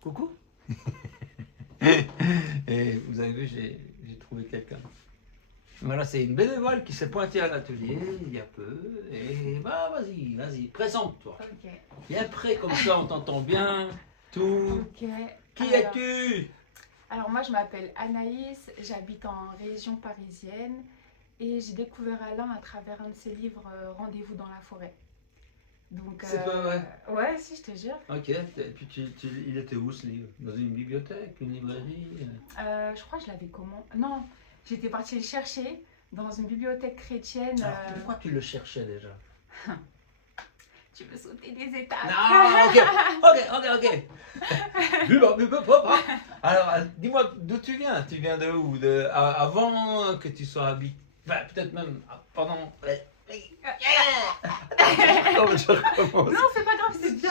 Coucou. Et vous avez vu, j'ai trouvé quelqu'un. Voilà, c'est une bénévole qui s'est pointée à l'atelier il y a peu. Et bah, vas-y, présente-toi. Ok. Viens près, comme ça on t'entend bien. Tout. Ok. Qui es-tu? Alors moi je m'appelle Anaïs, j'habite en région parisienne et j'ai découvert Alain à travers un de ses livres Rendez-vous dans la forêt. Donc C'est pas vrai. ouais, si, je te jure. Ok, et puis il était où ce livre? Dans une bibliothèque, une librairie? Je crois que je l'avais comment? Non, j'étais partie le chercher dans une bibliothèque chrétienne. Alors pourquoi tu le cherchais déjà? Tu veux sauter des étapes? Non, ok. Alors, dis-moi d'où tu viens. Tu viens de où? Avant que tu sois habité. Enfin, peut-être même pendant. Comment je recommence? Non, c'est pas grave, c'est bien.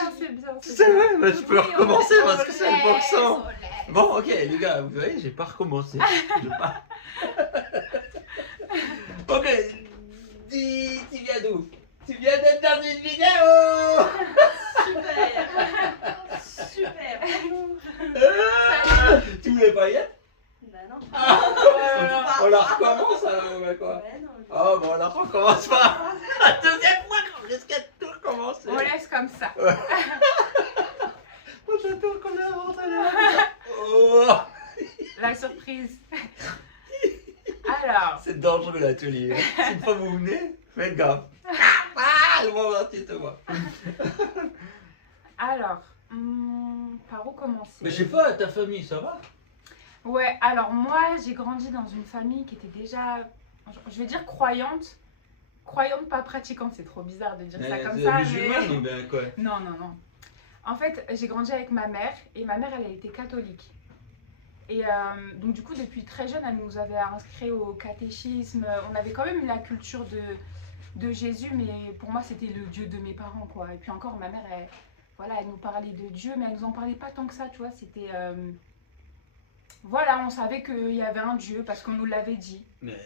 C'est vrai, mais je peux Oui, recommencer on parce que c'est le laisse, boxant. on laisse. Bon, ok, les gars, vous voyez, j'ai pas recommencé. Ok, dis, tu viens d'où? Tu viens d'être dans une vidéo. Super. Tu voulais pas y être? Bah non. On la recommence alors, mais quoi? Ouais, non. Oh, bon, on la recommence pas. La deuxième fois qu'on risque de tout recommencer. On laisse comme ça. Prochain tour qu'on a inventé là. Oh, La surprise. Alors, c'est dangereux l'atelier. Si une fois vous venez, faites gaffe. Le monde entier te voit. alors, par où commencer? Mais je sais pas, ta famille, ça va? Ouais, alors moi, j'ai grandi dans une famille qui était déjà, je vais dire croyante. Croyante, pas pratiquante, c'est trop bizarre de dire ça comme ça. Musulmane ou bien quoi? Non. En fait, j'ai grandi avec ma mère et ma mère, elle a été catholique. Et donc du coup, depuis très jeune, elle nous avait inscrits au catéchisme. On avait quand même la culture de Jésus, mais pour moi, c'était le Dieu de mes parents, quoi. Et puis encore, ma mère, elle nous parlait de Dieu, mais elle nous en parlait pas tant que ça, tu vois. C'était... Voilà, on savait qu'il y avait un Dieu parce qu'on nous l'avait dit. Mais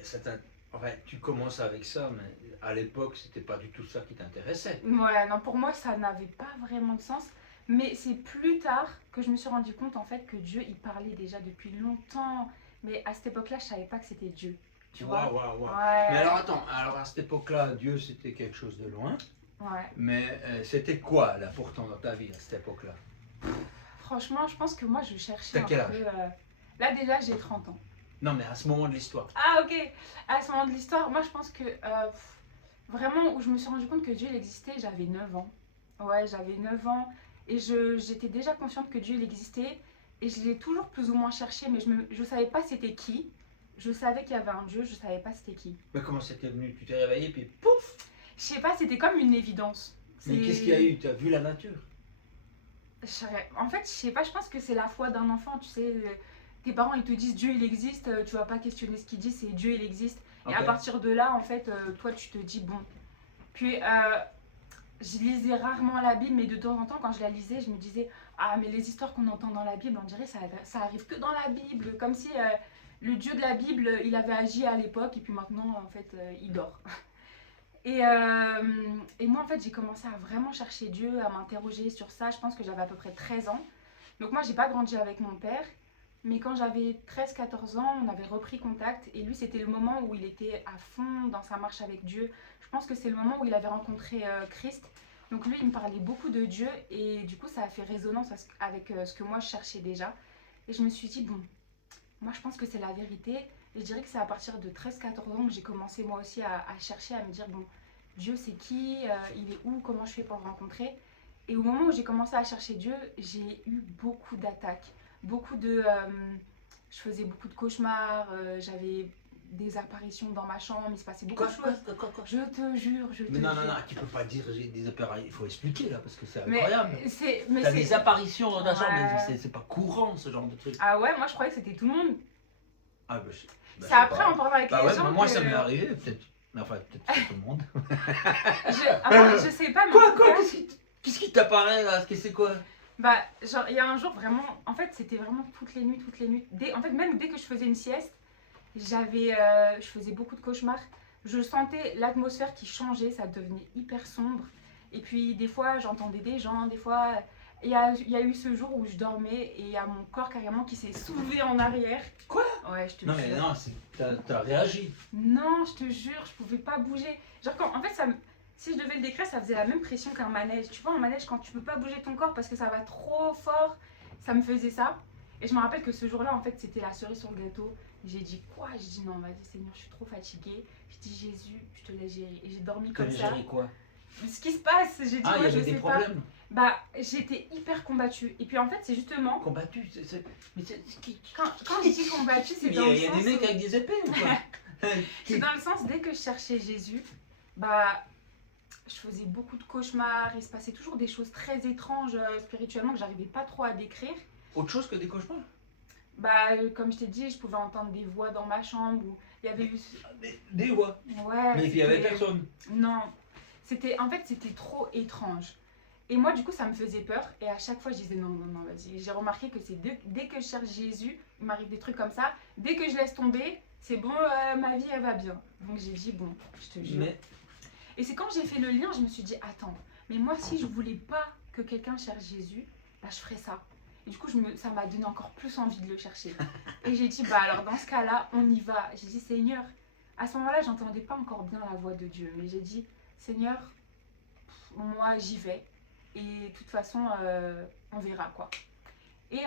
enfin, tu commences avec ça, mais à l'époque, c'était pas du tout ça qui t'intéressait. Ouais, non, pour moi, ça n'avait pas vraiment de sens. Mais c'est plus tard que je me suis rendu compte, en fait, que Dieu, il parlait déjà depuis longtemps. Mais à cette époque-là, je savais pas que c'était Dieu. Tu vois? Waouh. Ouais. Mais alors attends, alors à cette époque-là, Dieu c'était quelque chose de loin. Ouais. Mais c'était quoi là pourtant dans ta vie à cette époque-là? Franchement, je pense que moi, je cherchais T'as un quel peu... âge? Là, déjà, j'ai 30 ans. Non, mais à ce moment de l'histoire. Ah, ok. À ce moment de l'histoire, moi, je pense que... vraiment, où je me suis rendu compte que Dieu, il existait, j'avais 9 ans. Ouais, j'avais 9 ans. Et j'étais déjà consciente que Dieu, il existait. Et je l'ai toujours plus ou moins cherché, mais je savais pas c'était qui. Je savais qu'il y avait un Dieu, je savais pas c'était qui. Mais comment c'était venu? Tu t'es réveillé puis pouf! Je sais pas, c'était comme une évidence. Mais qu'est-ce qu'il y a eu? Tu as vu la nature? En fait, je sais pas, je pense que c'est la foi d'un enfant, tu sais. Tes parents, ils te disent Dieu, il existe, tu vas pas questionner ce qu'ils disent, c'est Dieu, il existe. Et Ok. à partir de là, en fait, toi, tu te dis bon. Puis, je lisais rarement la Bible, mais de temps en temps, quand je la lisais, je me disais ah, mais les histoires qu'on entend dans la Bible, on dirait ça arrive que dans la Bible. Comme si le Dieu de la Bible, il avait agi à l'époque, et puis maintenant, en fait, il dort. Et moi, en fait, j'ai commencé à vraiment chercher Dieu, à m'interroger sur ça. Je pense que j'avais à peu près 13 ans. Donc moi, j'ai pas grandi avec mon père. Mais quand j'avais 13-14 ans, on avait repris contact. Et lui, c'était le moment où il était à fond dans sa marche avec Dieu. Je pense que c'est le moment où il avait rencontré Christ. Donc lui, il me parlait beaucoup de Dieu. Et du coup, ça a fait résonance avec ce que moi, je cherchais déjà. Et je me suis dit, bon, moi, je pense que c'est la vérité. Et je dirais que c'est à partir de 13-14 ans que j'ai commencé moi aussi à chercher, à me dire, bon, Dieu c'est qui, il est où, comment je fais pour le rencontrer. Et au moment où j'ai commencé à chercher Dieu, j'ai eu beaucoup d'attaques. Je faisais beaucoup de cauchemars, j'avais des apparitions dans ma chambre, il se passait beaucoup de choses. Quoi? Je te jure, je te Mais jure. non, tu peux pas dire j'ai des apparitions. Il faut expliquer là parce que c'est Mais incroyable. mais T'as des apparitions dans ta chambre, Ouais. mais c'est pas courant ce genre de truc. Ah ouais, moi je croyais que c'était tout le monde. Ah bah, C'est je sais après pas. en parlant avec Bah les ouais, gens bah moi que... ça m'est arrivé, peut-être. Mais enfin, peut-être que tout le monde. je sais pas, mais en tout cas, Qu'est-ce qui t'apparaît là? C'est quoi? bah, genre, il y a un jour vraiment, en fait, c'était vraiment toutes les nuits. En fait, même dès que je faisais une sieste, je faisais beaucoup de cauchemars. Je sentais l'atmosphère qui changeait, ça devenait hyper sombre. Et puis, des fois, j'entendais des gens, des fois. il y a eu ce jour où je dormais et il y a mon corps carrément qui s'est soulevé en arrière. Quoi? Ouais, je te Non mais jure. non, t'as réagi. Non, je te jure, je pouvais pas bouger. Genre, en fait, si je devais le décrire, ça faisait la même pression qu'un manège. Tu vois, un manège, quand tu peux pas bouger ton corps parce que ça va trop fort, ça me faisait ça. Et je me rappelle que ce jour-là, en fait, c'était la cerise sur le gâteau. J'ai dit quoi? J'ai dit non, vas-y, Seigneur, je suis trop fatiguée. J'ai dit Jésus, je te laisse gérer. Et j'ai dormi Tu comme ça. géré quoi? Ce qui se passe, j'ai dit Ah, il y ouais, avait je des sais pas. problèmes. Bah, j'étais hyper combattue. Et puis en fait, c'est justement. Combattu, mais Quand je dis combattue, c'est il y dans a, le il y a sens. des mecs avec des épées ou quoi? C'est dans le sens, dès que je cherchais Jésus, bah, je faisais beaucoup de cauchemars. Il se passait toujours des choses très étranges spirituellement que j'arrivais pas trop à décrire. Autre chose que des cauchemars? Bah, comme je t'ai dit, je pouvais entendre des voix dans ma chambre où il y avait eu. Des voix. Ouais. Mais il y avait c'était- personne. Non. En fait, c'était trop étrange. Et moi, du coup, ça me faisait peur. Et à chaque fois, je disais non, non, non, vas-y. J'ai remarqué que c'est dès que je cherche Jésus, il m'arrive des trucs comme ça. Dès que je laisse tomber, c'est bon, ma vie, elle va bien. Donc j'ai dit, bon, je te jure. Mais Et c'est quand j'ai fait le lien, je me suis dit, attends, mais moi, si je voulais pas que quelqu'un cherche Jésus, bah, je ferais ça. Et du coup, ça m'a donné encore plus envie de le chercher. Et j'ai dit, bah alors dans ce cas-là, on y va. J'ai dit, Seigneur, à ce moment-là, j'entendais pas encore bien la voix de Dieu. Mais j'ai dit, Seigneur, moi, j'y vais. Et de toute façon, on verra quoi. Et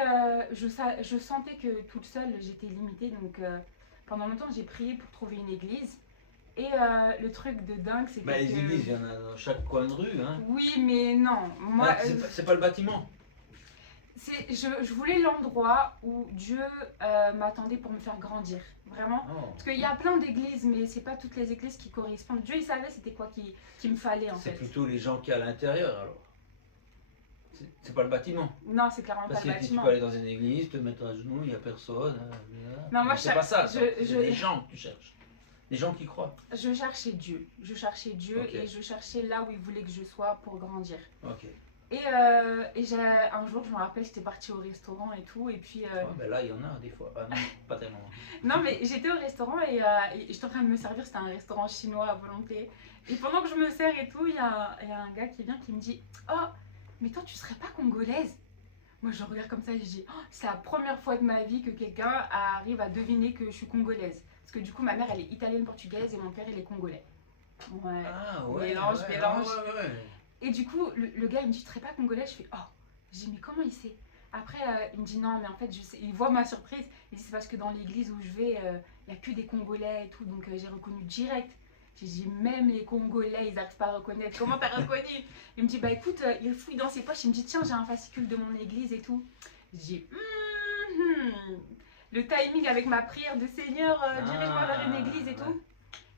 je sentais que toute seule, j'étais limitée. Donc pendant longtemps, j'ai prié pour trouver une église. Et le truc de dingue, c'est bah, que... les églises, il y en a dans chaque coin de rue. Hein. Oui, mais non. Moi, Ah, c'est pas le bâtiment. je voulais l'endroit où Dieu m'attendait pour me faire grandir. Vraiment. Oh. Parce qu'il y a plein d'églises, mais c'est pas toutes les églises qui correspondent. Dieu, il savait c'était quoi qui me fallait en C'est fait. plutôt les gens qui à l'intérieur alors. C'est pas le bâtiment. Non, c'est clairement Parce pas le que tu bâtiment. peux aller dans une église, te mettre à genoux, il n'y a personne. Non, moi, Mais c'est pas ça. je- C'est des gens que tu cherches. Des gens qui croient. Je cherchais Dieu. Je cherchais Dieu Ok. et je cherchais là où il voulait que je sois pour grandir. Ok. Et un jour, je me rappelle, j'étais partie au restaurant et tout. Et puis. Ah, ben là, il y en a des fois. Ah non, pas tellement. Non, mais j'étais au restaurant et j'étais en train de me servir. C'était un restaurant chinois à volonté. Et pendant que je me sers et tout, il y a un gars qui vient qui me dit Oh, mais toi, tu serais pas congolaise? Moi, je regarde comme ça et je dis Oh, c'est la première fois de ma vie que quelqu'un arrive à deviner que je suis congolaise. Parce que du coup, ma mère, elle est italienne-portugaise et mon père, il est congolais. Ouais. Ah ouais. Mélange, ouais, mélange. ouais. Et du coup, le gars, il me dit, tu serais pas congolais? Je fais, oh. Je dis, mais comment il sait? Après, il me dit, non, mais en fait, je sais. Il voit ma surprise. Il dit, c'est parce que dans l'église où je vais, il n'y a que des Congolais et tout. Donc, j'ai reconnu direct. J'ai dit, même les Congolais, ils n'arrivent pas à reconnaître. Comment t'as reconnu? Il me dit, bah écoute, il fouille dans ses poches. Il me dit, tiens, j'ai un fascicule de mon église et tout. Je dis, le timing avec ma prière de Seigneur, dirige-moi vers une église et tout. ouais.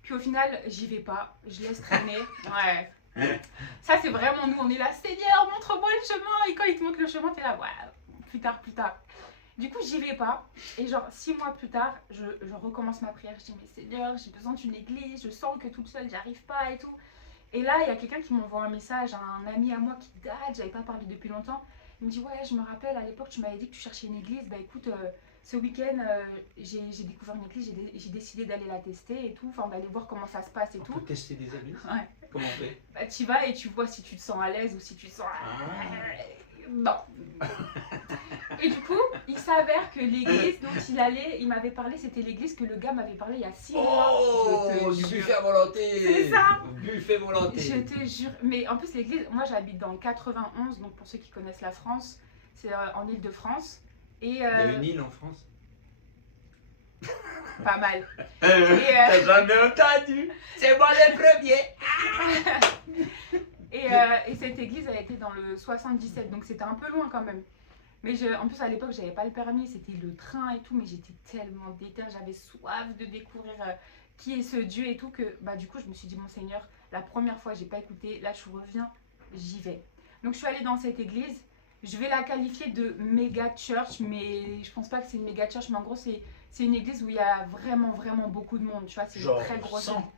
Puis au final, j'y vais pas. Je laisse traîner. Ouais. Ça, c'est vraiment nous, on est là, Seigneur, montre-moi le chemin. Et quand il te montre le chemin, t'es là, ouais, plus tard, plus tard. Du coup, j'y vais pas. Et genre, 6 mois plus tard, je recommence ma prière. Je dis, mais Seigneur, j'ai besoin d'une église. Je sens que toute seule, j'y arrive pas et tout. Et là, il y a quelqu'un qui m'envoie un message, un ami à moi qui date, j'avais pas parlé depuis longtemps. Il me dit, ouais, je me rappelle, à l'époque, tu m'avais dit que tu cherchais une église. Bah écoute, ce week-end, j'ai découvert une église, j'ai décidé d'aller la tester et tout, enfin d'aller voir comment ça se passe et On tout. peut tester des églises. Ouais. Comment on fait? Bah, tu vas et tu vois si tu te sens à l'aise ou si tu te sens. Non. Et du coup, il s'avère que l'église dont il m'avait parlé, c'était l'église que le gars m'avait parlé il y a 6 mois. Oh, Je te du jure. buffet à volonté. C'est ça. Buffet volonté. Je te jure. Mais en plus, l'église, moi j'habite dans le 91, donc pour ceux qui connaissent la France, c'est en Île-de-France. Et Il y a une île en France. pas mal. T'as jamais entendu? C'est moi le premier. Et cette église, elle était dans le 77, donc c'était un peu loin quand même. Mais en plus, à l'époque, j'avais pas le permis, c'était le train et tout, mais j'étais tellement déter, j'avais soif de découvrir qui est ce Dieu et tout, que bah, du coup, je me suis dit, mon Seigneur, la première fois, j'ai pas écouté, là, je reviens, j'y vais. Donc, je suis allée dans cette église, je vais la qualifier de méga church, mais je pense pas que c'est une méga church, mais en gros, c'est une église où il y a vraiment, vraiment beaucoup de monde, tu vois, c'est une Genre très grosse. 100.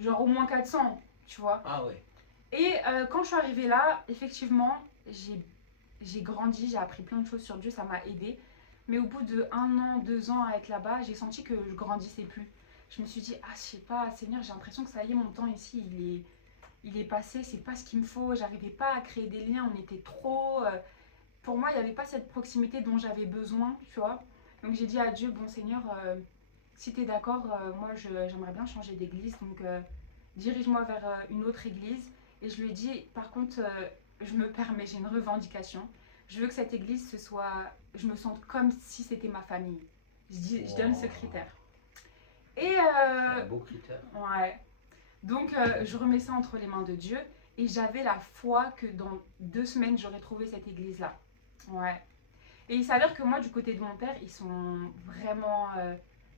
Genre au moins 400, tu vois. Ah ouais. Et quand je suis arrivée là, effectivement, j'ai grandi, j'ai appris plein de choses sur Dieu, ça m'a aidée. Mais au bout de 1 an, 2 ans à être là-bas, j'ai senti que je grandissais plus. Je me suis dit, ah, je sais pas, Seigneur, j'ai l'impression que ça y est, mon temps ici, il est passé, c'est pas ce qu'il me faut. J'arrivais pas à créer des liens, on était trop. pour moi, il n'y avait pas cette proximité dont j'avais besoin, tu vois. Donc j'ai dit à Dieu, bon Seigneur, si tu es d'accord, moi j'aimerais bien changer d'église, donc dirige-moi vers une autre église. Et je lui ai dit, par contre, je me permets, j'ai une revendication. Je veux que cette église, je me sente comme si c'était ma famille. Je donne ce critère. Et C'est un beau critère. ouais. Donc je remets ça entre les mains de Dieu. Et j'avais la foi que dans 2 semaines, j'aurais trouvé cette église-là. Ouais. Et il s'avère que moi, du côté de mon père, ils sont vraiment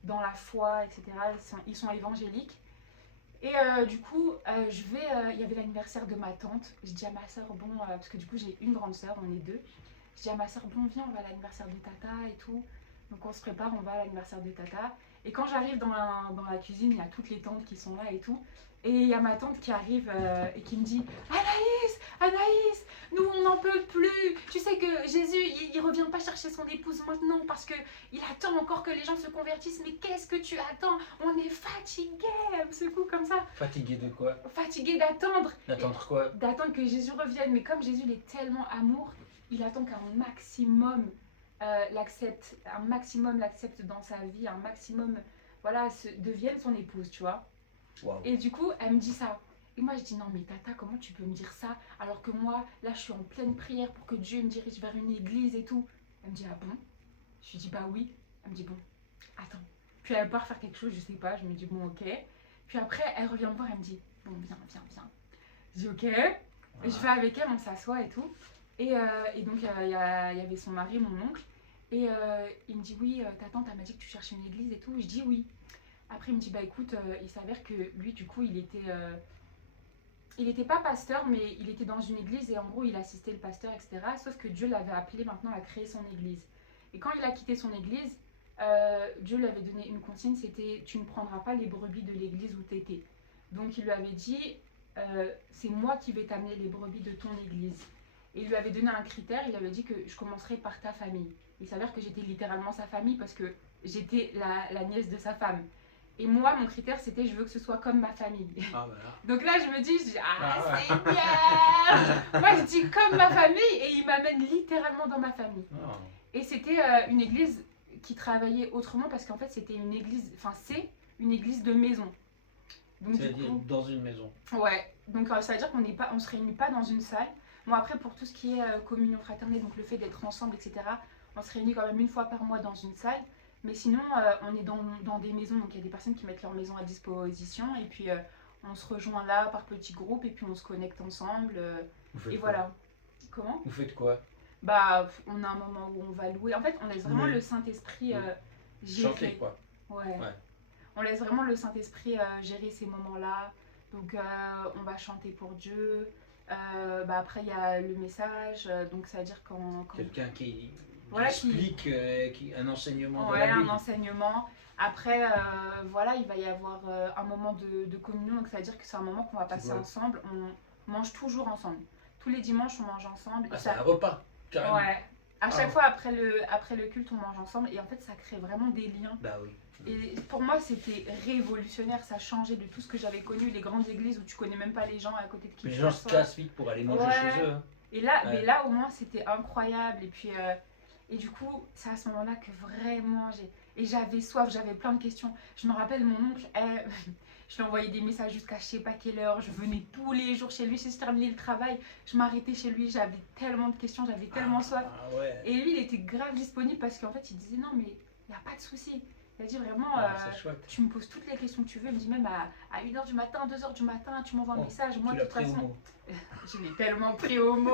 dans la foi, etc. Ils sont évangéliques. Et du coup, il y avait l'anniversaire de ma tante. Je dis à ma soeur, bon, parce que du coup, j'ai une grande soeur, on est 2. Je dis à ma soeur, bon, viens, on va à l'anniversaire de Tata et tout. Donc on se prépare, on va à l'anniversaire de Tata. Et quand j'arrive dans la cuisine, il y a toutes les tantes qui sont là et tout. Et il y a ma tante qui arrive et qui me dit, Anaïs, nous on n'en peut plus. Tu sais que Jésus, il revient pas chercher son épouse maintenant parce qu'il attend encore que les gens se convertissent. Mais qu'est-ce que tu attends? On est fatigué. Elle me secoue comme ça. Fatigué de quoi? Fatigué d'attendre. D'attendre quoi? D'attendre que Jésus revienne. Mais comme Jésus il est tellement amour, il attend qu'un maximum l'accepte dans sa vie, un maximum voilà, devienne son épouse, tu vois. Wow. Et du coup, elle me dit ça. Et moi, je dis non, mais Tata, comment tu peux me dire ça alors que moi, là, je suis en pleine prière pour que Dieu me dirige vers une église et tout. Elle me dit ah bon? Je lui dis bah oui. Elle me dit bon, attends. Puis elle part faire quelque chose, je sais pas. Je me dis bon, ok. Puis après, elle revient me voir, elle me dit bon, viens. Je dis ok. Et je vais avec elle, on s'assoit et tout. Et donc, il y avait son mari, mon oncle. Et il me dit oui, ta tante, elle m'a dit que tu cherchais une église et tout. Je dis oui. Après, il me dit, bah écoute, il s'avère que lui, du coup, il était pas pasteur, mais il était dans une église et en gros, il assistait le pasteur, etc. Sauf que Dieu l'avait appelé maintenant à créer son église. Et quand il a quitté son église, Dieu lui avait donné une consigne, c'était, tu ne prendras pas les brebis de l'église où tu étais. Donc, il lui avait dit, c'est moi qui vais t'amener les brebis de ton église. Et il lui avait donné un critère, il avait dit que je commencerai par ta famille. Il s'avère que j'étais littéralement sa famille parce que j'étais la nièce de sa femme. Et moi, mon critère, c'était je veux que ce soit comme ma famille. Ah, voilà. Donc là, je me dis, ouais. c'est bien. Moi, je dis comme ma famille et il m'amène littéralement dans ma famille. Oh. Et c'était une église qui travaillait autrement parce qu'en fait, c'était une église, c'est une église de maison. Donc, C'est-à-dire dans une maison. Ouais, donc ça veut dire qu'on se réunit pas dans une salle. Bon, après, pour tout ce qui est communion fraternelle, donc le fait d'être ensemble, etc., on se réunit quand même une fois par mois dans une salle. Mais sinon, on est dans des maisons, donc il y a des personnes qui mettent leur maison à disposition. Et puis, on se rejoint là par petits groupes et puis on se connecte ensemble. Et quoi? voilà. Comment? Vous faites quoi? Bah, on a un moment où on va louer. En fait, on laisse vraiment Oui. le Saint-Esprit Chanter gérer. quoi? Ouais. Ouais. On laisse vraiment le Saint-Esprit gérer ces moments-là. Donc, on va chanter pour Dieu. Bah, après, il y a le message. Donc, ça veut dire quand... Quelqu'un qui Voilà, explique un enseignement de Ouais, la un vie. enseignement. Après, voilà, il va y avoir un moment de communion. Donc, ça veut dire que c'est un moment qu'on va passer Ouais. ensemble. On mange toujours ensemble. Tous les dimanches, on mange ensemble. Ah, Et c'est un repas, carrément. Ouais. À chaque Ah. fois, après le culte, on mange ensemble. Et en fait, ça crée vraiment des liens. Bah oui. Et pour moi, c'était révolutionnaire. Ça changeait de tout ce que j'avais connu. Les grandes églises où tu connais même pas les gens à côté de qui Les tu gens se t'assois. cassent vite pour aller manger Ouais. chez eux. Hein. Et là, Ouais. mais là, au moins, c'était incroyable. Et puis, et du coup, c'est à ce moment-là que vraiment j'avais soif, j'avais plein de questions. Je me rappelle, mon oncle, je lui envoyais des messages jusqu'à je sais pas quelle heure. Je venais tous les jours chez lui. Si je terminais le travail, je m'arrêtais chez lui. J'avais tellement de questions, j'avais tellement soif. Ah ouais. Et lui, il était grave disponible parce qu'en fait, il disait non, mais il n'y a pas de souci. Il a dit vraiment, C'est chouette. tu me poses toutes les questions que tu veux. Il me dit même à 1h du matin, 2h du matin, tu m'envoies un Oh, message. Moi, Tu de l'as toute pris au façon, mot. je l'ai tellement pris au mot.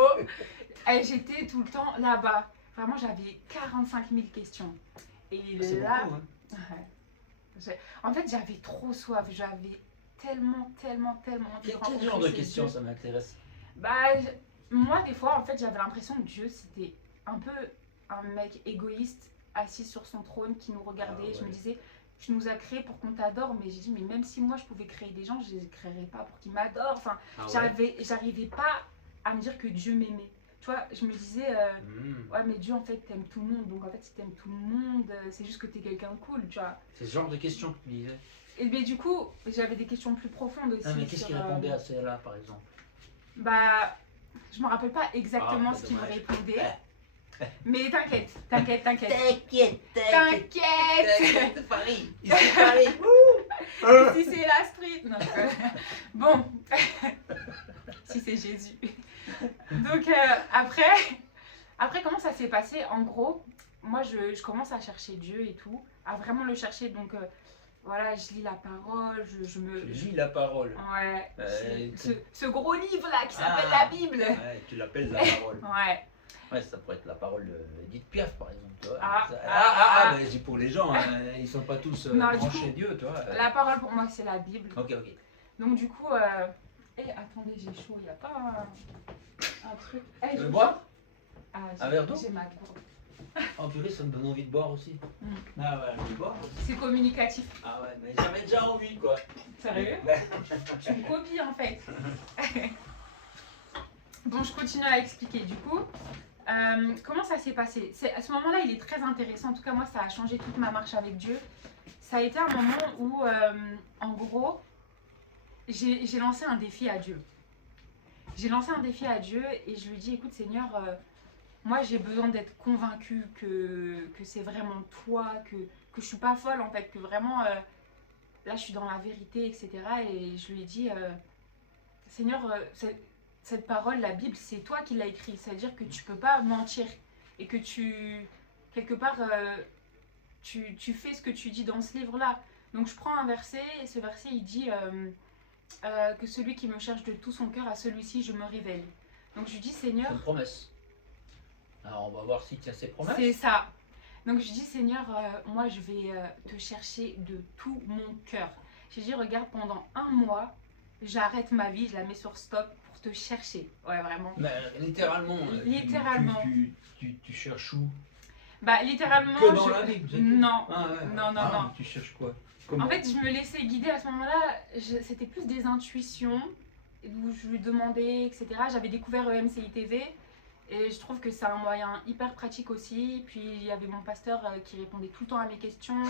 Et j'étais tout le temps là-bas. Vraiment, j'avais 45 000 questions. Et C'est là, beaucoup, hein. ouais. En fait, j'avais trop soif. J'avais tellement envie de Quel rencontrer genre de ce questions Dieu. ça m'intéresse? Bah, moi, des fois, en fait, j'avais l'impression que Dieu, c'était un peu un mec égoïste, assis sur son trône, qui nous regardait. Ah ouais. Je me disais, tu nous as créés pour qu'on t'adore. Mais j'ai dit, mais même si moi, je pouvais créer des gens, je les créerais pas pour qu'ils m'adorent. Enfin, Ah ouais. j'arrivais pas à me dire que Dieu m'aimait. Tu vois, je me disais, ouais, mais Dieu, en fait, t'aimes tout le monde. Donc, en fait, si t'aimes tout le monde, c'est juste que t'es quelqu'un de cool, tu vois. C'est ce genre de questions que tu disais. Et mais du coup, j'avais des questions plus profondes aussi. Ah, mais qu'est-ce sur, qu'il répondait à celle-là, par exemple? Bah, je me rappelle pas exactement Ah, ce qu'il me dommage. répondait. Mais t'inquiète, t'inquiète, t'inquiète. T'inquiète. T'inquiète. Paris. Ici Paris. Si c'est la street. Non, je rigole. Bon. Si c'est Jésus. Donc après, comment ça s'est passé? En gros, moi je commence à chercher Dieu et tout, à vraiment le chercher. Donc voilà, je lis la parole, je Lis la parole. Ouais. Euh, Ce gros livre là qui s'appelle Ah. la Bible. Ouais, tu l'appelles la parole. Ouais. Ouais, ça pourrait être la parole d'Edith Piaf, par exemple. Tu vois. Ah, Ça- ah. mais je dis pour les gens, hein, ils sont pas tous Non, du branchés coup, Dieu, tu vois. La parole pour moi c'est la Bible. Ok. Donc du coup, attendez, j'ai chaud, il n'y a pas un truc. Tu Je veux boire Ah, un verre d'eau? j'ai ma gourde. En purée, ça me donne envie de boire aussi. Mm. Ah ouais, je vais boire. C'est communicatif. Ah ouais, mais j'avais déjà envie, quoi. Sérieux? Ben, Tu me copies en fait. Bon, je continue à expliquer du coup. Comment ça s'est passé? À ce moment-là, il est très intéressant. En tout cas, moi, ça a changé toute ma marche avec Dieu. Ça a été un moment où, en gros, j'ai lancé un défi à Dieu. J'ai lancé un défi à Dieu et je lui ai dit, écoute Seigneur, moi j'ai besoin d'être convaincue que c'est vraiment toi, que je suis pas folle en fait, que vraiment là je suis dans la vérité, etc. Et je lui ai dit, Seigneur, cette parole, la Bible, c'est toi qui l'as écrite. C'est-à-dire que tu peux pas mentir et que quelque part, tu fais ce que tu dis dans ce livre-là. Donc je prends un verset et ce verset il dit que celui qui me cherche de tout son cœur, à celui-ci je me révèle. Donc je lui dis Seigneur, c'est une promesse. Alors, on va voir si tient ses promesses. c'est ça. Donc je dis Seigneur, moi je vais te chercher de tout mon cœur. J'ai dit regarde, pendant un mois, j'arrête ma vie, je la mets sur stop pour te chercher. Ouais, vraiment. Mais, littéralement. Littéralement. Tu cherches où? Bah littéralement. Que dans la Bible, c'est tout. Non. Ah, ouais. Non. Mais tu cherches quoi? Comment? En fait, je me laissais guider à ce moment-là. C'était plus des intuitions où je lui demandais, etc. J'avais découvert EMCI TV et je trouve que c'est un moyen hyper pratique aussi. Puis il y avait mon pasteur qui répondait tout le temps à mes questions.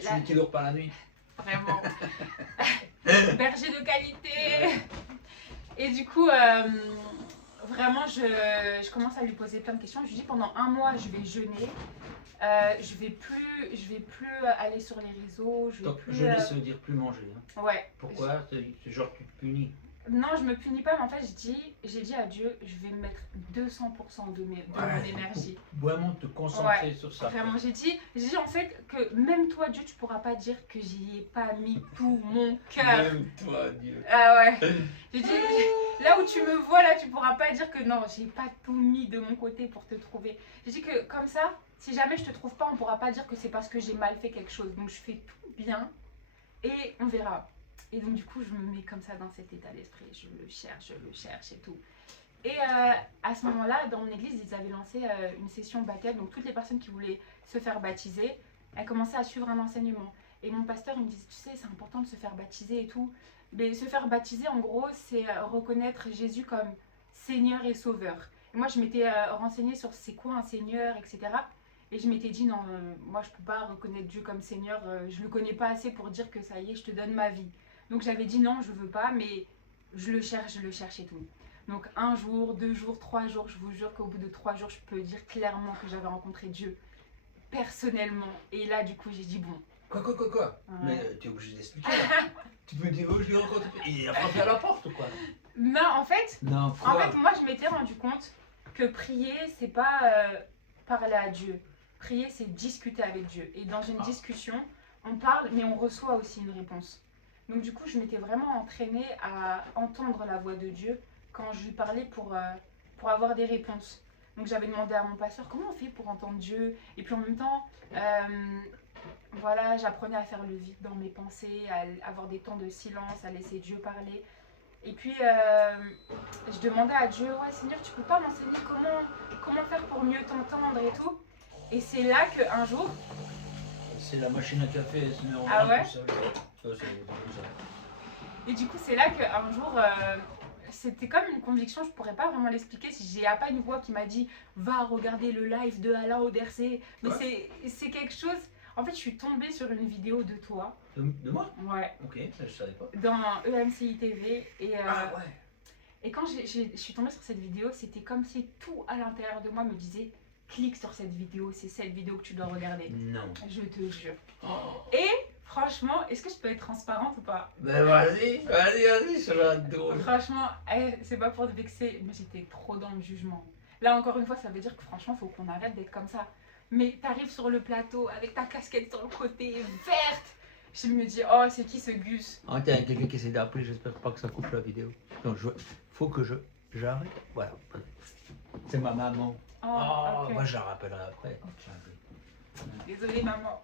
Celui qui dort pas la nuit. Vraiment. Berger de qualité. Et du coup, vraiment, je commence à lui poser plein de questions. Je lui dis pendant un mois, je vais jeûner. Je vais plus aller sur les réseaux. Je vais Donc, plus. jeûner, ça veut dire plus manger. Hein. Ouais. Pourquoi? C'est genre tu te punis. Non, je me punis pas, mais en fait, j'ai dit à Dieu, je vais mettre 200% de mon énergie. Vraiment te concentrer sur ça. Vraiment, j'ai dit en fait que même toi, Dieu, tu pourras pas dire que j'y ai pas mis tout mon cœur. Même toi, Dieu. Ah ouais. J'ai dit, là où tu me vois, là, tu pourras pas dire que non, j'ai pas tout mis de mon côté pour te trouver. J'ai dit que comme ça, si jamais je te trouve pas, on pourra pas dire que c'est parce que j'ai mal fait quelque chose. Donc je fais tout bien et on verra. Et donc du coup, je me mets comme ça dans cet état d'esprit. Je le cherche et tout. Et à ce moment-là, dans mon église, ils avaient lancé une session baptême. Donc toutes les personnes qui voulaient se faire baptiser, elles commençaient à suivre un enseignement. Et mon pasteur, il me disait, tu sais, c'est important de se faire baptiser et tout. Mais se faire baptiser, en gros, c'est reconnaître Jésus comme Seigneur et Sauveur. Et moi, je m'étais renseignée sur c'est quoi un Seigneur, etc. Et je m'étais dit, non, moi, je peux pas reconnaître Dieu comme Seigneur. Je le connais pas assez pour dire que ça y est, je te donne ma vie. Donc j'avais dit non, je veux pas, mais je le cherche et tout. Donc un jour, 2 jours, 3 jours, je vous jure qu'au bout de 3 jours, je peux dire clairement que j'avais rencontré Dieu personnellement. Et là, du coup, j'ai dit bon. Quoi Ouais. Mais tu es obligé d'expliquer là. Tu peux dire, oh, je l'ai rencontré. Il a frappé à la porte ou quoi? Non, en fait, Non, quoi? moi, je m'étais rendu compte que prier, c'est pas parler à Dieu. Prier, c'est discuter avec Dieu. Et dans une discussion, on parle, mais on reçoit aussi une réponse. Donc du coup, je m'étais vraiment entraînée à entendre la voix de Dieu quand je lui parlais pour avoir des réponses. Donc j'avais demandé à mon pasteur comment on fait pour entendre Dieu. Et puis en même temps, voilà, j'apprenais à faire le vide dans mes pensées, à avoir des temps de silence, à laisser Dieu parler. Et puis je demandais à Dieu, ouais Seigneur, tu peux pas m'enseigner comment faire pour mieux t'entendre et tout. Et c'est là qu'un jour... C'est la machine à café, c'est numéro Ah ouais? Et du coup, c'est là qu'un jour, c'était comme une conviction, je pourrais pas vraiment l'expliquer si j'ai pas une voix qui m'a dit va regarder le live de Alain Audercé. Mais c'est quelque chose. En fait, je suis tombée sur une vidéo de toi. De moi? Ouais. Ok, ça, je savais pas. Dans EMCI TV. Et, Ah ouais. et quand je suis tombée sur cette vidéo, c'était comme si tout à l'intérieur de moi me disait clique sur cette vidéo, c'est cette vidéo que tu dois regarder. Non. Je te jure. Oh. Et franchement, est-ce que je peux être transparente ou pas? Ben vas-y, ça va être drôle. Franchement, c'est pas pour te vexer, mais j'étais trop dans le jugement. Là, encore une fois, ça veut dire que franchement, faut qu'on arrête d'être comme ça. Mais t'arrives sur le plateau avec ta casquette sur le côté verte. Je me dis, oh, c'est qui ce Gus? Oh, tiens, il y a quelqu'un qui essaie d'appeler, j'espère pas que ça coupe la vidéo. Donc, faut que j'arrête. Voilà. C'est ma maman. Oh, ok. Moi je la rappellerai après. Désolée, maman.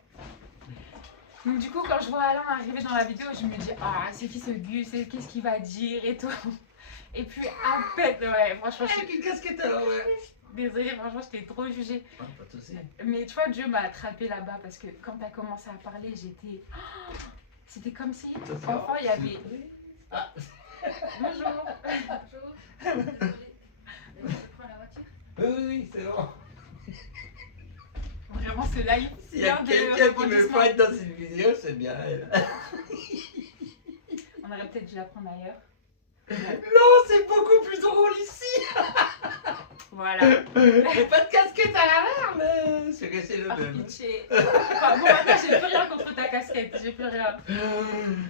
Donc, du coup, quand je vois Alain arriver dans la vidéo, je me dis, ah, c'est qui ce Gus? Qu'est-ce qu'il va dire et tout. Et puis, à peine, ouais, franchement, je suis Une casquette alors, ouais. désolée, franchement, j'étais trop jugée. Pas de soucis. Mais tu vois, Dieu m'a attrapée là-bas parce que quand t'as commencé à parler, j'étais. C'était comme si, enfant, il y avait. Ah. Bonjour. Bonjour. Désolée. Je prends la voiture. Oui, c'est bon. Vraiment, ce live. S'il y a quelqu'un qui me fight dans une vidéo, c'est bien elle. On aurait peut-être dû la prendre ailleurs. Non, c'est beaucoup plus drôle ici. Voilà. J'ai pas de casquette à la mer, mais c'est resté le Par même. pitié. Enfin, bon, attends, j'ai plus rien contre ta casquette. J'ai plus rien.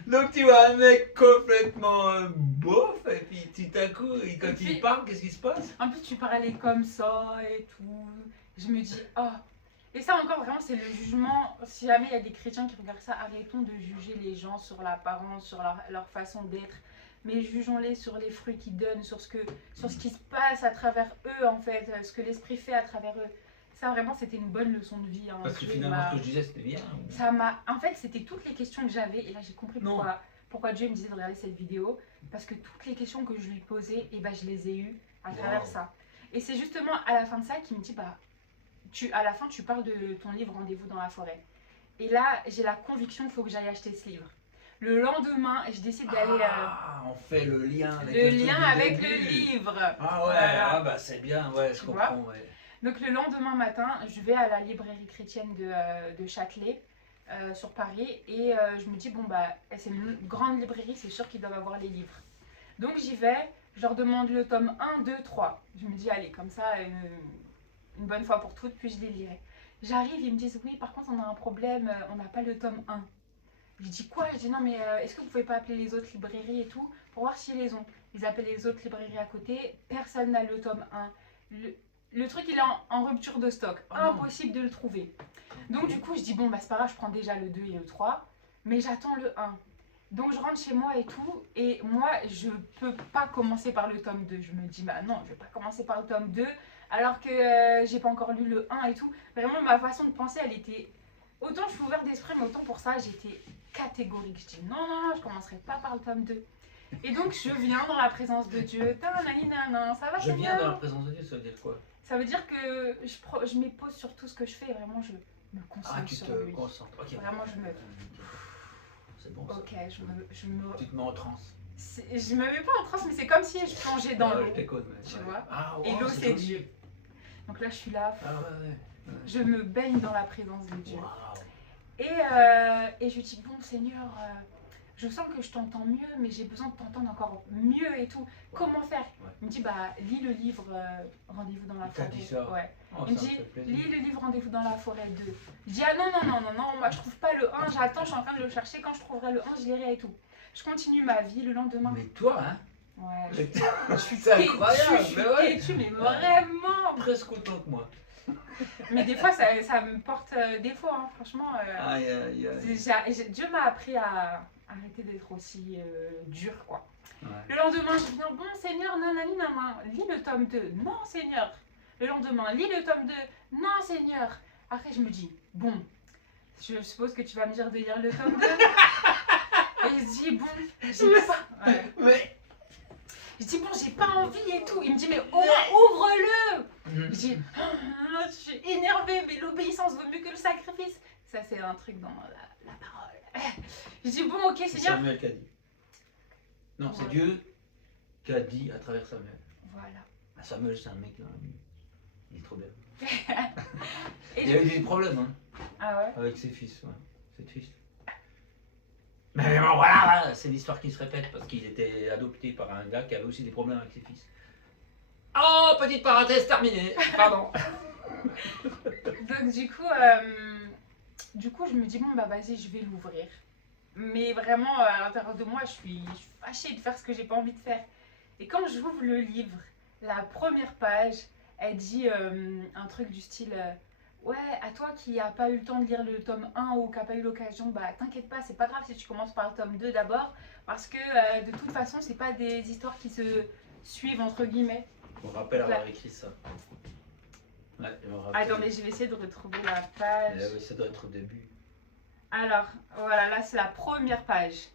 Donc tu vois un mec complètement bof, et puis tout à coup, quand Et puis- il parle, qu'est-ce qui se passe? En plus, tu parlais comme ça et tout. Je me dis, oh. Et ça encore, vraiment, c'est le jugement. Si jamais il y a des chrétiens qui regardent ça, arrêtons de juger les gens sur l'apparence, sur leur façon d'être. Mais jugeons-les sur les fruits qu'ils donnent, sur ce qui se passe à travers eux, en fait, ce que l'esprit fait à travers eux. Ça, vraiment, c'était une bonne leçon de vie. Hein. Parce que Dieu finalement, m'a- ce que je disais, c'était bien. Ça m'a. En fait, c'était toutes les questions que j'avais. Et là, j'ai compris Non. pourquoi Dieu me disait de regarder cette vidéo. Parce que toutes les questions que je lui posais, et ben, je les ai eues à travers Wow. ça. Et c'est justement à la fin de ça qu'il me dit, bah, à la fin, tu parles de ton livre Rendez-vous dans la forêt. Et là, j'ai la conviction qu'il faut que j'aille acheter ce livre. Le lendemain, je décide d'aller. Ah, on fait le lien avec le truc lien du avec début. le livre. Ah ouais, Voilà. ah bah c'est bien, ouais, je Tu comprends, ouais. Donc le lendemain matin, je vais à la librairie chrétienne de Châtelet, sur Paris, et je me dis, bon bah, c'est une grande librairie, c'est sûr qu'ils doivent avoir les livres. Donc j'y vais, je leur demande le tome 1, 2, 3. Je me dis, allez, comme ça, une bonne fois pour toutes, puis je les lirai. J'arrive, ils me disent, oui, par contre, on a un problème, on n'a pas le tome 1. Je dis quoi? Je dis non mais est-ce que vous pouvez pas appeler les autres librairies et tout pour voir s'ils les ont. Ils appellent les autres librairies à côté, personne n'a le tome 1. Le truc il est en rupture de stock, Oh non. impossible de le trouver. Donc du coup je dis bon bah c'est pas grave, je prends déjà le 2 et le 3, mais j'attends le 1. Donc je rentre chez moi et tout, et moi je peux pas commencer par le tome 2. Je me dis bah non, je vais pas commencer par le tome 2 alors que j'ai pas encore lu le 1 et tout. Vraiment ma façon de penser elle était... Autant je suis ouverte d'esprit, mais autant pour ça j'étais catégorique. Je dis non, je commencerai pas par le tome 2. Et donc je viens dans la présence de Dieu. Ça va, Je Seigneur? viens dans la présence de Dieu, ça veut dire quoi? Ça veut dire que je m'épose sur tout ce que je fais. Vraiment, je me concentre Ah, tu sur te lui. concentres. Ok. Vraiment, je me... C'est bon ça. Ok, je me... Tu te mets en transe. Je me mets pas en transe, mais c'est comme si je plongeais dans l'eau. Je t'écoute, mais. Tu ouais. vois. Ah, Et wow, l'eau, c'est joli. Dieu. Donc là, je suis là. Ah ouais. Je me baigne dans la présence de Dieu. Waouh. Et je lui dis, bon Seigneur, je sens que je t'entends mieux, mais j'ai besoin de t'entendre encore mieux et tout. Comment faire? Ouais. Il me dit, bah lis le livre Rendez-vous dans la Il t'a forêt. dit ça? Ouais. Oh, Il me ça dit, fait plaisir. lis le livre Rendez-vous dans la forêt 2. Je dis, ah non, moi je trouve pas le 1, j'attends, je suis en train de le chercher, quand je trouverai le 1, je lirai et tout. Je continue ma vie, le lendemain. Mais toi, hein? Ouais, Je suis je incroyable, suis mais ouais. têtue, mais vraiment. Presque autant que moi. Mais des fois, ça me porte défaut, hein, franchement. Aïe, aïe, aïe. Dieu m'a appris à arrêter d'être aussi dur, quoi. Ouais. Le lendemain, je dis, bon Seigneur, nanani, lis le tome 2. Non Seigneur. Le lendemain, lis le tome 2. Non Seigneur. Après, je me dis, bon, je suppose que tu vas me dire de lire le tome 2. Et je dis, bon, j'ai pas... Ouais. Mais. Je dis, bon, j'ai pas envie et tout. Il me dit, mais au moins, ouvre-le. Je dis, ah, je suis énervée, mais l'obéissance vaut mieux que le sacrifice. Ça, c'est un truc dans la parole. Je dis, bon, ok, C'est Seigneur. Samuel qui a dit. Non, c'est Ouais. Dieu qui a dit à travers Samuel. Voilà. Ah, Samuel, c'est un mec dans la Bible. Il est trop bien. Et Il a eu des problèmes hein, Ah ouais? avec ses fils. Ouais. C'est triste. Mais bon, voilà, c'est l'histoire qui se répète parce qu'il était adopté par un gars qui avait aussi des problèmes avec ses fils. Oh, petite parenthèse terminée. Pardon. Donc du coup, je me dis bon bah vas-y, je vais l'ouvrir. Mais vraiment à l'intérieur de moi, je suis fâchée de faire ce que j'ai pas envie de faire. Et quand j'ouvre le livre, la première page, elle dit un truc du style ouais, à toi qui n'a pas eu le temps de lire le tome 1 ou qui n'a pas eu l'occasion, bah t'inquiète pas, c'est pas grave si tu commences par le tome 2 d'abord, parce que de toute façon, c'est pas des histoires qui se suivent entre guillemets. Je me rappelle avoir écrit ça. Ouais, je me rappelle. Attendez, je vais essayer de retrouver la page. Oui, ça doit être au début. Alors, voilà, là c'est la première page.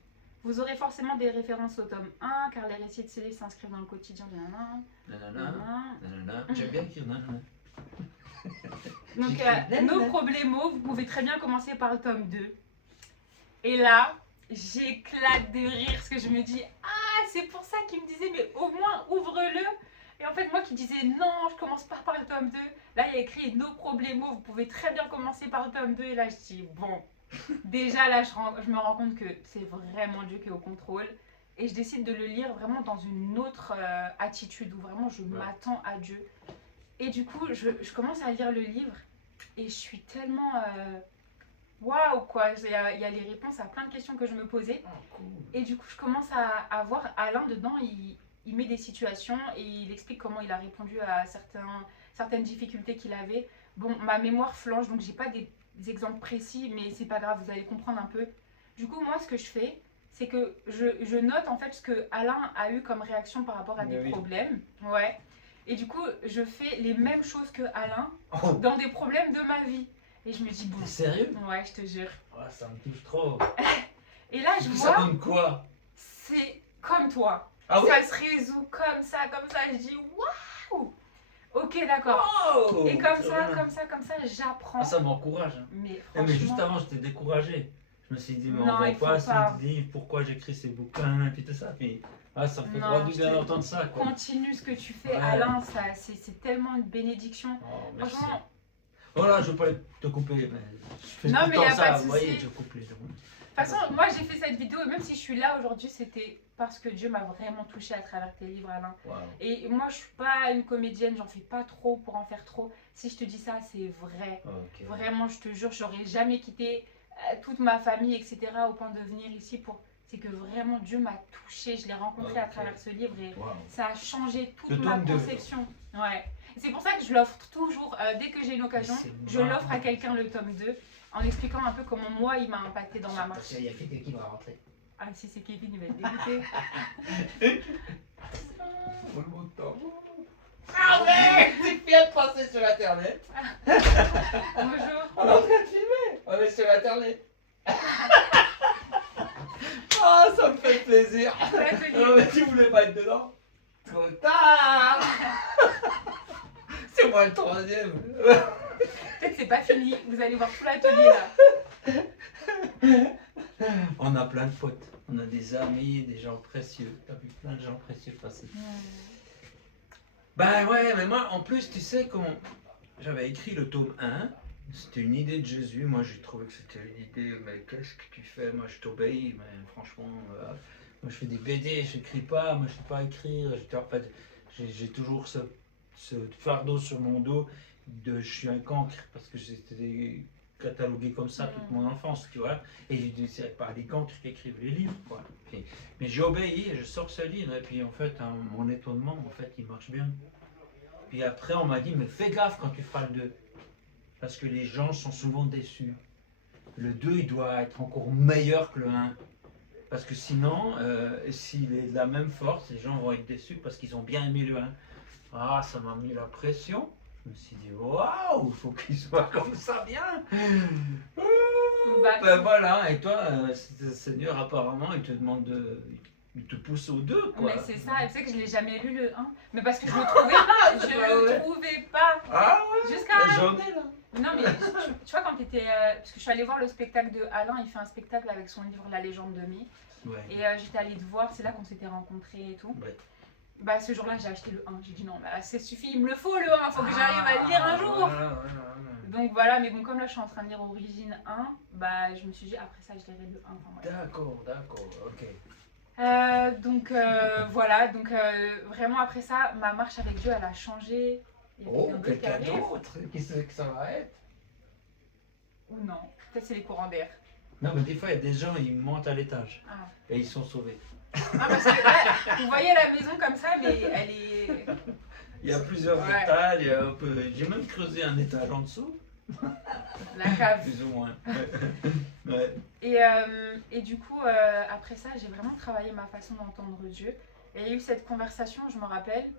Vous aurez forcément des références au tome 1, car les récits de ces livres s'inscrivent dans le quotidien de Nanana. J'aime bien écrire nanana. Donc, nos problémos, vous pouvez très bien commencer par le tome 2. Et là, j'éclate de rire parce que je me dis, ah, c'est pour ça qu'il me disait, mais au moins ouvre-le. Et en fait, moi qui disais, non, je commence pas par le tome 2. Là, il y a écrit nos problémos, vous pouvez très bien commencer par le tome 2. Et là, je dis, bon, déjà là, je me rends compte que c'est vraiment Dieu qui est au contrôle. Et je décide de le lire vraiment dans une autre attitude où vraiment je m'attends à Dieu. Et du coup, je commence à lire le livre et je suis tellement waouh quoi. Il y a les réponses à plein de questions que je me posais. Oh, cool. Et du coup, je commence à voir Alain dedans. Il met des situations et il explique comment il a répondu à certaines difficultés qu'il avait. Bon, ma mémoire flanche, donc j'ai pas des exemples précis, mais c'est pas grave, vous allez comprendre un peu. Du coup, moi, ce que je fais, c'est que je note en fait ce que Alain a eu comme réaction par rapport à des problèmes. Ouais. Et du coup, je fais les mêmes choses que Alain dans des problèmes de ma vie. Et je me dis, bon. T'es sérieux? Ouais, je te jure. Oh, ça me touche trop. Et là, je Ça vois. donne quoi? C'est comme toi. Ah oui? Ça se résout comme ça, comme ça. Je dis, waouh! Ok, d'accord. Oh, et comme ça, j'apprends. Ah, ça m'encourage. Hein. Mais Eh, franchement. mais juste avant, j'étais découragé. Je me suis dit, mais Non, on voit il faut pas pas. ce livre, pourquoi j'écris ces bouquins, et puis tout ça. Puis, ah, ça me fait Non, droit du je bien te- d'entendre ça, quoi. Continue ce que tu fais, Ouais. Alain. C'est tellement une bénédiction. Oh, merci. Franchement. Voilà, je veux pas te couper, mais je fais Non, tout le mais temps y a ça, pas de vous voyez, souci. je coupe les gens. De toute façon, moi j'ai fait cette vidéo et même si je suis là aujourd'hui, c'était parce que Dieu m'a vraiment touchée à travers tes livres, Alain. Wow. Et moi je suis pas une comédienne, j'en fais pas trop pour en faire trop. Si je te dis ça, c'est vrai. Okay. Vraiment, je te jure, j'aurais jamais quitté toute ma famille, etc. au point de venir ici pour. C'est que vraiment Dieu m'a touchée, je l'ai rencontré à travers ce livre et ça a changé toute ma conception. Ouais. C'est pour ça que je l'offre toujours, dès que j'ai une occasion, je l'offre à quelqu'un le tome 2 en expliquant un peu comment moi il m'a impacté dans ma marche. Il y a quelqu'un qui va rentrer. Ah si c'est Kevin, il va être dégoûté. Ah ouais, tu viens de passer sur internet. Bonjour. On est en train de filmer. On est sur internet. Ah, ça me fait plaisir. L'atelier. Mais tu voulais pas être dedans? Trop tard. C'est moi le troisième. Peut-être c'est pas fini, vous allez voir tout l'atelier là. On a plein de potes, on a des amis, des gens précieux. T'as vu plein de gens précieux passer. Bah ouais, mais moi en plus, tu sais, quand j'avais écrit le tome 1, c'était une idée de Jésus. Moi j'ai trouvé que c'était une idée, mais qu'est-ce que tu fais? Moi je t'obéis, mais franchement, moi je fais des BD, j'écris pas, moi je sais pas écrire. J'ai toujours ce fardeau sur mon dos de je suis un cancre parce que j'étais catalogué comme ça toute mon enfance, tu vois. Et c'est pas les cancres qui écrivent les livres, quoi. Mais j'ai obéi et je sors ce livre et puis en fait, mon étonnement, en fait, il marche bien. Puis après, on m'a dit, mais fais gaffe quand tu feras le 2. Parce que les gens sont souvent déçus. Le 2, il doit être encore meilleur que le 1. Parce que sinon, s'il est de la même force, les gens vont être déçus parce qu'ils ont bien aimé le 1. Ah, ça m'a mis la pression. Je me suis dit, waouh, il faut qu'il soit comme ça bien. Ben voilà, et toi, Seigneur, apparemment, il te demande il te pousse aux 2, quoi. Mais c'est ça, et tu sais que je l'ai jamais lu le 1. Mais parce que je le trouvais pas, je le trouvais pas. Ah ouais. Jusqu'à. J'en ai là. Non mais tu vois quand t'étais, parce que je suis allée voir le spectacle de Alain, il fait un spectacle avec son livre La légende de Mai. Ouais. Et j'étais allée te voir, c'est là qu'on s'était rencontrés et tout. Ouais. Bah ce jour-là j'ai acheté le 1, j'ai dit non bah ça suffit, il me le faut le 1, faut que j'arrive à le lire un jour. Voilà. Donc voilà, mais bon comme là je suis en train de lire Origine 1, bah je me suis dit après ça je lirai le 1. Enfin, voilà. D'accord, ok. Donc voilà, donc vraiment après ça, ma marche avec Dieu elle a changé. Il y a Oh, quelqu'un d'autre qui quelqu'un arrive. d'autre. Qui c'est que ça va être? Ou non, peut-être c'est les courants d'air. Non, mais des fois, il y a des gens, ils montent à l'étage. Ah. Et ils sont sauvés. Ah, parce que là, vous voyez la maison comme ça, mais elle est... Il y a plusieurs Ouais. étages. Il y a un peu... J'ai même creusé un étage en dessous. La cave. Plus ou moins. Ouais. Et du coup, après ça, j'ai vraiment travaillé ma façon d'entendre Dieu. Et il y a eu cette conversation, je me rappelle.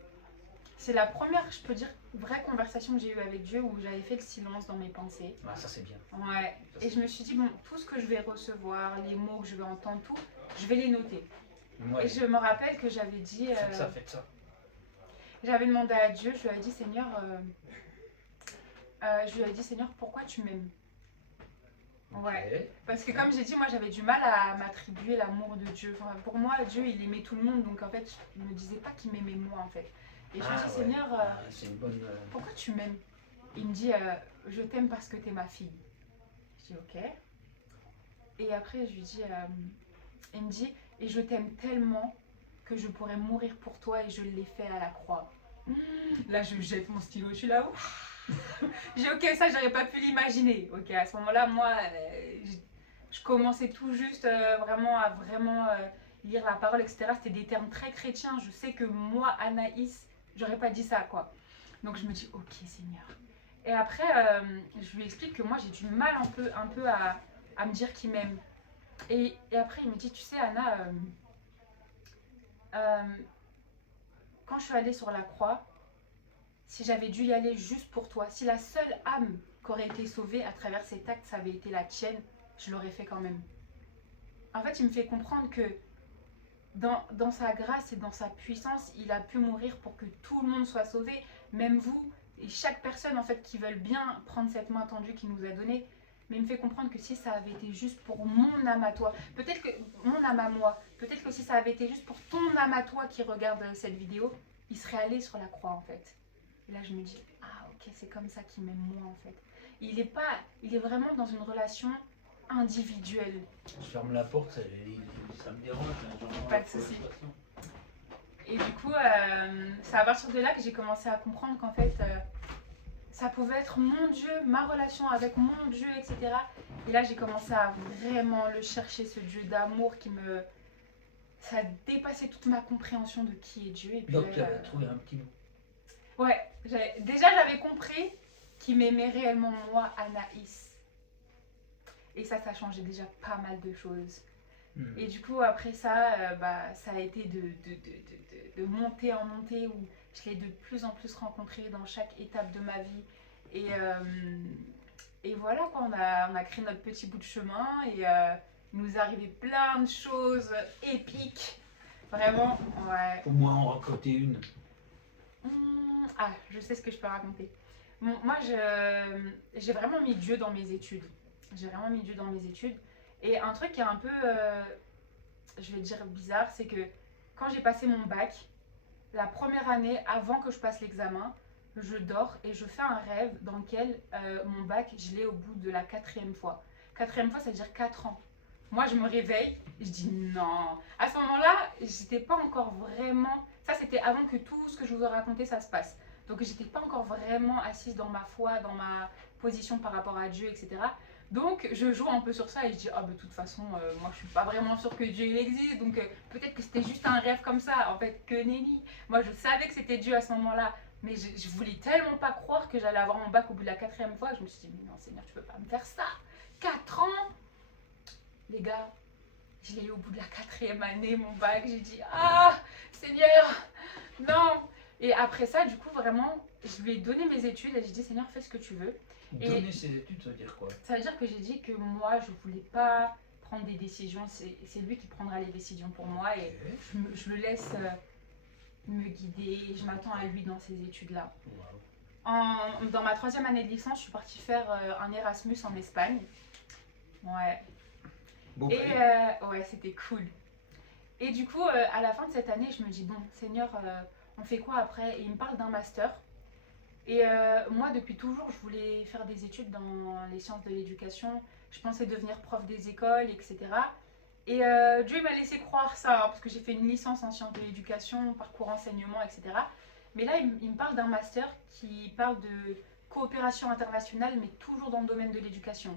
C'est la première, je peux dire, vraie conversation que j'ai eue avec Dieu où j'avais fait le silence dans mes pensées. Ah, ça, c'est bien. Ouais. Et je me suis dit, bon, tout ce que je vais recevoir, les mots que je vais entendre, tout, je vais les noter. Ouais. Et je me rappelle que j'avais dit... Faites ça. J'avais demandé à Dieu, je lui avais dit, Seigneur, Seigneur, pourquoi tu m'aimes? Ouais. Parce que comme j'ai dit, moi j'avais du mal à m'attribuer l'amour de Dieu. Enfin, pour moi, Dieu, il aimait tout le monde, donc en fait, je me disais pas qu'il m'aimait moi en fait. Et je me dis, Seigneur, c'est une bonne. pourquoi tu m'aimes? Il me dit, je t'aime parce que t'es ma fille. Je dis, ok. Et après, je lui dis, il me dit, et je t'aime tellement que je pourrais mourir pour toi et je l'ai fait à la croix. Là, je jette mon stylo, je suis là, ouf. J'ai ok, ça j'aurais pas pu l'imaginer. Ok, à ce moment-là, moi, je commençais tout juste vraiment à lire la parole, etc. C'était des termes très chrétiens. Je sais que moi, Anaïs, j'aurais pas dit ça, quoi. Donc je me dis, ok, Seigneur. Et après, je lui explique que moi, j'ai du mal un peu à me dire qu'il m'aime. Et après, il me dit, tu sais, Anna, quand je suis allée sur la croix, si j'avais dû y aller juste pour toi, si la seule âme qui aurait été sauvée à travers cet acte, ça avait été la tienne, je l'aurais fait quand même. En fait, il me fait comprendre que dans sa grâce et dans sa puissance, il a pu mourir pour que tout le monde soit sauvé, même vous et chaque personne en fait qui veulent bien prendre cette main tendue qu'il nous a donnée. Mais il me fait comprendre que si ça avait été juste pour mon âme à toi, peut-être que mon âme à moi, peut-être que si ça avait été juste pour ton âme à toi qui regarde cette vidéo, il serait allé sur la croix en fait. Et là, je me dis, ah ok, c'est comme ça qu'il m'aime moi en fait. Il est vraiment dans une relation individuelle. Je ferme la porte, ça me dérange. Pas de souci. Et du coup, c'est à partir de là que j'ai commencé à comprendre qu'en fait, ça pouvait être mon Dieu, ma relation avec mon Dieu, etc. Et là, j'ai commencé à vraiment le chercher, ce Dieu d'amour qui me... Ça dépassait toute ma compréhension de qui est Dieu. Et puis, Donc, tu avais trouvé un petit mot. Ouais, déjà j'avais compris qu'il m'aimait réellement moi, Anaïs. Et ça changeait déjà pas mal de choses. Et du coup, après ça, ça a été de montée en montée où je l'ai de plus en plus rencontré dans chaque étape de ma vie. Et voilà, quoi, on a créé notre petit bout de chemin et il nous est arrivé plein de choses épiques. Vraiment, ouais. Au moins en raconter une. Ah, je sais ce que je peux raconter. Bon, moi, j'ai vraiment mis Dieu dans mes études. J'ai vraiment mis Dieu dans mes études. Et un truc qui est un peu, je vais dire bizarre, c'est que quand j'ai passé mon bac, la première année, avant que je passe l'examen, je dors et je fais un rêve dans lequel mon bac, je l'ai au bout de la 4e fois. 4e fois, ça veut dire 4 ans. Moi, je me réveille, je dis non. À ce moment-là, j'étais pas encore vraiment... Ça, c'était avant que tout ce que je vous ai raconté, ça se passe. Donc, j'étais pas encore vraiment assise dans ma foi, dans ma position par rapport à Dieu, etc. Donc, je joue un peu sur ça et je dis, ah, de toute façon, moi, je suis pas vraiment sûre que Dieu il existe. Donc, peut-être que c'était juste un rêve comme ça. En fait, que nenni. Moi, je savais que c'était Dieu à ce moment-là. Mais je voulais tellement pas croire que j'allais avoir mon bac au bout de la 4e fois. Je me suis dit, mais non, Seigneur, tu peux pas me faire ça. 4 ans. Les gars, je l'ai eu au bout de la 4e année, mon bac. J'ai dit, ah, Seigneur, non. Et après ça, du coup, vraiment, je lui ai donné mes études et j'ai dit, Seigneur, fais ce que tu veux. Donner ses études, ça veut dire quoi? Ça veut dire que j'ai dit que moi, je voulais pas prendre des décisions. C'est lui qui prendra les décisions pour moi et je le laisse me guider. Je m'attends à lui dans ces études-là. Wow. Dans ma 3e année de licence, je suis partie faire un Erasmus en Espagne. Ouais. Beau Et prix. ouais, c'était cool. Et du coup, à la fin de cette année, je me dis, bon, Seigneur, on fait quoi après? Et il me parle d'un master. Et moi, depuis toujours, je voulais faire des études dans les sciences de l'éducation. Je pensais devenir prof des écoles, etc. Et Dieu m'a laissé croire ça, hein, parce que j'ai fait une licence en sciences de l'éducation, parcours enseignement, etc. Mais là, il me parle d'un master qui parle de coopération internationale, mais toujours dans le domaine de l'éducation.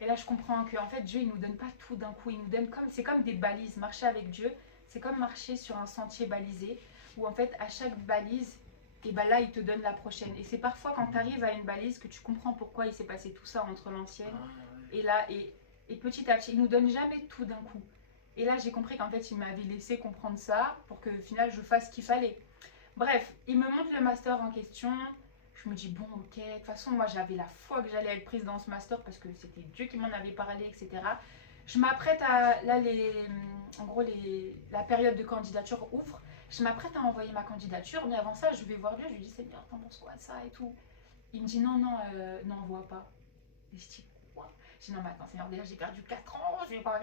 Et là, je comprends que en fait, Dieu, il nous donne pas tout d'un coup. Il nous donne comme, c'est comme des balises. Marcher avec Dieu, c'est comme marcher sur un sentier balisé, où en fait, à chaque balise, et ben là, il te donne la prochaine. Et c'est parfois quand tu arrives à une balise que tu comprends pourquoi il s'est passé tout ça entre l'ancienne et là, et petit à petit, il nous donne jamais tout d'un coup. Et là, j'ai compris qu'en fait, il m'avait laissé comprendre ça pour que au final, je fasse ce qu'il fallait. Bref, il me montre le master en question. Je me dis, bon, ok, de toute façon, moi, j'avais la foi que j'allais être prise dans ce master parce que c'était Dieu qui m'en avait parlé, etc. Je m'apprête à. Là, en gros, la période de candidature ouvre. Je m'apprête à envoyer ma candidature, mais avant ça, je vais voir Dieu. Je lui dis, Seigneur, t'en penses quoi de ça et tout. Il me dit, non, non, n'envoie pas. Et je dis, quoi? Je dis, non, mais attends, Seigneur, déjà, j'ai perdu 4 ans. Je vais pas.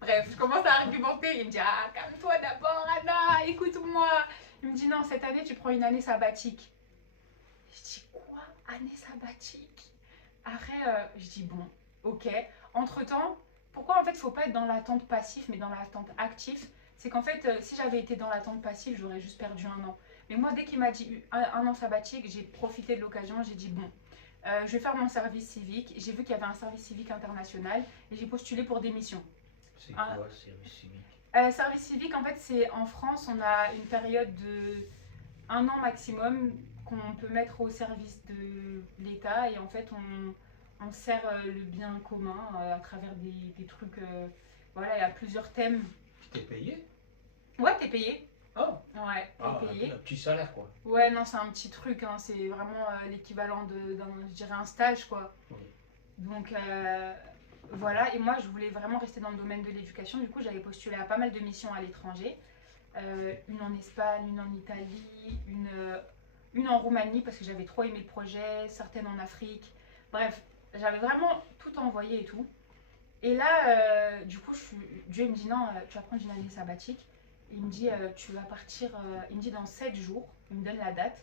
Bref, je commence à argumenter. Il me dit, ah, calme-toi d'abord, Anna, écoute-moi. Il me dit, non, cette année, tu prends une année sabbatique. Je dis, quoi? Année sabbatique? Après, je dis, bon, ok. Entre-temps, pourquoi en fait, il ne faut pas être dans l'attente passive, mais dans l'attente active? C'est qu'en fait, si j'avais été dans l'attente passive, j'aurais juste perdu un an. Mais moi, dès qu'il m'a dit un an sabbatique, j'ai profité de l'occasion. J'ai dit, bon, je vais faire mon service civique. J'ai vu qu'il y avait un service civique international et j'ai postulé pour des missions. C'est quoi le service civique? Service civique, en fait, c'est en France, on a une période de un an maximum qu'on peut mettre au service de l'État et en fait, on sert le bien commun à travers des trucs. Voilà, il y a plusieurs thèmes. T'es payé? Ouais, t'es payé. Oh! Ouais, t'es payé. Un petit salaire, quoi. Ouais, non, c'est un petit truc, hein, c'est vraiment l'équivalent d'un, je dirais, un stage, quoi. Oui. Donc, voilà, et moi, je voulais vraiment rester dans le domaine de l'éducation. Du coup, j'avais postulé à pas mal de missions à l'étranger. Une en Espagne, une en Italie, une en Roumanie, parce que j'avais trop aimé le projet, certaines en Afrique. Bref, j'avais vraiment tout envoyé et tout. Et là, du coup, Dieu me dit, non, tu vas prendre une année sabbatique. Il me dit, tu vas partir, il me dit dans 7 jours, il me donne la date.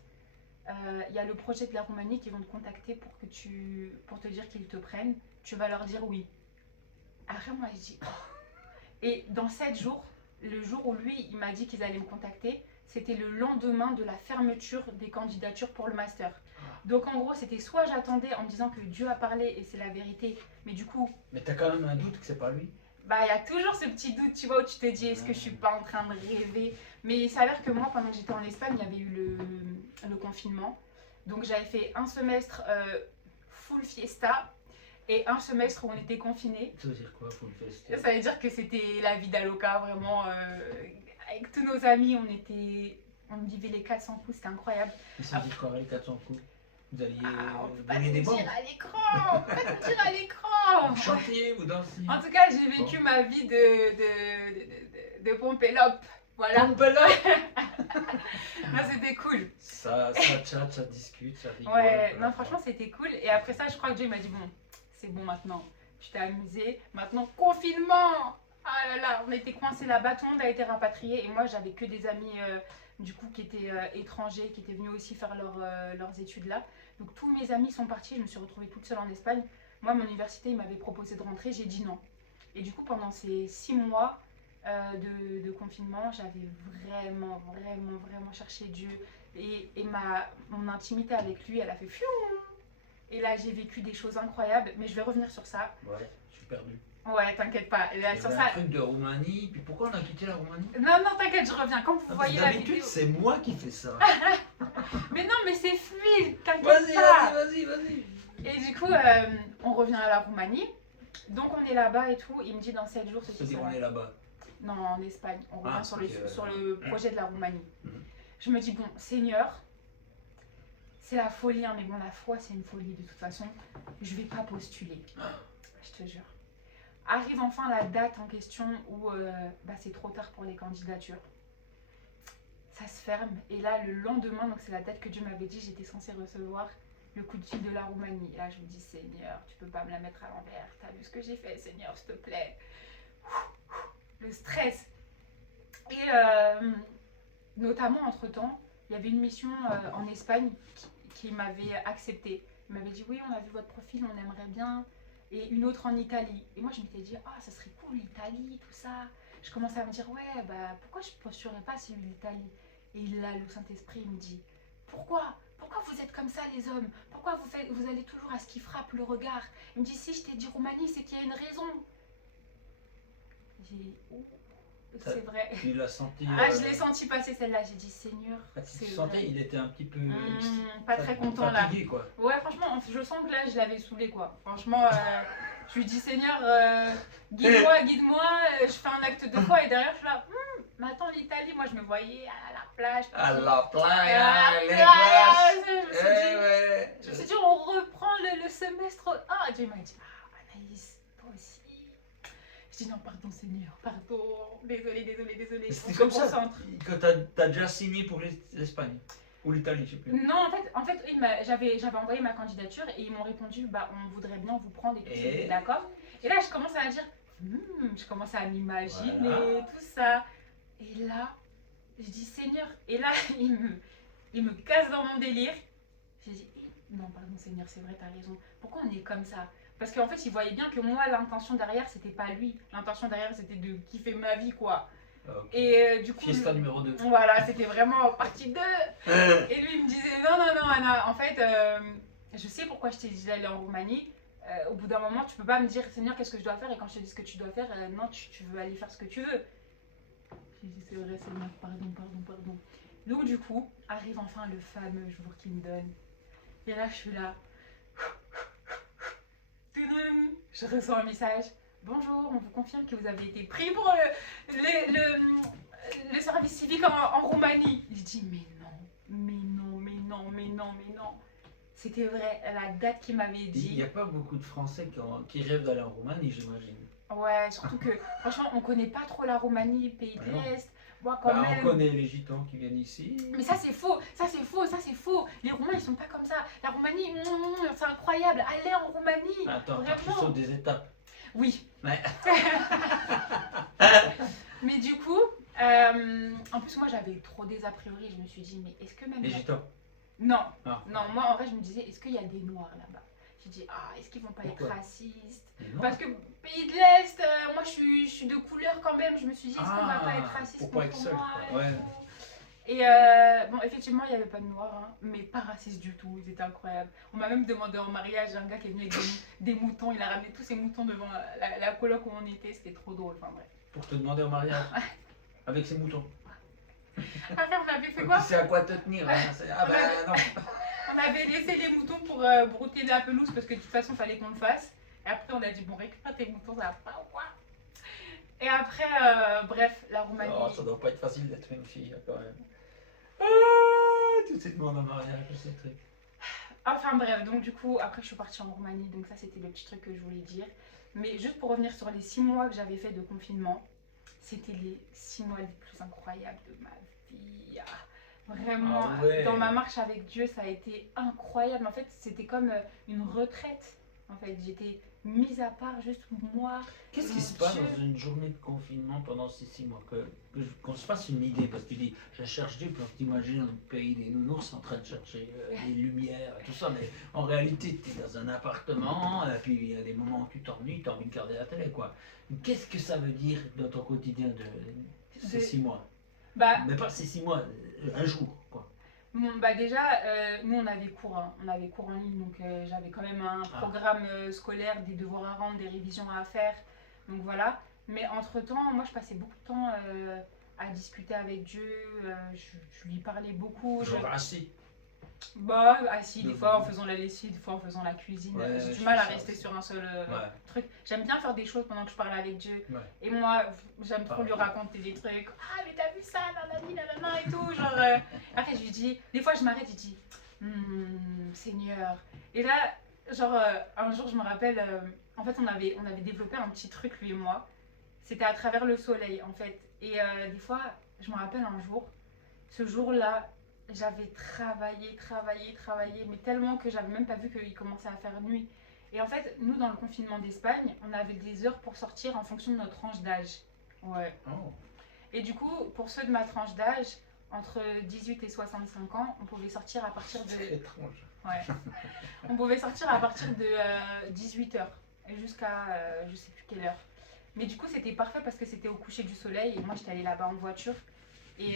Il y a le projet de la Roumanie qui vont te contacter pour te dire qu'ils te prennent. Tu vas leur dire oui. Après, moi, je dis, oh. Et dans 7 jours, le jour où lui, il m'a dit qu'ils allaient me contacter, c'était le lendemain de la fermeture des candidatures pour le master. Donc en gros, c'était soit j'attendais en me disant que Dieu a parlé et c'est la vérité, mais du coup... Mais t'as quand même un doute que c'est pas lui? Bah, il y a toujours ce petit doute, tu vois, où tu te dis, est-ce que je suis pas en train de rêver? Mais il s'avère que moi, pendant que j'étais en Espagne, il y avait eu le confinement. Donc j'avais fait un semestre full fiesta et un semestre où on était confinés. Ça veut dire quoi, full fest? Ça veut dire que c'était la vie d'Aloca, vraiment. Avec tous nos amis, on vivait les 400 coups, c'était incroyable. Et ça veut dire quoi, les 400 coups? Vous alliez On peut pas donner te des bombes? dire à l'écran, on peut pas te dire à l'écran. Vous chantiez, vous dansiez? En tout cas, j'ai vécu ma vie de pompelope. Voilà. Pompelope. Non, c'était cool. Ça chatte, ça discute, ça rigole. Ouais, non, franchement, c'était cool. Et après ça, je crois que Dieu m'a dit, bon, c'est bon maintenant. Tu t'es amusé. Maintenant, confinement. Ah là là, on a été coincés là-bas, tout le monde a été rapatrié. Et moi, j'avais que des amis, du coup, qui étaient étrangers, qui étaient venus aussi faire leurs études là. Donc, tous mes amis sont partis. Je me suis retrouvée toute seule en Espagne. Moi, mon université, il m'avait proposé de rentrer. J'ai dit non. Et du coup, pendant ces 6 mois de confinement, j'avais vraiment cherché Dieu. Et mon intimité avec lui, elle a fait fiou. Et là, j'ai vécu des choses incroyables. Mais je vais revenir sur ça. Ouais, je suis perdu. Ouais, t'inquiète pas. Et là, Il y sur avait ça... un truc de Roumanie, puis pourquoi on a quitté la Roumanie? Non, non, t'inquiète, je reviens. Quand vous voyez la D'habitude, vidéo... c'est moi qui fais ça. Mais non, mais c'est fluide, t'inquiète Vas-y, pas. vas-y. Et du coup, on revient à la Roumanie. Donc, on est là-bas et tout. Il me dit dans 7 jours, Ça dit qu'on est là-bas. Non, en Espagne. On revient Ah, sur ok, le projet de la Roumanie. Mhm. Je me dis, bon, Seigneur, c'est la folie, hein, mais bon, la foi, c'est une folie de toute façon. Je vais pas postuler. Je te jure. Arrive enfin la date en question où c'est trop tard pour les candidatures. Ça se ferme. Et là, le lendemain, donc c'est la date que Dieu m'avait dit, j'étais censée recevoir le coup de fil de la Roumanie. Et là, je me dis, Seigneur, tu peux pas me la mettre à l'envers. T'as vu ce que j'ai fait, Seigneur, s'il te plaît. Le stress. Et notamment, entre-temps, il y avait une mission en Espagne qui m'avait acceptée. Il m'avait dit, oui, on a vu votre profil, on aimerait bien. Et une autre en Italie. Et moi, je m'étais dit, ah, ça serait cool, l'Italie, tout ça. Je commençais à me dire, ouais, bah, pourquoi je ne postulerais pas celui de l'Italie? Et là, le Saint-Esprit me dit, pourquoi vous êtes comme ça les hommes? Pourquoi vous allez toujours à ce qui frappe le regard? Il me dit, si je t'ai dit Roumanie, c'est qu'il y a une raison. J'ai dit, oh, c'est vrai. Tu l'as senti. Ah, je l'ai senti passer celle-là. J'ai dit, Seigneur, Tu c'est sentais, vrai. il était un petit peu. Pas très content là. Fatigué, quoi. Ouais, franchement, je sens que là, je l'avais saoulé quoi. Franchement, je lui dis, Seigneur, guide-moi, je fais un acte de foi et derrière, je suis là, mais attends, l'Italie, moi, je me voyais à la plage. À la plage, À la les plage. glaces. Je me suis dit, on reprend le semestre. Ah, Dieu m'a dit, Anaïs, toi aussi. Je dis, non, pardon, Seigneur, pardon. Désolé. C'était comme ça que t'as déjà signé pour l'Espagne ou l'Italie, je sais plus. Non, en fait j'avais envoyé ma candidature et ils m'ont répondu, bah, on voudrait bien vous prendre et tout, Et d'accord. Et là, je commence à dire, je commence à m'imaginer, Voilà. tout ça. Et là, je dis, Seigneur. Et là, il me casse dans mon délire. J'ai dit, non, pardon, Seigneur, c'est vrai, t'as raison. Pourquoi on est comme ça? Parce qu'en fait, il voyait bien que moi, l'intention derrière, c'était pas lui. L'intention derrière, c'était de kiffer ma vie, quoi. Ok. Et du coup, Fiesta numéro 2. voilà, c'était vraiment partie 2. Et lui, il me disait, non, Anna, en fait, je sais pourquoi je t'ai dit d'aller en Roumanie. Au bout d'un moment, tu peux pas me dire, Seigneur, qu'est-ce que je dois faire? Et quand je te dis ce que tu dois faire, non, tu veux aller faire ce que tu veux. J'ai dit, c'est vrai, Seigneur, pardon. Donc, du coup, arrive enfin le fameux jour qu'il me donne. Et là, je suis là. Je reçois un message. Bonjour, on vous confirme que vous avez été pris pour le service civique en Roumanie. Je dis, mais non. C'était vrai, la date qu'il m'avait Il dit. n'y a pas beaucoup de Français qui rêvent d'aller en Roumanie, j'imagine. Ouais, surtout que, franchement, on connaît pas trop la Roumanie, pays de Ah non. l'Est. Moi, quand même. On connaît les gitans qui viennent ici. Mais ça c'est faux. Les Roumains ils sont pas comme ça. La Roumanie, c'est incroyable. Allez en Roumanie. Attends, tu Vraiment. sautes des étapes. Oui. Ouais. Mais du coup, en plus moi j'avais trop des a priori. Je me suis dit, mais est-ce que même... Les gitans. Non, Ah. non, moi en vrai je me disais, est-ce qu'il y a des noirs là-bas? J'ai dit, est-ce qu'ils vont pas Pourquoi? être racistes? Et non. Parce que pays de l'Est, moi je suis de couleur quand même. Je me suis dit, est-ce qu'on va pas être raciste pour pas être contre seul, moi quoi. et Ouais. tout. Et bon, effectivement, il n'y avait pas de noirs, hein, mais pas racistes du tout, ils étaient incroyables. On m'a même demandé en mariage, un gars qui est venu avec des moutons, il a ramené tous ses moutons devant la coloc où on était, c'était trop drôle, enfin bref. Pour te demander en mariage. Avec ses moutons. Après, on avait fait quoi? Tu sais à quoi te tenir. Hein. Ah ben non. On avait laissé les moutons pour brouter la pelouse parce que de toute façon, il fallait qu'on le fasse. Et après, on a dit, bon, récupère tes moutons, ça va pas ou quoi? Et après, bref, la Roumanie. Oh, ça doit pas être facile d'être une fille quand même. Tu sais demander en mariage, ce truc. Enfin bref, donc du coup, après je suis partie en Roumanie, donc ça c'était le petit truc que je voulais dire. Mais juste pour revenir sur les 6 mois que j'avais fait de confinement, c'était les 6 mois les plus incroyables de ma vie. Vraiment, Ah ouais. dans ma marche avec Dieu, ça a été incroyable. En fait, c'était comme une retraite. En fait, j'étais mise à part, juste moi. Qu'est-ce Mon qui se passe Dieu. dans une journée de confinement pendant ces 6 mois? Qu'on se fasse une idée, parce que tu dis, je cherche Dieu, puis t'imagines un pays des nounours en train de chercher des lumières et tout ça, mais en réalité, tu es dans un appartement, puis il y a des moments où tu t'ennuies, tu as envie de regarder la télé, quoi. Qu'est-ce que ça veut dire dans ton quotidien de ces 6 mois? Bah, Mais pas ces 6 mois, un jour, quoi. bon, bah déjà, nous on avait cours, hein. On avait cours en ligne, donc j'avais quand même un programme scolaire, des devoirs à rendre, des révisions à faire, donc voilà. Mais entre-temps, moi je passais beaucoup de temps à discuter avec Dieu, je lui parlais beaucoup. Genre assis. Bah, assis, des fois en faisant la lessive, des fois en faisant la cuisine. Ouais, J'ai je du mal à fais ça rester aussi. sur un seul Ouais. truc. J'aime bien faire des choses pendant que je parle avec Dieu. Ouais. Et moi, j'aime trop Pareil. lui raconter des trucs. Ah, mais t'as vu ça, nanana et tout. Genre, après, je lui dis, des fois, je m'arrête et je dis, Seigneur. Et là, genre, un jour, je me rappelle, en fait, on avait développé un petit truc, lui et moi. C'était à travers le soleil, en fait. Et des fois, je me rappelle un jour, ce jour-là, j'avais travaillé, mais tellement que j'avais même pas vu qu'il commençait à faire nuit. Et en fait, nous, dans le confinement d'Espagne, on avait des heures pour sortir en fonction de notre tranche d'âge. Ouais. Oh. Et du coup, pour ceux de ma tranche d'âge, entre 18 et 65 ans, on pouvait sortir à partir de... C'est étrange. Ouais. On pouvait sortir à partir de 18h jusqu'à je sais plus quelle heure. Mais du coup, c'était parfait parce que c'était au coucher du soleil et moi, j'étais allée là-bas en voiture. Et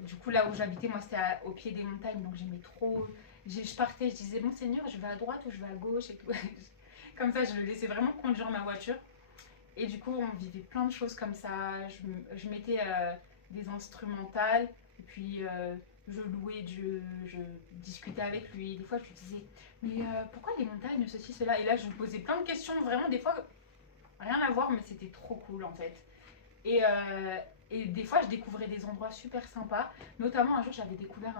du coup, là où j'habitais, moi, c'était au pied des montagnes, donc j'aimais trop. Je partais, je disais, bon Seigneur, je vais à droite ou je vais à gauche et tout. Comme ça, je le laissais vraiment conduire ma voiture. Et du coup, on vivait plein de choses comme ça. Je mettais des instrumentales, et puis je louais Dieu, je discutais avec lui. Des fois, je lui disais, mais pourquoi les montagnes, ceci, cela? Et là, je lui posais plein de questions, vraiment, des fois, rien à voir, mais c'était trop cool en fait. Et, euh, et des fois, je découvrais des endroits super sympas. Notamment, un jour, j'avais découvert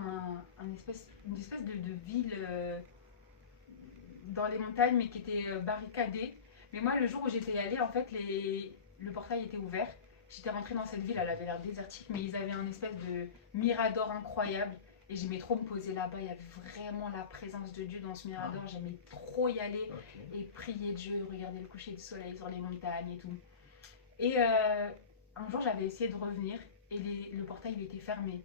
une espèce de ville dans les montagnes, mais qui était barricadée. Mais moi, le jour où j'étais allée, en fait, le portail était ouvert. J'étais rentrée dans cette ville, elle avait l'air désertique, mais ils avaient un espèce de mirador incroyable. Et j'aimais trop me poser là-bas. Il y avait vraiment la présence de Dieu dans ce mirador. J'aimais trop y aller et prier Dieu, regarder le coucher du soleil sur les montagnes et tout. Et un jour, j'avais essayé de revenir et le portail il était fermé.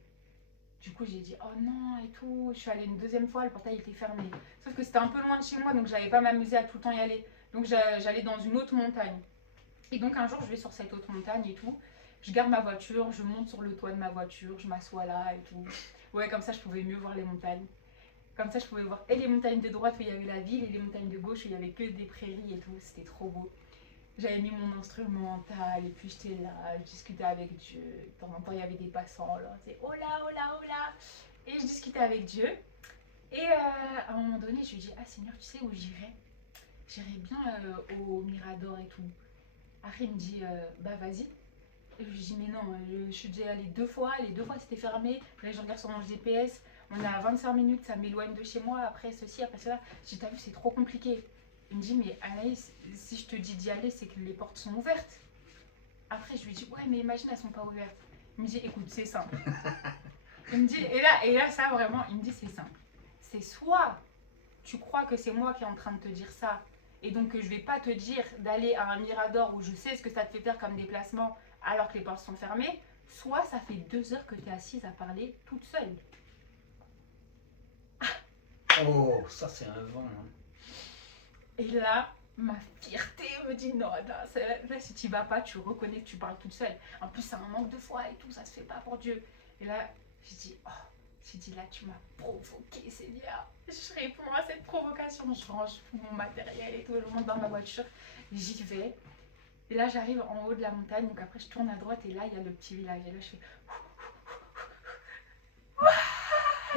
Du coup, j'ai dit oh non et tout. Je suis allée une deuxième fois, le portail était fermé. Sauf que c'était un peu loin de chez moi, donc j'allais pas m'amuser à tout le temps y aller. Donc j'allais dans une autre montagne. Et donc un jour, je vais sur cette autre montagne et tout. Je garde ma voiture, je monte sur le toit de ma voiture, je m'assois là et tout. Ouais, comme ça, je pouvais mieux voir les montagnes. Comme ça, je pouvais voir et les montagnes de droite où il y avait la ville et les montagnes de gauche où il y avait que des prairies et tout. C'était trop beau. J'avais mis mon instrumental et puis j'étais là, je discutais avec Dieu. De temps en temps, il y avait des passants, là, c'est oh là, oh là, oh là. Et je discutais avec Dieu. Et à un moment donné, je lui dis ah Seigneur, tu sais où j'irai? J'irai bien au Mirador et tout. Après, il me dit bah vas-y. Et je lui dis mais non, je suis déjà allée 2 fois, les 2 fois c'était fermé. Là, je regarde sur mon GPS, on est à 25 minutes, ça m'éloigne de chez moi. Après ceci, après cela. J'ai dit t'as vu, c'est trop compliqué. Il me dit, mais Anaïs, si je te dis d'y aller, c'est que les portes sont ouvertes. Après, je lui dis, ouais, mais imagine, elles sont pas ouvertes. Il me dit, écoute, c'est simple. Il me dit, et là, ça vraiment, il me dit, c'est simple. C'est soit tu crois que c'est moi qui est en train de te dire ça, et donc que je vais pas te dire d'aller à un mirador où je sais ce que ça te fait faire comme déplacement alors que les portes sont fermées, soit ça fait 2 heures que tu es assise à parler toute seule. Oh, ça c'est un vent. Hein. Et là, ma fierté me dit non, là si tu vas pas, tu reconnais que tu parles toute seule. En plus, c'est un manque de foi et tout, ça se fait pas pour Dieu. Et là, je dis, oh, j'ai dit là, tu m'as provoqué, Seigneur. Je réponds à cette provocation, je range tout mon matériel et tout, je monte dans ma voiture, j'y vais. Et là, j'arrive en haut de la montagne, donc après, je tourne à droite et là, il y a le petit village. Et là, je fais,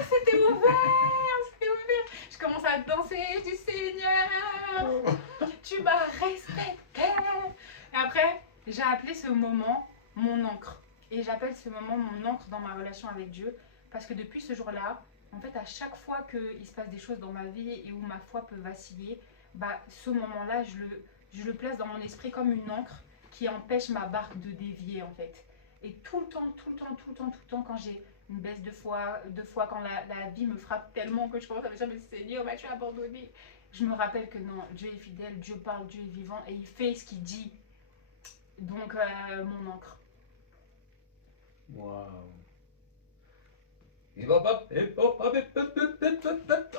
c'était ouvert, c'était ouvert. Je commence à danser, je dis Seigneur, tu m'as respecté. Et après, j'ai appelé ce moment mon encre. Et j'appelle ce moment mon encre dans ma relation avec Dieu. Parce que depuis ce jour-là, en fait, à chaque fois qu'il se passe des choses dans ma vie et où ma foi peut vaciller, bah, ce moment-là, je le place dans mon esprit comme une encre qui empêche ma barque de dévier, en fait. Et tout le temps, quand j'ai une baisse de foi, quand la vie me frappe tellement que je commence à me dire, mais Seigneur, m'as-tu abandonné? Je me rappelle que non, Dieu est fidèle, Dieu parle, Dieu est vivant et il fait ce qu'il dit. Donc, mon encre. Waouh.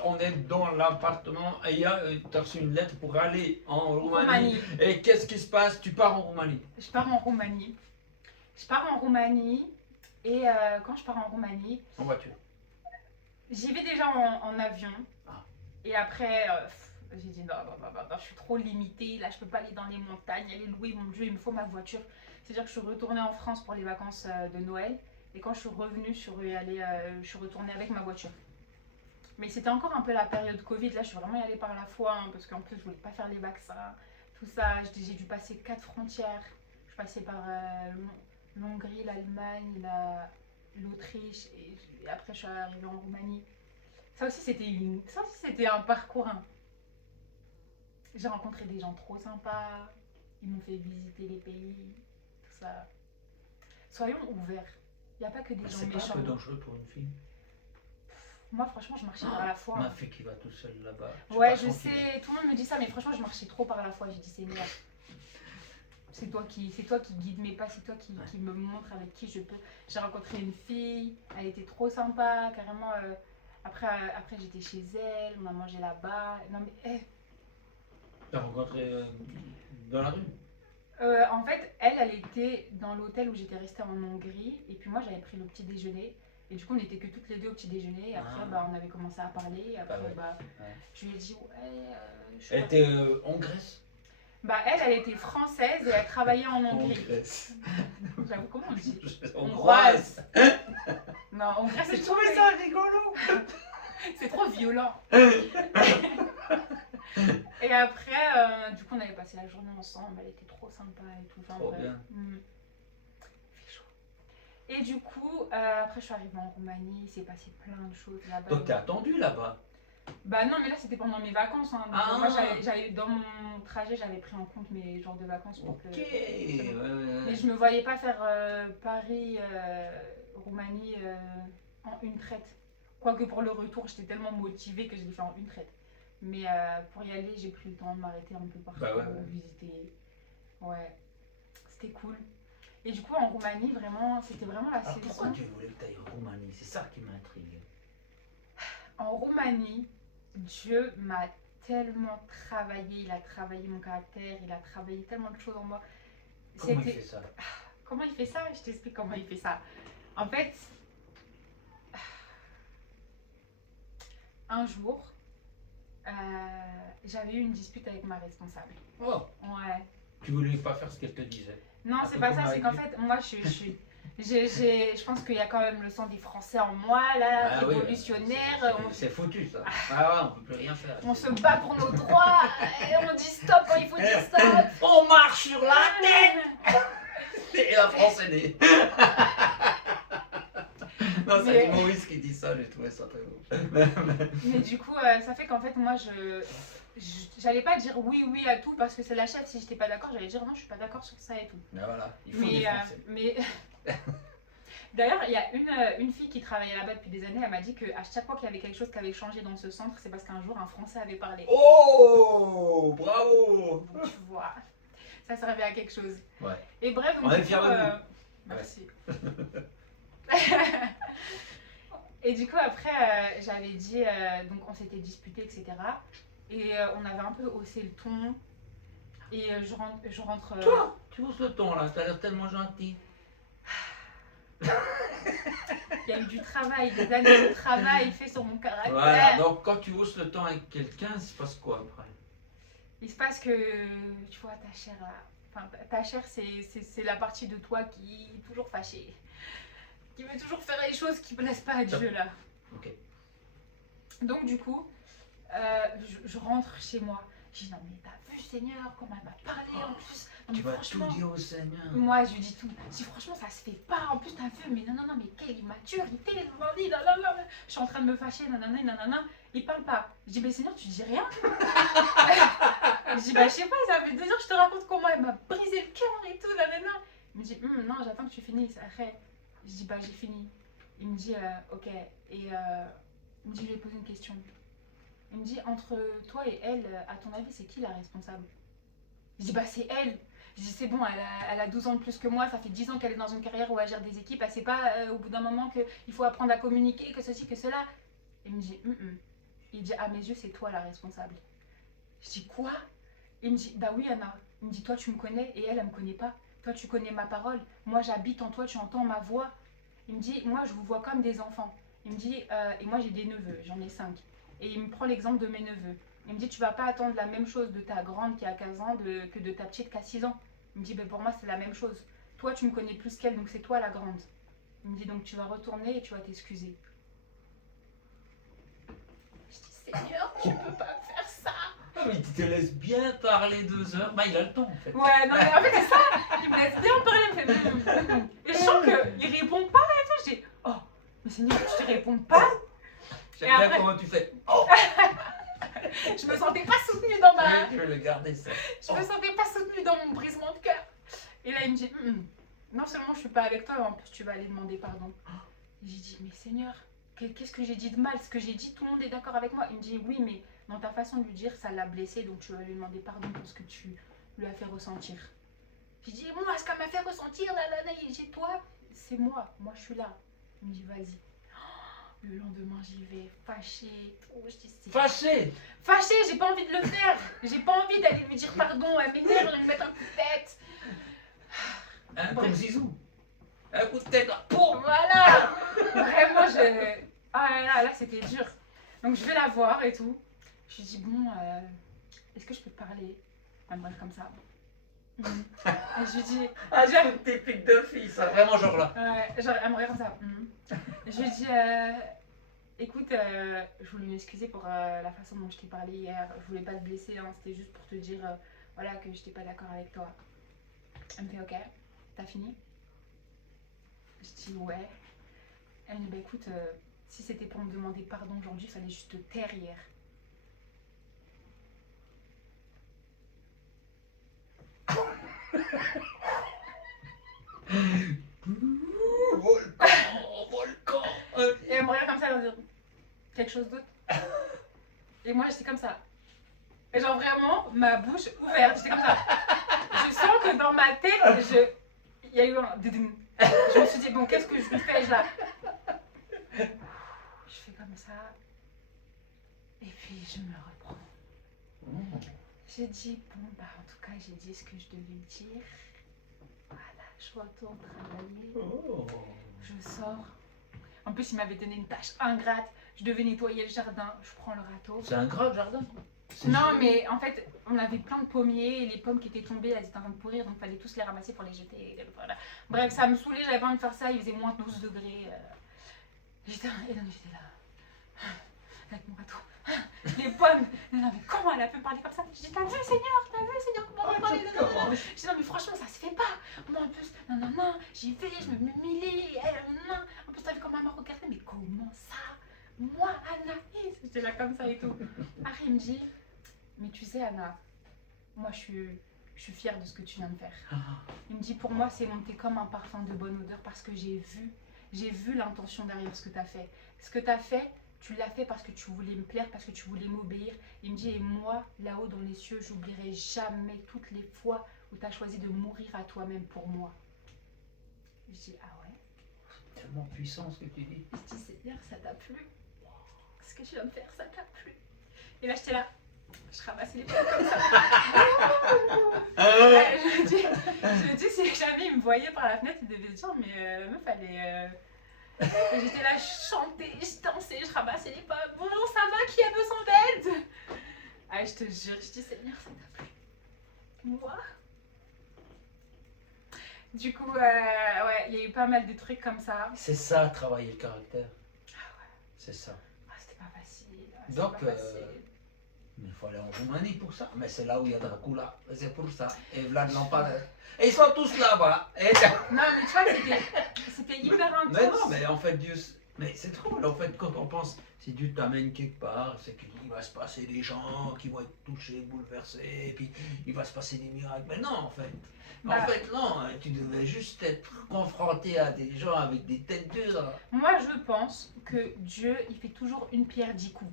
On est dans l'appartement et tu as reçu une lettre pour aller en Roumanie. Et qu'est-ce qui se passe? Tu pars en Roumanie? Je pars en Roumanie. Et quand je pars en Roumanie, en voiture, j'y vais déjà en avion. Ah. Et après, j'ai dit non, je suis trop limitée. Là, je peux pas aller dans les montagnes, aller louer, mon Dieu, il me faut ma voiture. C'est-à-dire que je suis retournée en France pour les vacances de Noël. Et quand je suis revenue, je suis retournée avec ma voiture. Mais c'était encore un peu la période Covid. Là, je suis vraiment y allée par la foi, hein, parce qu'en plus, je voulais pas faire les vaccins. Tout ça, j'ai dû passer 4 frontières. Je passais par l'Hongrie, l'Allemagne, l'Autriche. Et après, je suis arrivée en Roumanie. Ça aussi, c'était un parcours. Hein. J'ai rencontré des gens trop sympas. Ils m'ont fait visiter les pays. Tout ça. Soyons ouverts. Il n'y a pas que des gens c'est méchants. C'est pas un peu dangereux pour une fille? Moi, franchement, je marchais par la foi. Ma fille qui va tout seule là-bas. Ouais, je sais, tout le monde me dit ça, mais franchement, je marchais trop par la foi. J'ai dit, Seigneur, c'est toi qui guides mes pas, c'est toi qui me montre avec qui je peux. J'ai rencontré une fille, elle était trop sympa, carrément. Après j'étais chez elle, on a mangé là-bas. Non, mais. T'as rencontré dans la rue? En fait, elle était dans l'hôtel où j'étais restée en Hongrie. Et puis moi, j'avais pris le petit déjeuner. Et du coup, on n'était que toutes les deux au petit déjeuner. Et après, Ah. on avait commencé à parler. Et après, ouais. je lui ai dit, ouais, je Elle crois- était en Grèce. elle était française et elle travaillait en En Hongrie. Grèce. J'avoue, comment on dit Hongroise. Non, en vrai, c'est Je trop, trouvais ça rigolo. c'est trop violent. Et après, du coup, on avait passé la journée ensemble. Elle était trop sympa et tout. Enfin, Trop bref. bien. Il fait chaud. Et du coup, après, je suis arrivée en Roumanie. Il s'est passé plein de choses là-bas. Donc t'es attendu là-bas. Bah non, mais là, c'était pendant mes vacances. Hein. Donc, Ah. moi, dans mon trajet, j'avais pris en compte mes jours de vacances pour Ok. que... Ouais, Mais je me voyais pas faire Paris-Roumanie en une traite. Quoique pour le retour, j'étais tellement motivée que je l'ai fait en une traite. Mais pour y aller, j'ai pris le temps de m'arrêter un peu partout, Bah ouais. visiter. Ouais, c'était cool. Et du coup, en Roumanie, vraiment, c'était vraiment la Alors saison. pourquoi tu voulais que tu ailles en Roumanie? C'est ça qui m'intrigue. En Roumanie, Dieu m'a tellement travaillé. Il a travaillé mon caractère, il a travaillé tellement de choses en moi. Comment il fait ça? Comment il fait ça? Je t'explique comment il fait ça. En fait, un jour, j'avais eu une dispute avec ma responsable. Oh, Ouais. tu voulais pas faire ce qu'elle te disait. Non, Un c'est peu pas comme ça, c'est avec qu'en lui. fait, moi, je pense qu'il y a quand même le sang des Français en moi, là, oui, révolutionnaire. c'est foutu ça. Ah ouais, on peut plus rien faire. On se bat pour nos droits, et on dit stop quand il faut dire stop. On marche sur la tête. Et la France est née. Non, c'est Mais- Maurice qui dit ça, j'ai trouvé ça très beau. Mais du coup, ça fait qu'en fait, moi, j'allais pas dire oui, oui à tout parce que c'est la chef. Si j'étais pas d'accord, j'allais dire non, je suis pas d'accord sur ça et tout. Mais voilà, il faut des Français. Mais d'ailleurs, il y a une fille qui travaillait là-bas depuis des années. Elle m'a dit qu'à chaque fois qu'il y avait quelque chose qui avait changé dans ce centre, c'est parce qu'un jour un Français avait parlé. Oh, bravo. Donc, tu vois, ça servait à quelque chose. Ouais. Et bref, donc, On est du coup, fiers de vous. merci. Et du coup, après, j'avais dit, donc on s'était disputé, etc. Et on avait un peu haussé le ton. Et je rentre. Toi, tu hausses le ton là, t'as l'air tellement gentil. Il y a eu du travail, des années de travail fait sur mon caractère. Voilà, donc quand tu hausses le ton avec quelqu'un, il se passe quoi après? Il se passe que, tu vois, ta chair, là, enfin, ta chair, c'est la partie de toi qui est toujours fâchée. Qui veut toujours faire les choses qui ne plaisent pas à Dieu, là. Ok. Donc, du coup, je rentre chez moi. Je dis, non, mais t'as vu, Seigneur, comment elle m'a parlé en plus. Non, Tu mais vas tout dire au Seigneur. moi, je lui dis tout. Je dis, franchement, ça se fait pas. En plus, t'as vu, mais non, mais quelle immaturité, dit, nanana. Je suis en train de me fâcher, nanana. Il parle pas. Je dis, mais Seigneur, tu dis rien. Je dis, je sais pas, ça fait 2 heures que je te raconte comment elle m'a brisé le cœur et tout, nanana. Il me dit, non, j'attends que tu finisses. Après, je dis, j'ai fini. Il me dit, ok. Et il me dit, je vais poser une question. Il me dit, entre toi et elle, à ton avis, c'est qui la responsable? Je dis, c'est elle. Je dis, c'est bon, elle a 12 ans de plus que moi, ça fait 10 ans qu'elle est dans une carrière où elle gère des équipes, elle sait pas au bout d'un moment qu'il faut apprendre à communiquer, que ceci, que cela. Il me dit, Il dit, à mes yeux, c'est toi la responsable. Je dis, quoi? Il me dit, bah oui, Anna. Il me dit, toi, tu me connais et elle me connaît pas. Toi, tu connais ma parole. Moi, j'habite en toi, tu entends ma voix. Il me dit, moi, je vous vois comme des enfants. Il me dit, et moi, j'ai des neveux, j'en ai 5. Et il me prend l'exemple de mes neveux. Il me dit, tu vas pas attendre la même chose de ta grande qui a 15 ans que de ta petite qui a 6 ans. Il me dit, pour moi, c'est la même chose. Toi, tu me connais plus qu'elle, donc c'est toi la grande. Il me dit, donc tu vas retourner et tu vas t'excuser. Je dis, Seigneur, tu peux pas faire ça. Ah, mais tu te laisses bien parler 2 heures. Bah, il a le temps en fait. Ouais, non, mais en fait, c'est ça. Il me laisse bien parler, il me fait. Et je sens qu'il répond pas et tout. Je dis, oh, mais Seigneur, tu te réponds pas. J'aime Et bien après- comment tu fais. Je me sentais pas soutenue dans ma. Je vais le garder ça. Je me sentais pas soutenue dans mon brisement de cœur. Et là, il me dit, non seulement je suis pas avec toi, mais en plus tu vas aller demander pardon. Et j'ai dit, mais Seigneur, qu'est-ce que j'ai dit de mal? Ce que j'ai dit, tout le monde est d'accord avec moi. Il me dit, oui, mais dans ta façon de lui dire, ça l'a blessé, donc tu vas lui demander pardon pour ce que tu lui as fait ressentir. J'ai dit, moi, ce qu'elle m'a fait ressentir, il dit, toi, c'est moi je suis là. Il me dit, vas-y. Le lendemain, j'y vais, fâchée. Je dis, c'est Fâché. fâchée, j'ai pas envie de le faire. J'ai pas envie d'aller lui dire pardon, elle m'énerve, je vais lui mettre un coup de tête. Hein, Bref. comme Zizou. Un coup de tête, là, poum. Voilà. Vraiment, je... Ah là, c'était dur. Donc je vais la voir et tout. Je lui dis, bon, est-ce que je peux te parler? Elle me regarde comme ça. Et je lui dis, Ah, j'ai une typique de fille, ça, vraiment genre là. ouais, genre, elle me regarde comme ça. Je lui dis, écoute, je voulais m'excuser pour la façon dont je t'ai parlé hier. Je voulais pas te blesser, hein, c'était juste pour te dire voilà, que je n'étais pas d'accord avec toi. Elle me fait, ok, t'as fini? Je dis, ouais. Elle me dit, bah écoute, si c'était pour me demander pardon aujourd'hui, il fallait juste te taire hier. Volcan. Et elle me regarde comme ça, elle me dit, quelque chose d'autre? Et moi, j'étais comme ça. Et genre vraiment, ma bouche ouverte, j'étais comme ça. Je sens que dans ma tête, il y a eu un... Je me suis dit, bon, qu'est-ce que je lui fais là? Je fais comme ça. Et puis, je me reprends. J'ai dit, bon, bah, en tout cas, j'ai dit ce que je devais dire. Voilà, je retourne travailler. Oh. Je sors. En plus, il m'avait donné une tâche ingrate. Je devais nettoyer le jardin. Je prends le râteau. C'est un grave jardin. C'est Non, joli. mais en fait, on avait plein de pommiers et les pommes qui étaient tombées, elles étaient en train de pourrir, donc il fallait tous les ramasser pour les jeter. Voilà. Bref, ça me saoulait, j'avais pas envie de faire ça, il faisait moins 12 degrés. Et donc j'étais là, avec mon râteau. Les pommes, non mais comment elle a pu me parler comme ça? Je dis, t'as vu Seigneur, comment on parle? Je dis, non mais franchement, ça se fait pas. Moi en plus, non, j'y vais, je me m'humilie. En plus, t'as vu comment elle m'a regardé, mais comment ça? Moi, Anaïs, j'étais là comme ça et tout. Harry me dit, mais tu sais Anna, moi je suis fière de ce que tu viens de faire. Il me dit, pour moi c'est monté comme un parfum de bonne odeur parce que j'ai vu l'intention derrière ce que tu as fait. Ce que tu as fait, tu l'as fait parce que tu voulais me plaire, parce que tu voulais m'obéir. Il me dit, et moi, là-haut dans les cieux, j'oublierai jamais toutes les fois où tu as choisi de mourir à toi-même pour moi. Je dis, ah ouais? Tellement puissant ce que tu dis. Je dis, Seigneur, ça t'a plu? Ce que tu viens de faire, ça t'a plu? Et là, j'étais là, je ramassais les pommes comme ça. Je me dis, si jamais il me voyait par la fenêtre, il devait se dire, mais la meuf, elle est... Et j'étais là, je chantais, je dansais, je ramassais les pommes. Bonjour, ça va? Qui a besoin d'aide? Ah, je te jure, je dis, Seigneur, ça t'a plu? Moi? Du coup, ouais, il y a eu pas mal de trucs comme ça. C'est ça, travailler le caractère. Ah ouais, C'est ça. c'était pas facile. Donc, pas facile. il faut aller en Roumanie pour ça. Mais c'est là où il y a Dracula. C'est pour ça. Et Vlad l'Empaleur. Et ils sont tous là-bas. Et... Non, mais tu vois, c'était hyper intense. Mais non, mais en fait, Dieu. Mais c'est drôle, en fait, quand on pense, si Dieu t'amène quelque part, c'est qu'il va se passer des gens qui vont être touchés, bouleversés, et puis il va se passer des miracles. Mais non, en fait. Bah, En fait, non, tu devais juste être confronté à des gens avec des têtes dures. moi, je pense que Dieu, il fait toujours une pierre 10 coups.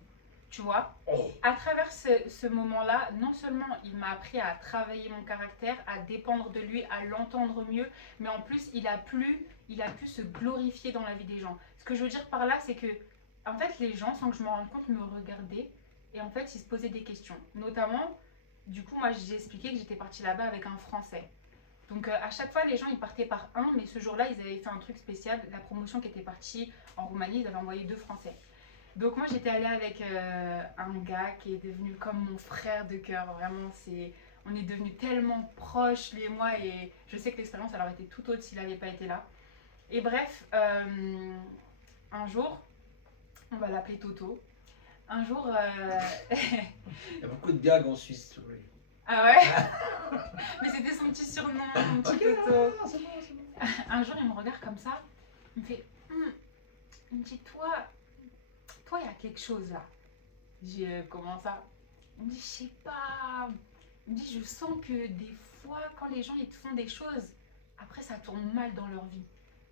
Tu vois, Oh. à travers ce moment-là, non seulement il m'a appris à travailler mon caractère, à dépendre de lui, à l'entendre mieux, mais en plus il a pu se glorifier dans la vie des gens. Ce que je veux dire par là, c'est que en fait les gens, sans que je me rende compte, me regardaient et en fait ils se posaient des questions. Notamment, du coup moi j'ai expliqué que j'étais partie là-bas avec un Français. Donc à chaque fois les gens ils partaient par un, mais ce jour-là ils avaient fait un truc spécial. La promotion qui était partie en Roumanie, ils avaient envoyé 2 Français. Donc moi j'étais allée avec un gars qui est devenu comme mon frère de cœur, vraiment on est devenus tellement proches lui et moi et je sais que l'expérience elle aurait été tout autre s'il n'avait pas été là. Et bref, un jour, on va l'appeler Toto, un jour... Il y a beaucoup de gags en Suisse sur lui. Ah ouais? Mais c'était son petit surnom, mon petit Toto. C'est bon, c'est bon. Un jour il me regarde comme ça, il me fait il me dit toi il y a quelque chose là. J'ai comment ça? Il me dit je sais pas. Il me dit je sens que des fois quand les gens ils te font des choses, après ça tourne mal dans leur vie.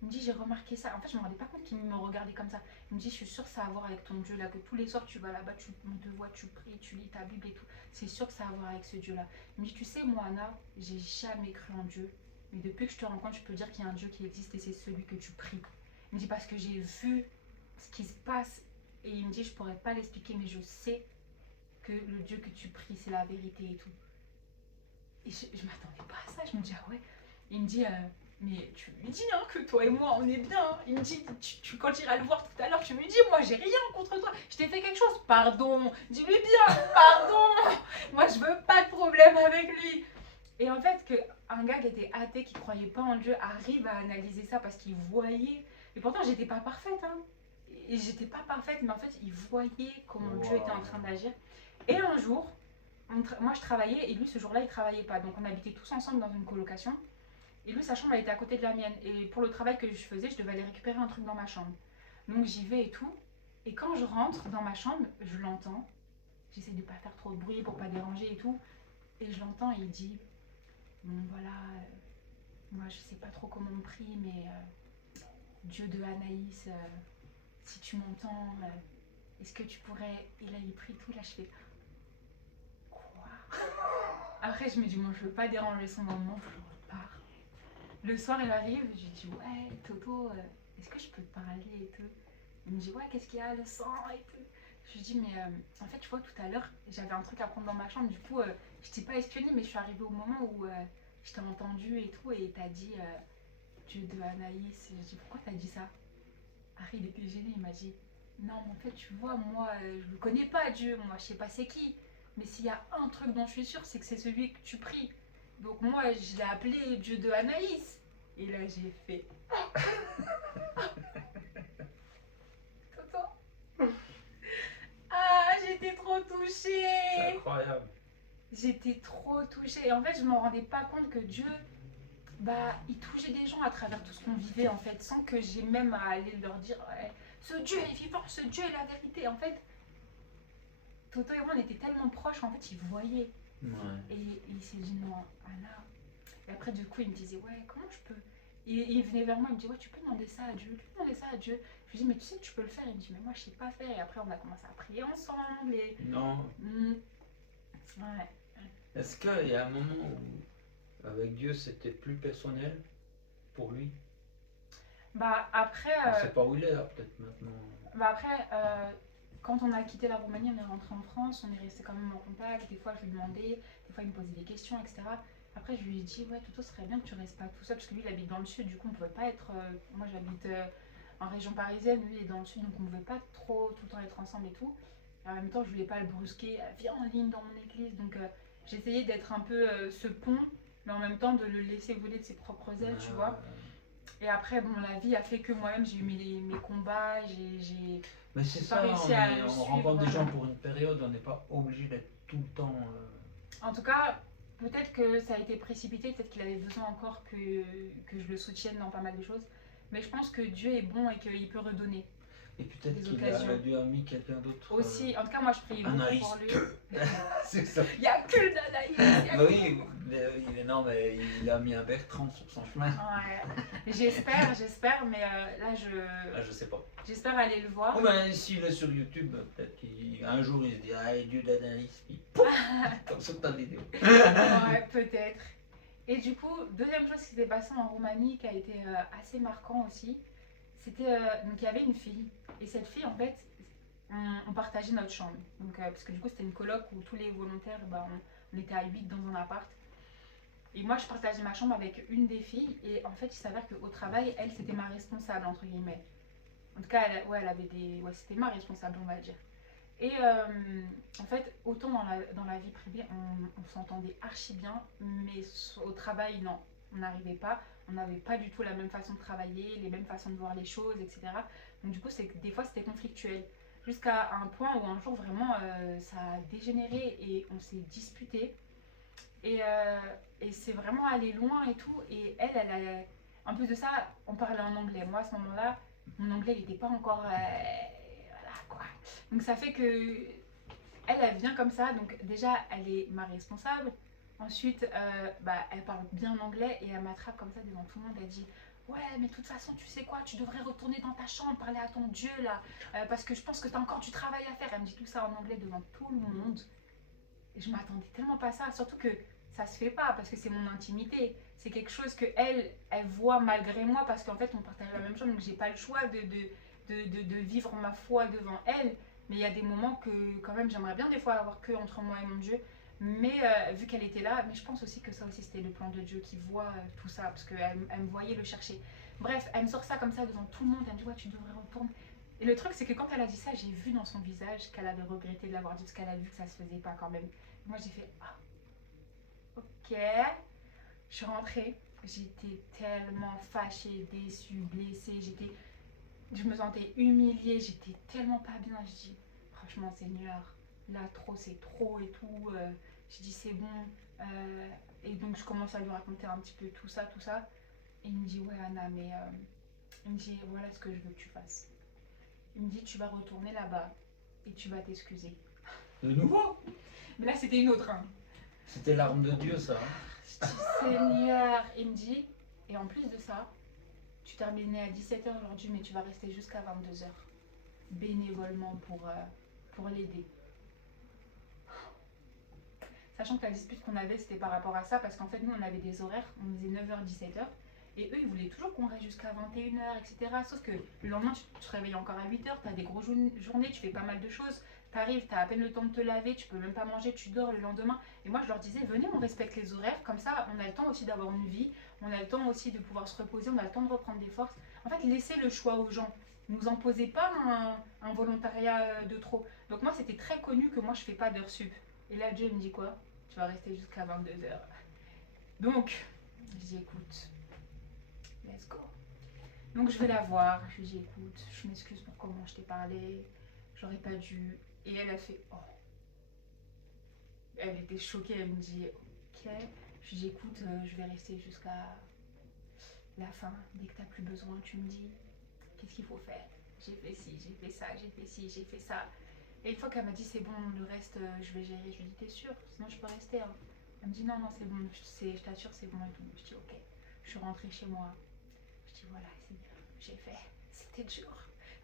Il me dit j'ai remarqué ça. En fait je me rendais pas compte qu'il me regardait comme ça. Il me dit je suis sûre que ça a à voir avec ton Dieu là, que tous les soirs tu vas là-bas, on te voit, tu pries, tu lis ta Bible et tout. C'est sûr que ça a à voir avec ce Dieu là. Il me dit tu sais moi Anna, j'ai jamais cru en Dieu. Mais depuis que je te rencontre, je peux dire qu'il y a un Dieu qui existe et c'est celui que tu pries. Il me dit parce que j'ai vu ce qui se passe. Et il me dit, je pourrais pas l'expliquer, mais je sais que le Dieu que tu pries, c'est la vérité et tout. Et je m'attendais pas à ça, je me dis, ah ouais. Il me dit, mais tu lui dis hein, que toi et moi on est bien. Hein. Il me dit, quand tu iras le voir tout à l'heure, tu lui dis, moi j'ai rien contre toi, je t'ai fait quelque chose, pardon, dis-lui bien, pardon, moi je veux pas de problème avec lui. Et en fait, qu'un gars qui était athée, qui croyait pas en Dieu, arrive à analyser ça parce qu'il voyait. Et pourtant, j'étais pas parfaite, hein. Et j'étais pas parfaite, mais en fait, il voyait comment Dieu était en train d'agir. Et un jour, moi je travaillais et lui ce jour-là il travaillait pas. Donc on habitait tous ensemble dans une colocation. Et lui sa chambre elle était à côté de la mienne. Et pour le travail que je faisais, je devais aller récupérer un truc dans ma chambre. Donc j'y vais et tout. Et quand je rentre dans ma chambre, je l'entends. J'essaie de pas faire trop de bruit pour pas déranger et tout. Et je l'entends et il dit, bon voilà, moi je sais pas trop comment on prie, mais Dieu de Anaïs, si tu m'entends, est-ce que tu pourrais. Et là il prie tout, là je fais. Après, je me dis, moi, je veux pas déranger son moment, je repars. Le soir, il arrive, je lui dis, ouais, Toto, est-ce que je peux te parler et tout. Il me dit, ouais, qu'est-ce qu'il y a, le sang et tout. Je lui dis, mais en fait, tu vois, tout à l'heure, j'avais un truc à prendre dans ma chambre, du coup, je t'ai pas espionnée, mais je suis arrivée au moment où je t'ai entendu et tout, et t'as dit, Dieu de Anaïs. Je dis, pourquoi t'as dit ça? Harry, il était gêné, il m'a dit, non, mais en fait, tu vois, moi, je le connais pas, Dieu, moi, je sais pas c'est qui. Mais s'il y a un truc dont je suis sûre, c'est que c'est celui que tu pries. Donc moi, je l'ai appelé Dieu de Anaïs. Et là, j'ai fait... Toto. Ah, j'étais trop touchée. C'est incroyable. J'étais trop touchée. Et en fait, je me rendais pas compte que Dieu, bah, il touchait des gens à travers tout ce qu'on vivait, en fait, sans que j'ai même à aller leur dire, ouais, ce Dieu est vivant, ce Dieu est la vérité. En fait, Toto et moi, on était tellement proches qu'en fait, il voyait. Ouais. Et il s'est dit, non, Anna. Et après, du coup, il me disait, ouais, comment je peux. Il venait vers moi, il me dit, ouais, tu peux demander ça à Dieu, tu peux demander ça à Dieu. Je lui dis, mais tu sais que tu peux le faire. Il me dit, mais moi, je sais pas faire. Et après, on a commencé à prier ensemble. Et... Non. Ouais. Est-ce qu'il y a un moment où, avec Dieu, c'était plus personnel pour lui? Bah, après. On sait pas où il est, là, peut-être maintenant. Bah, après. Quand on a quitté la Roumanie, on est rentré en France, on est resté quand même en contact. Des fois, je lui demandais, des fois, il me posait des questions, etc. Après, je lui ai dit, ouais, Toto, ce serait bien que tu restes pas tout seul, parce que lui, il habite dans le sud, du coup, on pouvait pas être. Moi, j'habite en région parisienne, lui, il est dans le sud, donc on pouvait pas trop tout le temps être ensemble et tout. Et en même temps, je voulais pas le brusquer, viens en ligne dans mon église. Donc, j'essayais d'être un peu ce pont, mais en même temps de le laisser voler de ses propres ailes, tu vois. Et après, bon, la vie a fait que moi-même, j'ai eu mes combats, j'ai Mais c'est ça, on rencontre des gens pour une période, on n'est pas obligé d'être tout le temps. En tout cas, peut-être que ça a été précipité, peut-être qu'il avait besoin encore que je le soutienne dans pas mal de choses. Mais je pense que Dieu est bon et qu'il peut redonner. Et peut-être qu'il a dû avoir mis quelqu'un d'autre. Aussi, en tout cas, moi je prie beaucoup pour lui. C'est ça. Il n'y a que d'Anaïs. Bah oui, non, mais il a mis un Bertrand sur son chemin. Ouais, j'espère, mais là je sais pas. J'espère aller le voir. Oh ben, s'il est sur YouTube, peut-être qu'un jour il se dit, ah, Dieu d'Anaïs, puis pouf, comme ça t'as vidéo. Ouais, peut-être. Et du coup, deuxième chose qui s'est passée en Roumanie qui a été assez marquant aussi, c'était donc il y avait une fille. Et cette fille, en fait, on partageait notre chambre. Donc, parce que du coup, c'était une coloc où tous les volontaires, bah, on était à 8 dans un appart. Et moi, je partageais ma chambre avec une des filles. Et en fait, il s'avère qu'au travail, elle, c'était ma responsable, entre guillemets. En tout cas, elle avait des... Ouais, c'était ma responsable, on va dire. Et en fait, autant dans la vie privée, on s'entendait archi bien. Mais au travail, non, on n'arrivait pas. On n'avait pas du tout la même façon de travailler, les mêmes façons de voir les choses, etc. Donc du coup, des fois, c'était conflictuel. Jusqu'à un point où un jour, vraiment, ça a dégénéré et on s'est disputé. Et c'est vraiment allé loin et tout. Et elle a... En plus de ça, on parlait en anglais. Moi, à ce moment-là, mon anglais n'était pas encore... voilà, quoi. Donc ça fait que... Elle vient comme ça. Donc déjà, elle est ma responsable. Ensuite, elle parle bien anglais et elle m'attrape comme ça devant tout le monde. Elle dit, ouais, mais de toute façon, tu sais quoi, tu devrais retourner dans ta chambre, parler à ton Dieu là, parce que je pense que tu as encore du travail à faire. Elle me dit tout ça en anglais devant tout le monde. Et je m'attendais tellement pas à ça, surtout que ça se fait pas parce que c'est mon intimité. C'est quelque chose que elle voit malgré moi parce qu'en fait, on partage la même chambre, donc j'ai pas le choix de vivre ma foi devant elle. Mais il y a des moments que quand même j'aimerais bien des fois avoir que entre moi et mon Dieu. Mais vu qu'elle était là, mais je pense aussi que ça aussi c'était le plan de Dieu qui voit tout ça, parce qu'elle elle me voyait le chercher. Bref, elle me sort ça comme ça devant tout le monde, elle me dit ouais tu devrais retourner. Et le truc c'est que quand elle a dit ça, j'ai vu dans son visage qu'elle avait regretté de l'avoir dit, parce qu'elle a vu que ça se faisait pas quand même. Moi j'ai fait ah ok. Je suis rentrée, j'étais tellement fâchée, déçue, blessée, je me sentais humiliée, j'étais tellement pas bien. Je dis franchement Seigneur, là trop c'est trop et tout. Je dis c'est bon. Et donc je commence à lui raconter un petit peu tout ça, tout ça. Et il me dit ouais Anna, mais il me dit voilà ce que je veux que tu fasses. Il me dit tu vas retourner là-bas et tu vas t'excuser. De nouveau? Mais là c'était une autre. Hein. C'était l'arme de Dieu, ça. Hein. Je dis Seigneur, il me dit et en plus de ça, tu terminais à 17h aujourd'hui, mais tu vas rester jusqu'à 22h bénévolement pour l'aider. Sachant que la dispute qu'on avait, c'était par rapport à ça, parce qu'en fait, nous, on avait des horaires, on faisait 9h, 17h, et eux, ils voulaient toujours qu'on reste jusqu'à 21h, etc. Sauf que le lendemain, tu te réveilles encore à 8h, tu as des grosses journées, tu fais pas mal de choses, tu arrives, tu as à peine le temps de te laver, tu peux même pas manger, tu dors le lendemain. Et moi, je leur disais, venez, on respecte les horaires, comme ça, on a le temps aussi d'avoir une vie, on a le temps aussi de pouvoir se reposer, on a le temps de reprendre des forces. En fait, laissez le choix aux gens. Ne nous imposez pas un volontariat de trop. Donc moi, c'était très connu que moi, je fais pas d'heures sup. Et là, Dieu me dit quoi? Tu vas rester jusqu'à 22h. Donc, je dis écoute, let's go. Donc je vais la voir, je lui dis écoute, je m'excuse pour comment je t'ai parlé, j'aurais pas dû. Et elle a fait oh. Elle était choquée, elle me dit ok. Je lui dis écoute, je vais rester jusqu'à la fin. Dès que t'as plus besoin, tu me dis qu'est-ce qu'il faut faire. J'ai fait ci, j'ai fait ça, j'ai fait ci, j'ai fait ça. Et une fois qu'elle m'a dit c'est bon, le reste je vais gérer, je lui dis t'es sûre, sinon je peux rester. Hein. Elle me dit non, non, c'est bon, je t'assure, c'est bon et tout. Je dis ok. Je suis rentrée chez moi. Je dis voilà, j'ai fait. C'était dur.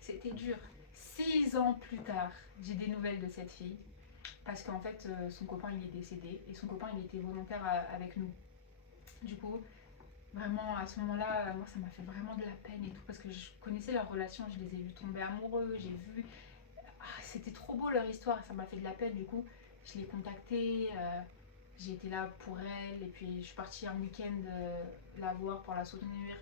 C'était dur. 6 ans plus tard, j'ai des nouvelles de cette fille. Parce qu'en fait, son copain il est décédé et son copain il était volontaire avec nous. Du coup, vraiment à ce moment-là, moi ça m'a fait vraiment de la peine et tout. Parce que je connaissais leur relation, je les ai vus tomber amoureux, j'ai vu. Ah, c'était trop beau leur histoire, ça m'a fait de la peine. Du coup, je l'ai contactée. J'ai été là pour elle et puis je suis partie un week-end la voir pour la soutenir,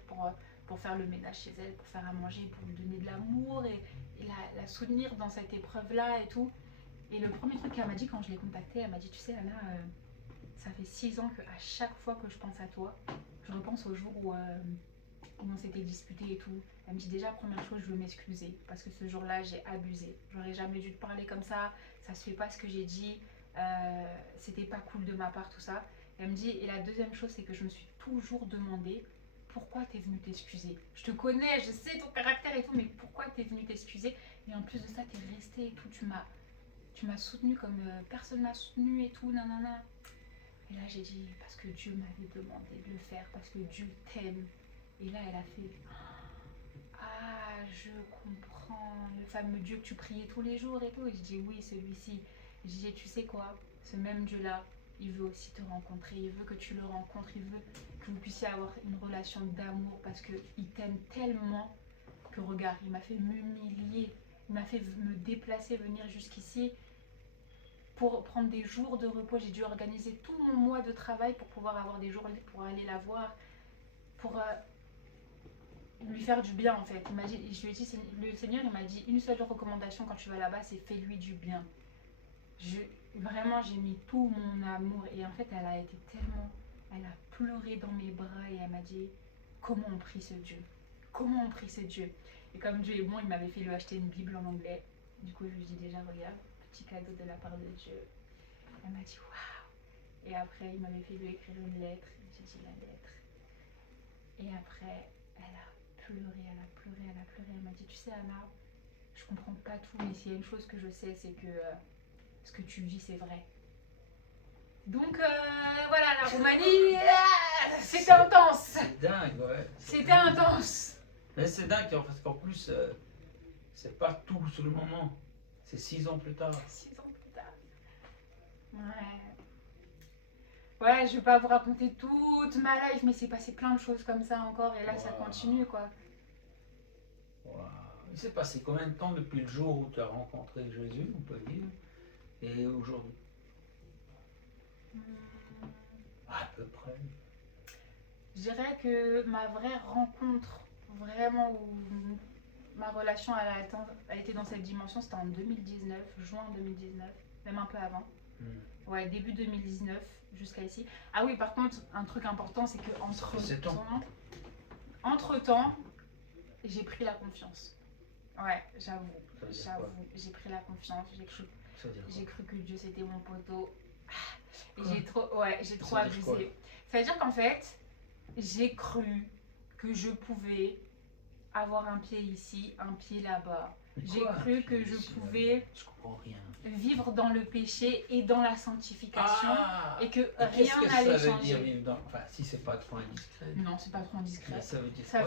pour faire le ménage chez elle, pour faire à manger, pour lui donner de l'amour et la soutenir dans cette épreuve-là et tout. Et le premier truc qu'elle m'a dit quand je l'ai contactée, elle m'a dit tu sais Anna, ça fait 6 ans qu'à chaque fois que je pense à toi, je repense au jour où on s'était disputé et tout. Elle me dit déjà première chose je veux m'excuser parce que ce jour-là j'ai abusé. J'aurais jamais dû te parler comme ça se fait pas ce que j'ai dit. C'était pas cool de ma part tout ça. Elle me dit et la deuxième chose c'est que je me suis toujours demandé pourquoi t'es venue t'excuser. Je te connais, je sais ton caractère et tout, mais pourquoi t'es venue t'excuser? Et en plus de ça t'es restée et tout, tu m'as soutenue comme personne m'a soutenue et tout, nanana. Et là j'ai dit parce que Dieu m'avait demandé de le faire, parce que Dieu t'aime. Et là elle a fait ah je comprends, le fameux Dieu que tu priais tous les jours et tout. Et je dis oui celui-ci. Je dis tu sais quoi, ce même Dieu-là, il veut aussi te rencontrer, il veut que tu le rencontres, il veut que vous puissiez avoir une relation d'amour parce qu'il t'aime tellement que regarde, il m'a fait m'humilier, il m'a fait me déplacer, venir jusqu'ici pour prendre des jours de repos. J'ai dû organiser tout mon mois de travail pour pouvoir avoir des jours pour aller la voir, pour lui faire du bien en fait. Il m'a dit, je lui ai dit, le Seigneur il m'a dit une seule recommandation quand tu vas là-bas, c'est fais-lui du bien. Vraiment j'ai mis tout mon amour et en fait elle a été tellement, elle a pleuré dans mes bras et elle m'a dit comment on prie ce Dieu, comment on prie ce Dieu. Et comme Dieu est bon, il m'avait fait lui acheter une Bible en anglais. Du coup je lui dis déjà regarde, petit cadeau de la part de Dieu. Elle m'a dit waouh. Et après il m'avait fait lui écrire une lettre. J'ai dit la lettre. Et après elle a pleuré, elle a pleuré, elle a pleuré. Elle m'a dit tu sais Anna, je comprends pas tout mais s'il y a une chose que je sais c'est que ce que tu vis c'est vrai. Donc voilà, la Roumanie, c'était intense. C'est dingue, ouais. C'était intense. Mais c'est dingue parce qu'en plus, c'est pas tout sur le moment. C'est 6 ans plus tard. 6 ans plus tard. Ouais. Ouais, je vais pas vous raconter toute ma life, mais c'est passé plein de choses comme ça encore, et là Wow. ça continue quoi. Wow. Il s'est passé combien de temps depuis le jour où tu as rencontré Jésus, on peut dire, et aujourd'hui? À peu près. Je dirais que ma vraie rencontre, vraiment où ma relation a été dans cette dimension, c'était en 2019, juin 2019, même un peu avant. Ouais, début 2019 jusqu'à ici. Ah oui, par contre, un truc important, c'est que entre-temps, j'ai pris la confiance. Ouais, j'avoue, j'ai pris la confiance, j'ai cru que Dieu c'était mon poteau. Et j'ai trop abusé. Ça veut dire qu'en fait, j'ai cru que je pouvais avoir un pied ici, un pied là-bas. J'ai cru que je pouvais vivre dans le péché et dans la sanctification et que rien n'allait changer. Ça veut dire vivre dans... Enfin, si c'est pas trop indiscret. Non, c'est pas trop indiscret. Ça veut dire, ça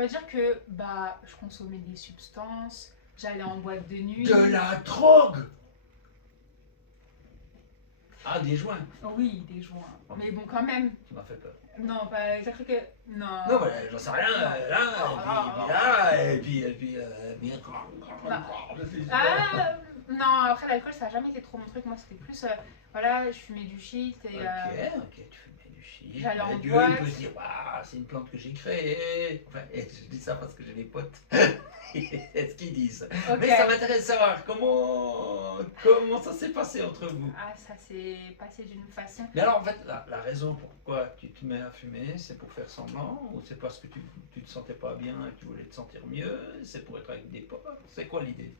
veut dire que bah, je consommais des substances, j'allais en boîte de nuit. De la drogue. Ah, des joints. Oui, des joints. Mais bon, quand même. Tu m'as fait peur. Non, bah, j'ai cru que... Non. Non, bah, j'en sais rien. Non, après l'alcool, ça n'a jamais été trop mon truc. Moi, c'était plus... voilà, je fumais du shit et... Ok, tu fumais du shit. J'allais en Dieu, boîte. il peut se dire, bah, c'est une plante que j'ai créée. Enfin, je dis ça parce que j'ai des potes. C'est ce qu'ils disent. Okay. Mais ça m'intéresse de savoir comment ça s'est passé entre vous. Ah, ça s'est passé d'une façon... Mais alors, en fait, la raison pourquoi tu te mets à fumer, c'est pour faire semblant? Ou c'est parce que tu te sentais pas bien et que tu voulais te sentir mieux? C'est pour être avec des potes? C'est quoi l'idée?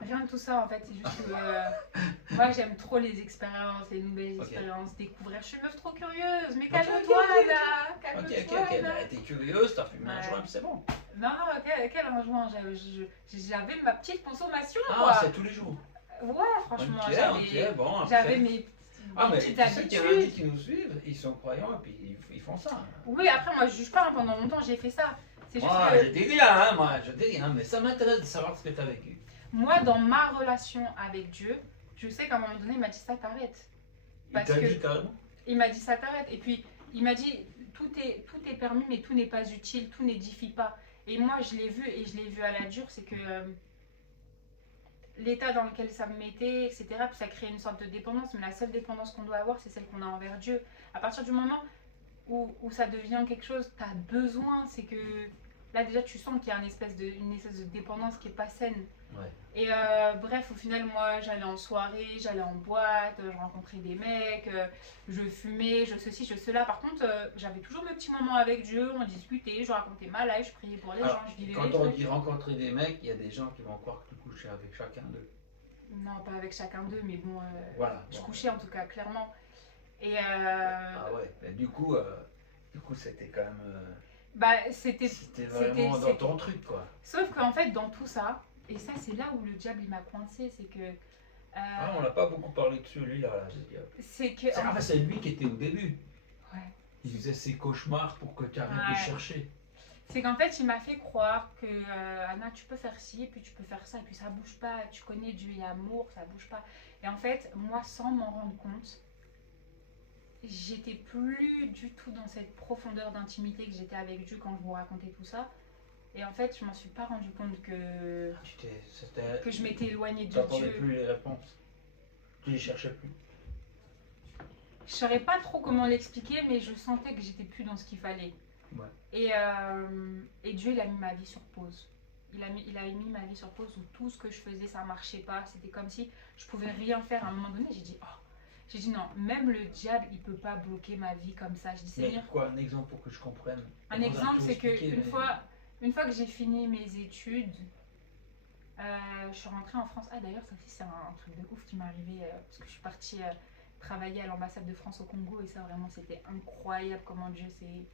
Rien de tout ça en fait, c'est juste que moi j'aime trop les expériences, les nouvelles expériences, découvrir. Je suis une meuf trop curieuse, mais calme-toi là, calme-toi. Ok, bah, t'es curieuse, t'as fumé un joint, puis c'est bon. Non, quel un joint? J'avais ma petite consommation quoi. Ah, c'est tous les jours? Ouais, franchement, bon, j'avais mes mais petites tu sais qu'il y en a habitudes. qui nous suivent, ils sont croyants et puis ils font ça. Oui, après moi je juge pas, pendant longtemps j'ai fait ça. C'est juste Moi, que... je dis rien, mais ça m'intéresse de savoir ce que t'as vécu. Moi, dans ma relation avec Dieu, je sais qu'à un moment donné, il m'a dit ça t'arrête. Il t'a dit carrément? Il m'a dit ça t'arrête. Et puis, il m'a dit tout est permis, mais tout n'est pas utile, tout n'édifie pas. Et moi, je l'ai vu, et je l'ai vu à la dure, c'est que l'état dans lequel ça me mettait, etc., puis ça crée une sorte de dépendance. Mais la seule dépendance qu'on doit avoir, c'est celle qu'on a envers Dieu. À partir du moment où ça devient quelque chose, tu as besoin, c'est que là, déjà, tu sens qu'il y a une espèce de dépendance qui n'est pas saine. Ouais. Et bref, au final, moi, j'allais en soirée, j'allais en boîte, je rencontrais des mecs, je fumais, je ceci, je cela. Par contre, j'avais toujours mes petits moments avec Dieu, on discutait, je racontais ma life, je priais pour les gens, je vivais les Quand on trucs. dit rencontrer des mecs, il y a des gens qui vont croire que tu couchais avec chacun d'eux. Non, pas avec chacun d'eux, mais bon, voilà, je couchais en tout cas, clairement. Et Ah ouais, mais du coup c'était quand même... c'était vraiment dans ton truc, quoi. Sauf qu'en fait, dans tout ça, et ça, c'est là où le diable il m'a coincé, c'est que. on n'a pas beaucoup parlé dessus, lui, là, le diable. C'est que. C'est lui qui était au début. Ouais. Il faisait ses cauchemars pour que tu arrêtes de chercher. C'est qu'en fait, il m'a fait croire que Anna, tu peux faire ci, et puis tu peux faire ça, et puis ça bouge pas. Tu connais Dieu et l'amour, ça bouge pas. Et en fait, moi, sans m'en rendre compte, j'étais plus du tout dans cette profondeur d'intimité que j'étais avec Dieu quand je vous racontais tout ça. Et en fait, je m'en suis pas rendu compte que je m'étais éloignée de Dieu. Tu n'entendais plus les réponses. Tu les cherchais plus. Je saurais pas trop comment l'expliquer, mais je sentais que j'étais plus dans ce qu'il fallait. Ouais. Et Dieu, il a mis ma vie sur pause. Il a mis ma vie sur pause où tout ce que je faisais, ça marchait pas. C'était comme si je pouvais rien faire. À un moment donné, j'ai dit non, même le diable, il peut pas bloquer ma vie comme ça. Je dis, Seigneur, quoi, un exemple pour que je comprenne? Un exemple, c'est que une fois que j'ai fini mes études, je suis rentrée en France. Ah d'ailleurs, ça aussi c'est un truc de ouf qui m'est arrivé parce que je suis partie travailler à l'ambassade de France au Congo et ça vraiment c'était incroyable comment Dieu s'est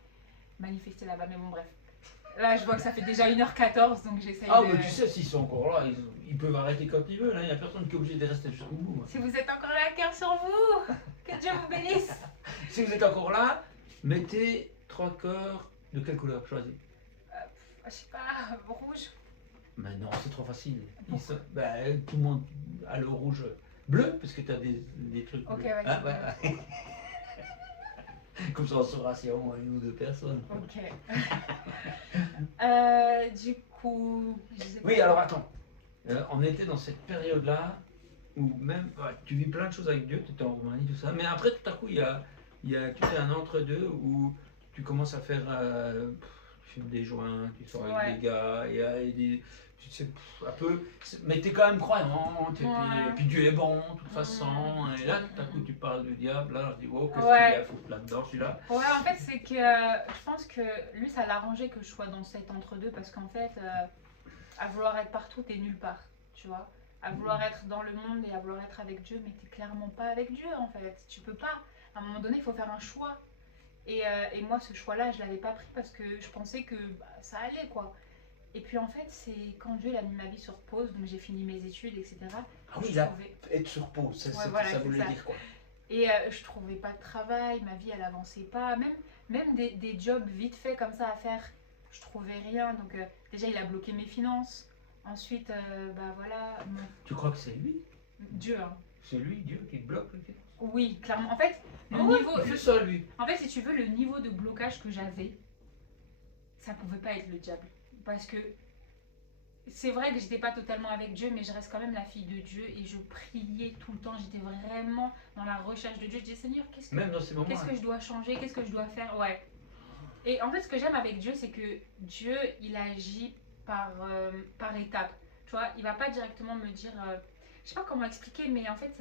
manifesté là-bas. Mais bon bref, là je vois que ça fait déjà 1h14 donc j'essaye de... mais tu sais, s'ils sont encore là, ils peuvent arrêter quand ils veulent, il n'y a personne qui est obligé de rester jusqu'au bout. Si vous êtes encore là, cœur sur vous, que Dieu vous bénisse. Si vous êtes encore là, mettez 3 cœurs de quelle couleur? Choisis. Je sais pas, rouge. Mais non, c'est trop facile. Tout le monde a le rouge bleu, parce que tu as des trucs bleus. Ok, ouais. Comme ça, on saura s'il y a au moins 1 ou 2 personnes. Ok. Du coup... Oui, alors attends. On était dans cette période-là où même tu vis plein de choses avec Dieu, tu étais en Roumanie, tout ça, mais après tout à coup tu fais un entre-deux où tu commences à faire tu fumes des joints, tu sors avec Ouais. des gars, il y a des. Tu sais, un peu. Mais tu es quand même croyant, et Ouais. puis Dieu est bon, de toute façon, et là tout à coup tu parles du diable, là je dis, oh, qu'est-ce qu'il y Ouais. a à foutre là-dedans celui-là. Ouais, en fait, c'est que je pense que lui, ça l'a arrangé que je sois dans cet entre-deux parce qu'en fait, à vouloir être partout, t'es nulle part, tu vois. À vouloir être dans le monde et à vouloir être avec Dieu, mais t'es clairement pas avec Dieu, en fait. Tu peux pas. À un moment donné, il faut faire un choix. Et moi, ce choix-là, je l'avais pas pris parce que je pensais que ça allait, quoi. Et puis en fait, c'est quand Dieu il a mis ma vie sur pause, donc j'ai fini mes études, etc. Ah oui, je là, trouvais... être sur pause, Ouais, voilà, ça c'est voulait ça. dire quoi? Et je trouvais pas de travail, ma vie elle avançait pas, même des jobs vite fait comme ça à faire, je trouvais rien. Donc déjà il a bloqué mes finances. Ensuite, bah voilà, Tu crois que c'est lui? Dieu. Hein. C'est lui, Dieu, qui te bloque? Ok. Oui, clairement. En fait, le Ah ouais, niveau, il fait ça lui. en fait, si tu veux, le niveau de blocage que j'avais, ça pouvait pas être le diable. Parce que c'est vrai que j'étais pas totalement avec Dieu, mais je reste quand même la fille de Dieu et je priais tout le temps. J'étais vraiment dans la recherche de Dieu. Je disais, Seigneur, Même dans ces moments. qu'est-ce que je dois changer? Qu'est-ce que je dois faire? Ouais. Et en fait, ce que j'aime avec Dieu, c'est que Dieu, il agit par étapes. Tu vois, il va pas directement me dire, je sais pas comment expliquer, mais en fait,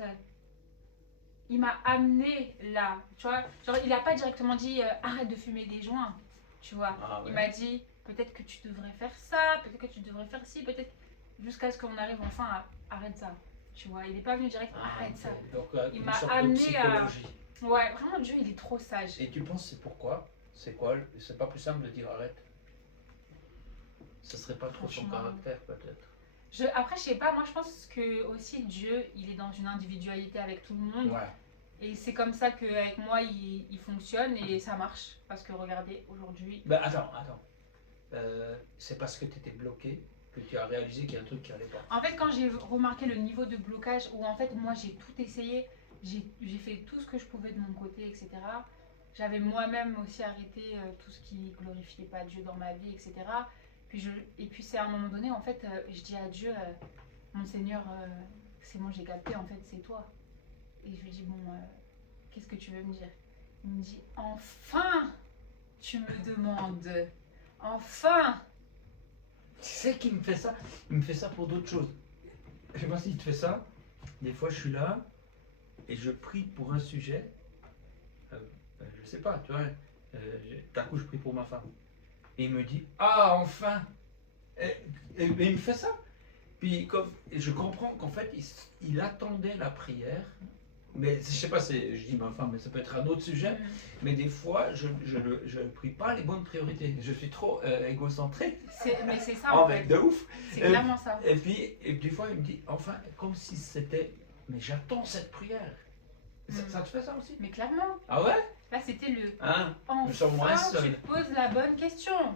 il m'a amené là. Tu vois, genre, il a pas directement dit, arrête de fumer des joints. Tu vois, Ah ouais. il m'a dit, peut-être que tu devrais faire ça, peut-être que tu devrais faire ci, peut-être jusqu'à ce qu'on arrive enfin à arrête ça. Tu vois, il n'est pas venu direct, arrête ça. Donc, Il une m'a sorte de amené à- psychologie. Ouais, vraiment, Dieu, il est trop sage. Et tu penses c'est pourquoi? C'est quoi? C'est pas plus simple de dire arrête? Ce serait pas trop son Franchement. caractère peut-être. Après, je sais pas, moi je pense que aussi Dieu, il est dans une individualité avec tout le monde. Ouais. Et c'est comme ça qu'avec moi, il fonctionne et ça marche. Parce que regardez, aujourd'hui. Ben attends. C'est parce que tu étais bloqué que tu as réalisé qu'il y a un truc qui allait pas. En fait, quand j'ai remarqué le niveau de blocage, où en fait, moi j'ai tout essayé, j'ai fait tout ce que je pouvais de mon côté, etc. J'avais moi-même aussi arrêté tout ce qui glorifiait pas Dieu dans ma vie, etc. Et puis c'est à un moment donné, en fait, je dis à Dieu, mon Seigneur, c'est moi, j'ai capté, en fait, c'est toi. Et je lui dis, bon, qu'est-ce que tu veux me dire? Il me dit, enfin, tu me demandes. Enfin. Tu sais qui me fait ça? Il me fait ça pour d'autres choses. Je sais pas s'il te fait ça. Des fois je suis là et je prie pour un sujet. Je sais pas, tu vois. D'un coup je prie pour ma femme. Et il me dit, ah enfin. Et il me fait ça. Puis je comprends qu'en fait il attendait la prière. Mais je sais pas, je dis ma femme, mais ça peut être un autre sujet. Mais des fois, je ne prie pas les bonnes priorités. Je suis trop égocentré. Mais c'est ça, en fait. De ouf. C'est clairement ça. Et puis, des fois, il me dit, enfin, comme si c'était, mais j'attends cette prière. Ça te fait ça aussi? Mais clairement. Ah ouais? Là, c'était le. Hein? Je sens moins Enfin, seul. tu te poses la bonne question.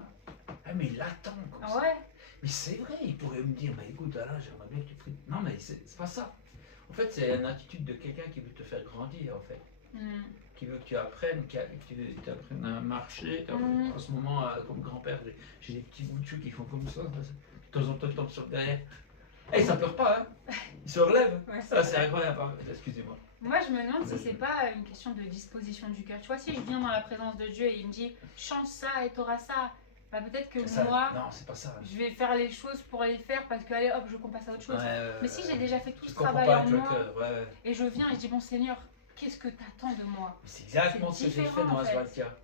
Ah, mais il attend comme Ah ça. ouais. Mais c'est vrai, il pourrait me dire, bah écoute, Alain, j'aimerais bien que tu pries. Non, mais c'est pas ça. En fait, c'est une attitude de quelqu'un qui veut te faire grandir, en fait. Qui veut que tu apprennes, que tu apprennes à marcher. En ce moment, comme grand-père, j'ai des petits bouts de chou qui font comme ça. De temps en temps, ils tombent sur le derrière. Et ça pleure pas, hein. Ils se relèvent. Ouais, Ça, c'est incroyable. Excusez-moi. Moi, je me demande si c'est pas une question de disposition du cœur. Tu vois, si je viens dans la présence de Dieu et il me dit change ça et t'auras ça, bah peut-être que Ça, moi, non, c'est pas ça. je vais faire les choses pour les faire parce que allez hop, je passe à autre chose. Mais si j'ai déjà fait tout Tu ce comprends travail pas en avec le moi cœur. Ouais. et je viens et je dis bon Seigneur, qu'est-ce que t'attends de moi? Mais c'est exactement ce C'est que j'ai fait différent, dans en fait. Asvaltia.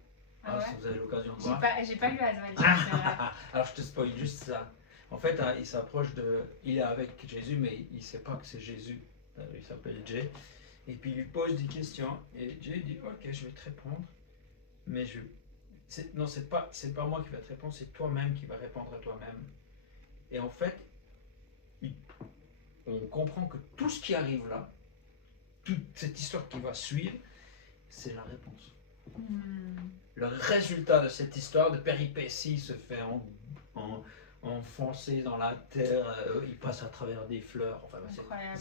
Ah ouais. Si vous avez l'occasion de J'ai voir. pas lu Asvaldia, c'est vrai. Alors je te spoil juste ça. En fait, hein, il s'approche de. Il est avec Jésus, mais il ne sait pas que c'est Jésus. Il s'appelle Jay. Et puis il lui pose des questions. Et Jay dit, ok, je vais te répondre. Mais non, c'est pas moi qui vais te répondre, c'est toi-même qui vas répondre à toi-même. Et en fait, on comprend que tout ce qui arrive là, toute cette histoire qui va suivre, c'est la réponse. Le résultat de cette histoire de péripéties se fait enfoncer dans la terre, il passe à travers des fleurs. Enfin, Incroyable.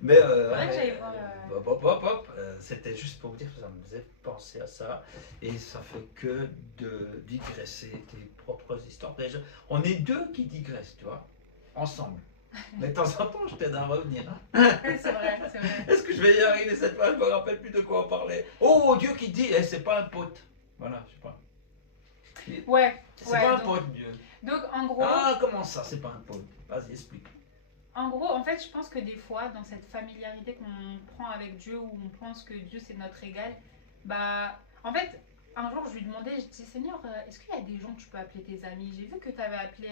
mais Faudrait que j'aille voir. c'était juste pour vous dire que ça me faisait penser à ça et ça fait que de digresser tes propres histoires. Déjà, on est deux qui digressent, tu vois, ensemble. Mais de temps en temps, je t'aide à revenir. Hein. C'est vrai, c'est vrai. Est-ce que je vais y arriver cette fois? Je me rappelle plus de quoi on parlait. Oh, Dieu qui dit, eh, c'est pas un pote. Voilà, je sais pas. Ouais, C'est ouais. pas un Donc, pote, Dieu. en gros, Ah, comment ça, c'est pas un pote? Vas-y, explique. en fait, je pense que des fois, dans cette familiarité qu'on prend avec Dieu, où on pense que Dieu c'est notre égal, bah, en fait, un jour, je lui demandais, je dis, Seigneur, est-ce qu'il y a des gens que tu peux appeler tes amis? J'ai vu que tu avais appelé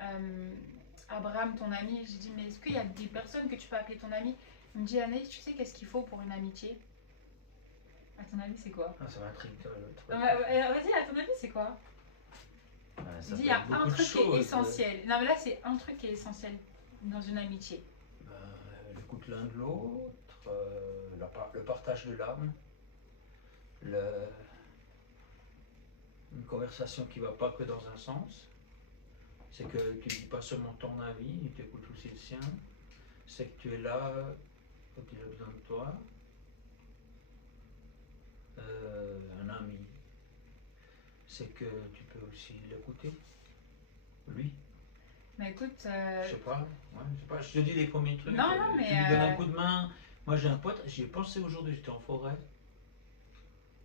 euh, Abraham ton ami. J'ai dit, mais est-ce qu'il y a des personnes que tu peux appeler ton ami? Il me dit, Anaïs, tu sais qu'est-ce qu'il faut pour une amitié? À ton avis, c'est quoi? Ah, ça m'intrigue, toi, l'autre. Non, mais, vas-y, à ton avis, c'est quoi? Ouais, ça Il dit, peut il y a être beaucoup un de truc qui est choses. essentiel. Non, mais là, c'est un truc qui est essentiel dans une amitié. L'écoute l'un de l'autre, le partage de l'âme, une conversation qui ne va pas que dans un sens. C'est que tu ne dis pas seulement ton avis, tu écoutes aussi le sien. C'est que tu es là quand il a besoin de toi. Un ami, c'est que tu peux aussi l'écouter, lui. Mais écoute, Je sais pas, ouais, je sais pas, je te dis les premiers trucs. Non, non, mais, Tu lui donnes un coup de main. Moi j'ai un pote, j'y ai pensé aujourd'hui, j'étais en forêt.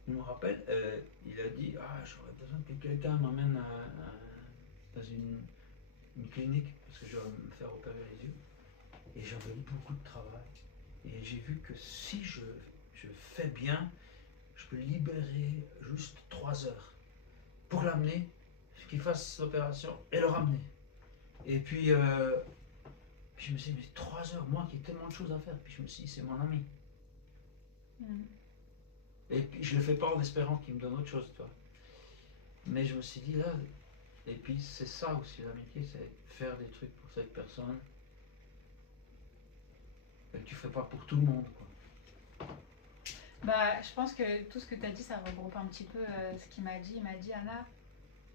Il me rappelle, il a dit, ah j'aurais besoin que quelqu'un m'emmène dans une clinique parce que je vais me faire opérer les yeux. Et j'avais beaucoup de travail. Et j'ai vu que si je fais bien, je peux libérer juste 3 heures pour l'amener, qu'il fasse l'opération et le ramener. Et puis je me suis dit, mais 3 heures, moi qui ai tellement de choses à faire. Puis je me suis dit, c'est mon ami. Et puis je le fais pas en espérant qu'il me donne autre chose, toi. Mais je me suis dit, là, et puis c'est ça aussi l'amitié, c'est faire des trucs pour cette personne que tu fais pas pour tout le monde, quoi. bah, je pense que tout ce que tu as dit, ça regroupe un petit peu ce qu'il m'a dit. Il m'a dit, Anna,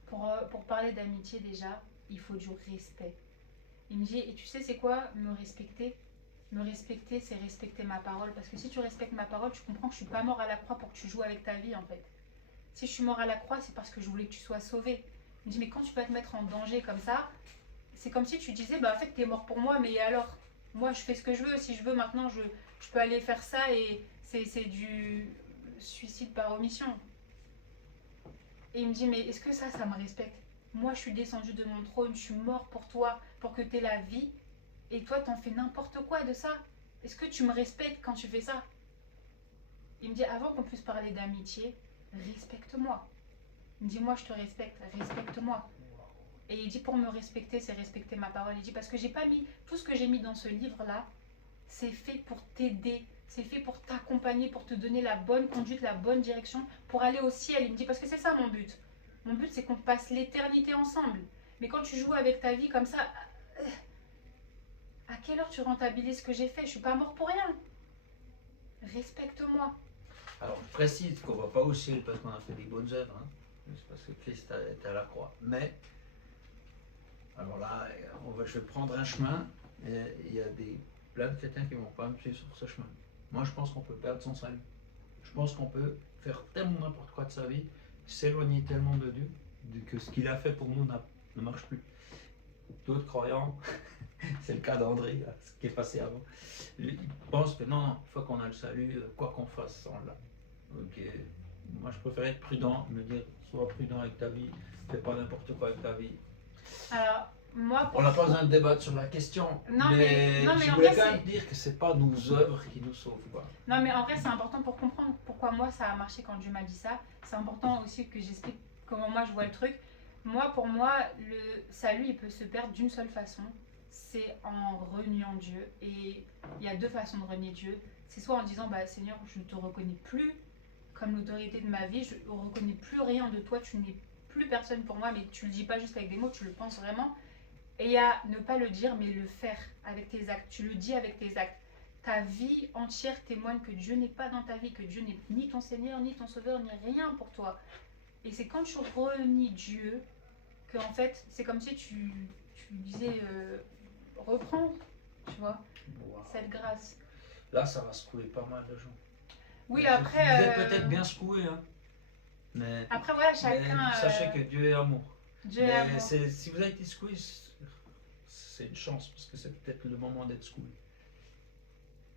pour parler d'amitié déjà, il faut du respect. Il me dit, et tu sais c'est quoi me respecter? Me respecter, c'est respecter ma parole. Parce que si tu respectes ma parole, tu comprends que je suis pas mort à la croix pour que tu joues avec ta vie en fait. Si je suis mort à la croix, c'est parce que je voulais que tu sois sauvé. Il me dit, mais quand tu vas te mettre en danger comme ça, c'est comme si tu disais, bah en fait t'es mort pour moi, mais alors? Moi je fais ce que je veux, si je veux maintenant je peux aller faire ça et c'est du suicide par omission. Et il me dit, mais est-ce que ça me respecte? Moi je suis descendue de mon trône, je suis mort pour toi, pour que tu aies la vie, et toi t'en fais n'importe quoi de ça. Est-ce que tu me respectes quand tu fais ça? Il me dit, avant qu'on puisse parler d'amitié, respecte-moi. Il me dit, moi je te respecte, respecte-moi. Et il dit, pour me respecter, c'est respecter ma parole. Il dit, parce que j'ai pas mis, tout ce que j'ai mis dans ce livre-là, c'est fait pour t'aider, c'est fait pour t'accompagner, pour te donner la bonne conduite, la bonne direction, pour aller au ciel. Il me dit, parce que c'est ça mon but. Mon but, c'est qu'on passe l'éternité ensemble. Mais quand tu joues avec ta vie comme ça, à quelle heure tu rentabilises ce que j'ai fait? Je suis pas mort pour rien. Respecte-moi. Alors je précise qu'on va pas au ciel parce qu'on a fait des bonnes œuvres, hein. C'est parce que Christ est à la croix. Mais, alors là, je vais prendre un chemin, et il y a plein de chrétiens qui vont pas me suivre sur ce chemin. Moi je pense qu'on peut perdre son salut. Je pense qu'on peut faire tellement n'importe quoi de sa vie, s'éloigner tellement de Dieu, que ce qu'il a fait pour nous ne marche plus. D'autres croyants, c'est le cas d'André, là, ce qui est passé avant, ils pensent que non, une fois qu'on a le salut, quoi qu'on fasse, on l'a. Donc, moi je préfère être prudent, me dire, sois prudent avec ta vie, fais pas n'importe quoi avec ta vie. Alors, moi, On n'a pas besoin de débattre sur la question, non, mais en je voulais vrai, quand même dire que c'est pas nos œuvres qui nous sauvent, quoi. Non, mais en vrai, c'est important pour comprendre pourquoi moi ça a marché quand Dieu m'a dit ça. C'est important aussi que j'explique comment moi je vois le truc. Moi, pour moi, le salut, il peut se perdre d'une seule façon, c'est en reniant Dieu. Et il y a deux façons de renier Dieu. C'est soit en disant, bah Seigneur, je ne te reconnais plus comme l'autorité de ma vie, je ne reconnais plus rien de toi, tu n'es plus personne pour moi, mais tu le dis pas juste avec des mots, tu le penses vraiment. Et il y a ne pas le dire, mais le faire avec tes actes. Tu le dis avec tes actes. Ta vie entière témoigne que Dieu n'est pas dans ta vie, que Dieu n'est ni ton Seigneur, ni ton Sauveur, ni rien pour toi. Et c'est quand tu renies Dieu que en fait, c'est comme si tu disais reprends, tu vois, Wow. cette grâce. Là, ça va secouer pas mal de gens. Oui, Vous après. êtes peut-être bien secoués, hein. Mais, Après, voilà, chacun. mais sachez que Dieu est amour. Dieu est Mais amour. si vous avez été secoué, c'est une chance parce que c'est peut-être le moment d'être school.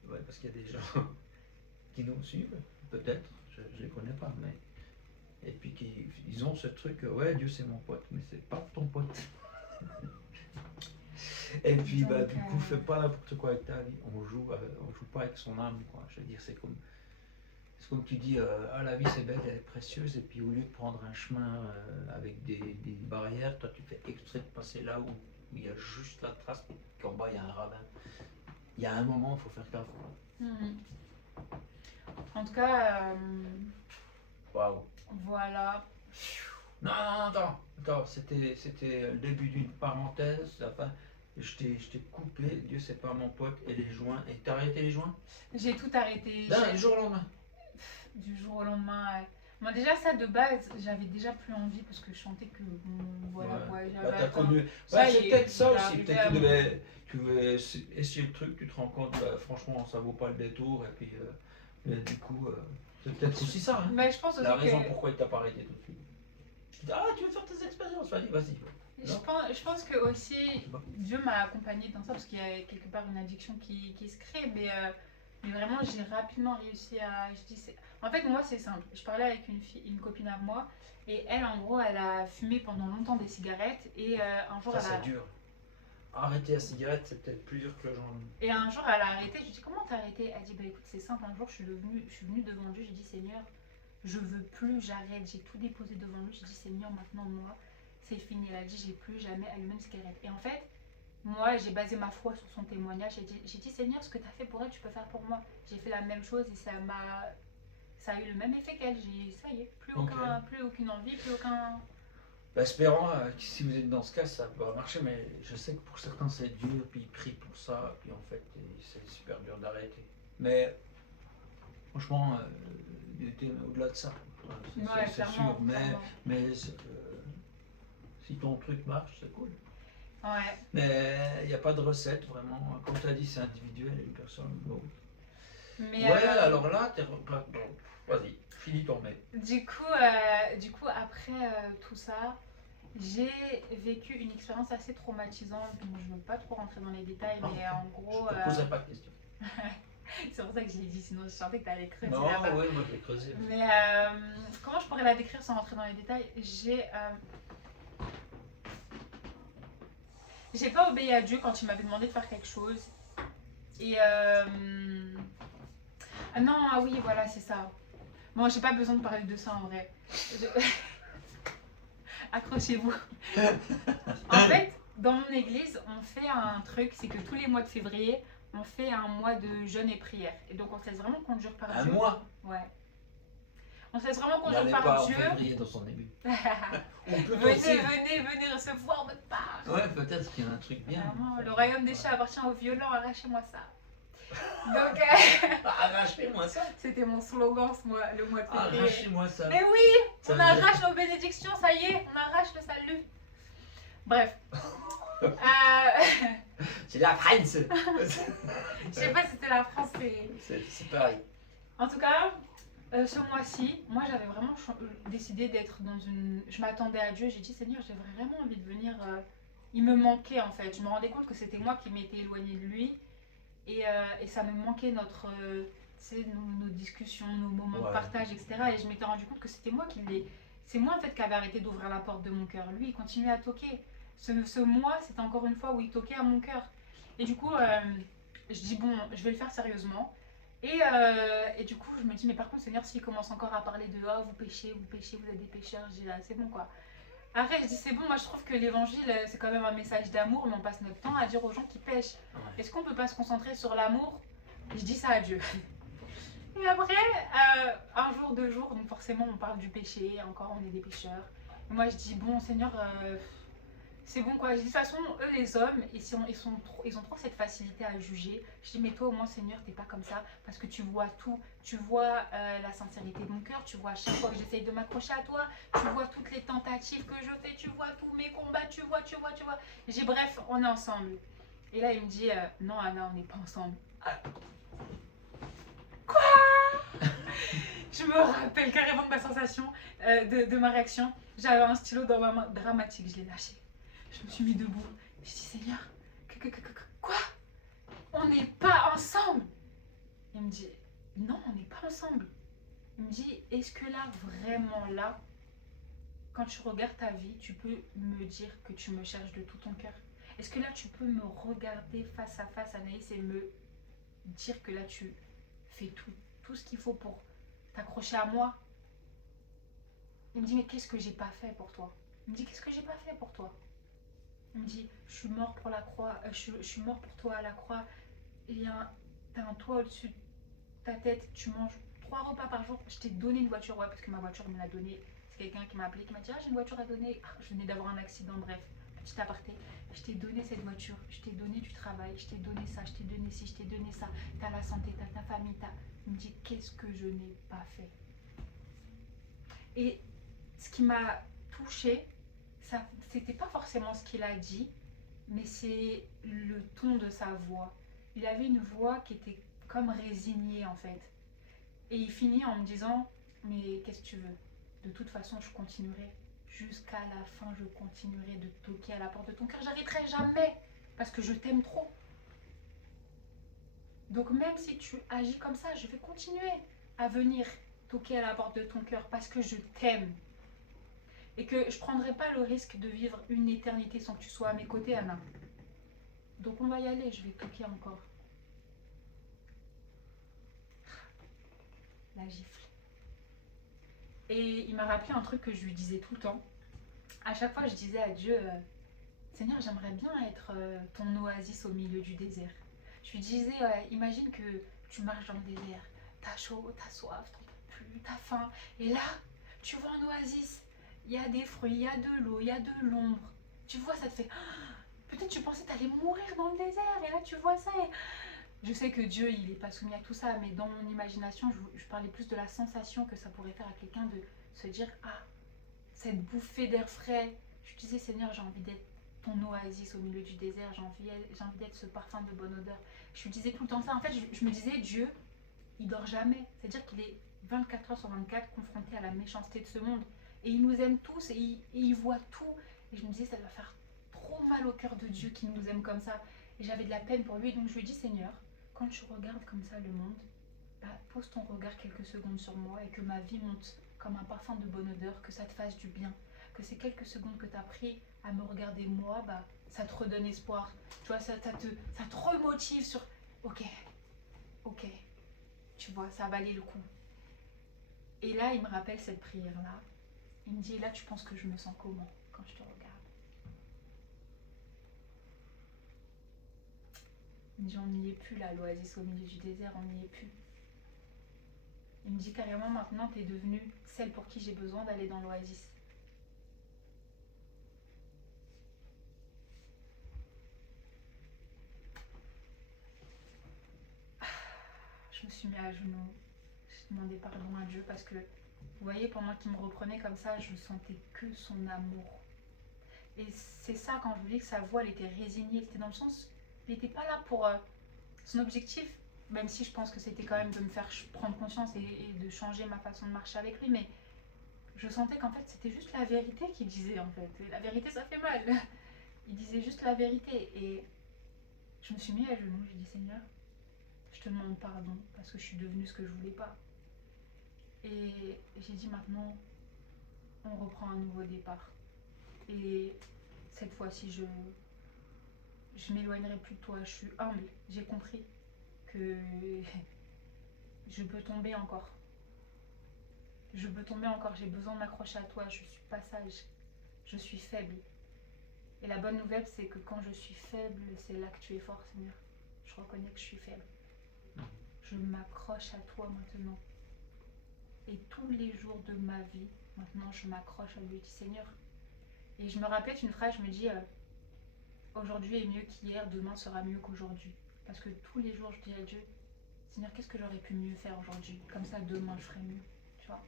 Ouais, parce qu'il y a des gens qui nous suivent, peut-être, je les connais pas, mais. Et puis ils ont ce truc, ouais, Dieu c'est mon pote, mais c'est pas ton pote. Et puis, Donc, du coup, fais pas n'importe quoi avec ta vie. On joue pas avec son âme, quoi. Je veux dire, c'est comme tu dis, ah, la vie c'est belle, elle est précieuse, et puis au lieu de prendre un chemin avec des barrières, toi tu fais exprès de passer là où il y a juste la trace, qu'en bas il y a un ravin. Il y a un moment, il faut faire gaffe. Mhm. En tout cas, Waouh. voilà. Non, attends, c'était le début d'une parenthèse, la fin. Je t'ai coupé, Dieu c'est pas mon pote, et les joints. Et t'as arrêté les joints? J'ai tout arrêté. Non, du jour au lendemain. Du jour au lendemain. Moi déjà ça de base, j'avais déjà plus envie parce que je chantais que bon, voilà Ouais. quoi. Bah, J'avais t'as atteint- connu. Ça Ouais, y c'est est, peut-être ça aussi. j'arrivais Peut-être à que mon- tu veux essayer le truc, tu te rends compte, bah, franchement, ça vaut pas le détour. Et puis, mais du coup, c'est peut-être aussi ça. Hein. Mais je pense aussi La raison que pourquoi il t'a pas arrêté tout de suite. Tu dis, ah, tu veux faire tes expériences, vas-y. je pense que aussi Dieu m'a accompagnée dans ça parce qu'il y a quelque part une addiction qui se crée, mais vraiment j'ai rapidement réussi à. En fait moi c'est simple. Je parlais avec une copine à moi et elle en gros elle a fumé pendant longtemps des cigarettes et un jour Ça, elle a. c'est dur. Arrêter la cigarette, c'est peut-être plus dur que le joint. Et un jour, elle a arrêté. Je lui ai dit, comment t'as arrêté? Elle dit, bah écoute, c'est simple. Un jour, je suis venue devant Dieu. J'ai dit, Seigneur, je veux plus, j'arrête. J'ai tout déposé devant lui. J'ai dit, Seigneur, maintenant, moi, c'est fini. Elle a dit, j'ai plus jamais allumé une cigarette. Et en fait, moi, j'ai basé ma foi sur son témoignage. J'ai dit, Seigneur, ce que tu as fait pour elle, tu peux faire pour moi. J'ai fait la même chose et ça a eu le même effet qu'elle. Ça y est, plus aucune envie, plus aucun. Bah, espérons que si vous êtes dans ce cas, ça va marcher, mais je sais que pour certains c'est dur, puis ils prient pour ça, puis en fait c'est super dur d'arrêter. Mais franchement, il était au-delà de ça. Ouais, C'est clairement, sûr, clairement. mais si ton truc marche, c'est cool. Ouais. Mais il n'y a pas de recette vraiment. Comme tu as dit, c'est individuel, une personne ou l'autre. Mais, Ouais, alors là, bon, vas-y, finis ton mec. Du coup, après tout ça, j'ai vécu une expérience assez traumatisante. Donc, je ne veux pas trop rentrer dans les détails, mais en gros. Je te poserai pas de questions. C'est pour ça que je l'ai dit, sinon je sentais que tu allais creuser Non, là-bas. ouais, moi je vais creuser. Mais comment je pourrais la décrire sans rentrer dans les détails? J'ai pas obéi à Dieu quand il m'avait demandé de faire quelque chose. Et ah non, ah oui, voilà, c'est ça. Bon, j'ai pas besoin de parler de ça en vrai. Accrochez-vous. En fait, dans mon église, on fait un truc, c'est que tous les mois de février, on fait un mois de jeûne et prière. Et donc on se laisse vraiment conduire par Un Dieu. mois. Ouais. On se laisse vraiment conduire N'allez par pas en Dieu. février dans son début. On peut venez, penser. venez recevoir votre part. Ouais, peut-être qu'il y a un truc bien. Vraiment, le royaume des chats appartient aux violents, arrachez-moi ça. Donc, Arrachez-moi ça. c'était mon slogan le mois de février. Arrachez-moi ça. Mais oui, Ça on veut dire- arrache nos bénédictions, ça y est, on arrache le salut. Bref. C'est la France. Je sais pas si c'était la France, C'est pareil. En tout cas, ce mois-ci, moi j'avais vraiment décidé d'être dans une. Je m'attendais à Dieu, j'ai dit Seigneur, j'ai vraiment envie de venir. Il me manquait en fait. Je me rendais compte que c'était moi qui m'étais éloignée de lui. Et ça me manquait nos discussions, nos moments de Ouais. partage, etc. Et je m'étais rendu compte que c'était moi c'est moi en fait qui avait arrêté d'ouvrir la porte de mon cœur. Lui, il continuait à toquer. Ce mois, c'était encore une fois où il toquait à mon cœur. Et du coup, je dis bon, je vais le faire sérieusement. Et du coup, je me dis, mais par contre, Seigneur, s'il commence encore à parler de oh, vous péchez, vous êtes des pécheurs, je dis là, c'est bon quoi. Après, je dis, c'est bon, moi je trouve que l'évangile, c'est quand même un message d'amour, mais on passe notre temps à dire aux gens qui pêchent. Ouais. Est-ce qu'on peut pas se concentrer sur l'amour? Je dis ça à Dieu. Et après, un jour, 2 jours, donc forcément, on parle du péché, encore on est des pécheurs. Et moi, je dis, bon, Seigneur, c'est bon quoi. Je dis, de toute façon, eux les hommes, ils ont trop cette facilité à juger. Je dis, mais toi au moins Seigneur, t'es pas comme ça, parce que tu vois tout. Tu vois la sincérité de mon cœur, tu vois à chaque fois que j'essaye de m'accrocher à toi, tu vois toutes les tentatives que je fais, tu vois tous mes combats, tu vois. J'ai dit, bref, on est ensemble. Et là, il me dit, non Anna, on n'est pas ensemble. Quoi? Je me rappelle carrément de ma sensation, de ma réaction. J'avais un stylo dans ma main, dramatique, je l'ai lâché. Je me suis mis debout. Je dis Seigneur, Quoi? On n'est pas ensemble? Il me dit, non, on n'est pas ensemble. Il me dit, est-ce que là, vraiment là, quand tu regardes ta vie, tu peux me dire que tu me cherches de tout ton cœur? Est-ce que là, tu peux me regarder face à face, Anaïs, et me dire que là, tu fais tout ce qu'il faut pour t'accrocher à moi? Il me dit, mais qu'est-ce que j'ai pas fait pour toi? Il me dit, qu'est-ce que j'ai pas fait pour toi? Il me dit, je suis mort pour la croix, je suis mort pour toi à la croix. T'as un toit au-dessus de ta tête, tu manges 3 repas par jour. Je t'ai donné une voiture, ouais, parce que ma voiture me l'a donnée. C'est quelqu'un qui m'a appelé, qui m'a dit, ah, j'ai une voiture à donner. Ah, je venais d'avoir un accident, bref, petit aparté. Je t'ai donné cette voiture, je t'ai donné du travail, je t'ai donné ça, je t'ai donné ci, je t'ai donné ça. T'as la santé, t'as ta famille, t'as... Il me dit, qu'est-ce que je n'ai pas fait? Et ce qui m'a touchée, ça, c'était pas forcément ce qu'il a dit, mais c'est le ton de sa voix. Il avait une voix qui était comme résignée en fait. Et il finit en me disant, mais qu'est-ce que tu veux? De toute façon, je continuerai. Jusqu'à la fin, je continuerai de toquer à la porte de ton cœur. J'arrêterai jamais, parce que je t'aime trop. Donc même si tu agis comme ça, je vais continuer à venir toquer à la porte de ton cœur, parce que je t'aime. Et que je ne prendrai pas le risque de vivre une éternité sans que tu sois à mes côtés, Anna. Donc on va y aller, je vais toquer encore. La gifle. Et il m'a rappelé un truc que je lui disais tout le temps. À chaque fois, je disais à Dieu, Seigneur, j'aimerais bien être ton oasis au milieu du désert. Je lui disais, imagine que tu marches dans le désert, t'as chaud, t'as soif, t'en peux plus, t'as faim. Et là, tu vois un oasis. Il y a des fruits, il y a de l'eau, il y a de l'ombre. Tu vois, ça te fait... Peut-être tu pensais que tu allais mourir dans le désert et là tu vois ça. Et... Je sais que Dieu, il n'est pas soumis à tout ça, mais dans mon imagination, je parlais plus de la sensation que ça pourrait faire à quelqu'un de se dire, ah, cette bouffée d'air frais. Je disais, Seigneur, j'ai envie d'être ton oasis au milieu du désert, j'ai envie d'être ce parfum de bonne odeur. Je lui disais tout le temps ça. En fait, je me disais, Dieu, il dort jamais. C'est-à-dire qu'il est 24 heures sur 24 confronté à la méchanceté de ce monde. Et il nous aime tous et il voit tout. Et je me disais, ça doit faire trop mal au cœur de Dieu qui nous aime comme ça. Et j'avais de la peine pour lui. Donc je lui ai dit, Seigneur, quand tu regardes comme ça le monde, bah, pose ton regard quelques secondes sur moi et que ma vie monte comme un parfum de bonne odeur, que ça te fasse du bien. Que ces quelques secondes que tu as pris à me regarder moi, bah, ça te redonne espoir. Tu vois, ça te remotive sur, ok, tu vois, ça valait le coup. Et là, il me rappelle cette prière-là. Il me dit, là, tu penses que je me sens comment quand je te regarde? Il me dit, on n'y est plus là, l'oasis au milieu du désert, on n'y est plus. Il me dit carrément, maintenant, t'es devenue celle pour qui j'ai besoin d'aller dans l'oasis. Je me suis mis à genoux. J'ai demandé pardon à Dieu parce que, vous voyez, pendant qu'il me reprenait comme ça, je sentais que son amour. Et c'est ça, quand je vous dis que sa voix, elle était résignée, c'était dans le sens, il n'était pas là pour son objectif, même si je pense que c'était quand même de me faire prendre conscience et de changer ma façon de marcher avec lui, mais je sentais qu'en fait, c'était juste la vérité qu'il disait, en fait. Et la vérité, ça fait mal. Il disait juste la vérité. Et je me suis mis à genoux, j'ai dit, Seigneur, je te demande pardon parce que je suis devenue ce que je voulais pas. Et j'ai dit, maintenant, on reprend un nouveau départ. Et cette fois-ci, je m'éloignerai plus de toi. Je suis humble. J'ai compris que je peux tomber encore. Je peux tomber encore. J'ai besoin de m'accrocher à toi. Je suis pas sage. Je suis faible. Et la bonne nouvelle, c'est que quand je suis faible, c'est là que tu es fort, Seigneur. Je reconnais que je suis faible. Je m'accroche à toi maintenant. Et tous les jours de ma vie, maintenant, je m'accroche à lui. Je dis, Seigneur. Et je me répète une phrase, je me dis, aujourd'hui est mieux qu'hier, demain sera mieux qu'aujourd'hui. Parce que tous les jours, je dis à Dieu, Seigneur, qu'est-ce que j'aurais pu mieux faire aujourd'hui? Comme ça, demain, je ferai mieux. Tu vois,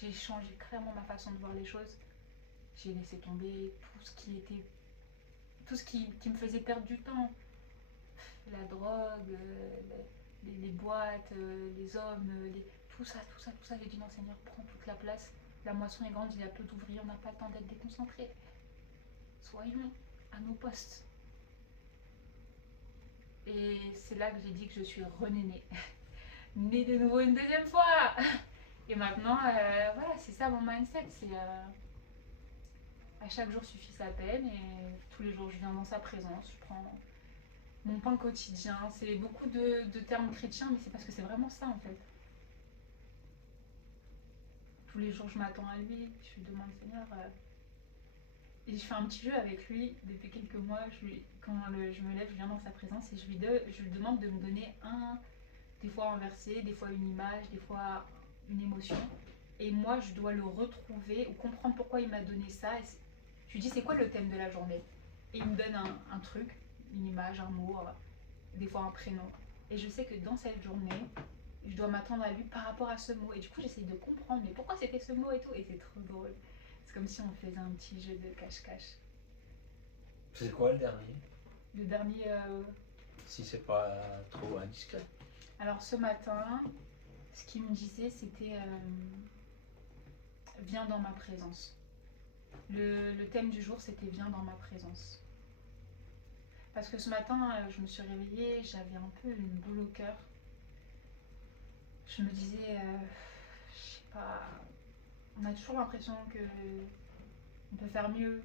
j'ai changé clairement ma façon de voir les choses. J'ai laissé tomber tout ce qui me faisait perdre du temps. La drogue, les boîtes, les hommes, tout ça. J'ai dit, non, Seigneur, prends toute la place. La moisson est grande, il y a peu d'ouvriers, on n'a pas le temps d'être déconcentrés. Soyons à nos postes. Et c'est là que j'ai dit que je suis renée. Née de nouveau une deuxième fois. Et maintenant, voilà, c'est ça mon mindset. C'est à chaque jour suffit sa peine et tous les jours je viens dans sa présence. Je prends mon pain quotidien. C'est beaucoup de termes chrétiens, mais c'est parce que c'est vraiment ça en fait. Tous les jours je m'attends à lui. Je lui demande Seigneur. Et je fais un petit jeu avec lui depuis quelques mois. Quand je me lève, je viens dans sa présence et je lui demande de me donner des fois un verset, des fois une image, des fois une émotion. Et moi, je dois le retrouver ou comprendre pourquoi il m'a donné ça. Et je lui dis, c'est quoi le thème de la journée? Et il me donne un truc, une image, un mot, des fois un prénom. Et je sais que dans cette journée, je dois m'attendre à lui par rapport à ce mot. Et du coup, j'essaye de comprendre, mais pourquoi c'était ce mot et tout. Et c'est trop drôle. C'est comme si on faisait un petit jeu de cache-cache. C'est quoi le dernier? Le dernier, Si c'est pas trop indiscret. alors ce matin, ce qu'il me disait, c'était viens dans ma présence. Le thème du jour, c'était viens dans ma présence. Parce que ce matin, je me suis réveillée, j'avais un peu une boule au cœur. Je me disais, je sais pas, on a toujours l'impression que on peut faire mieux.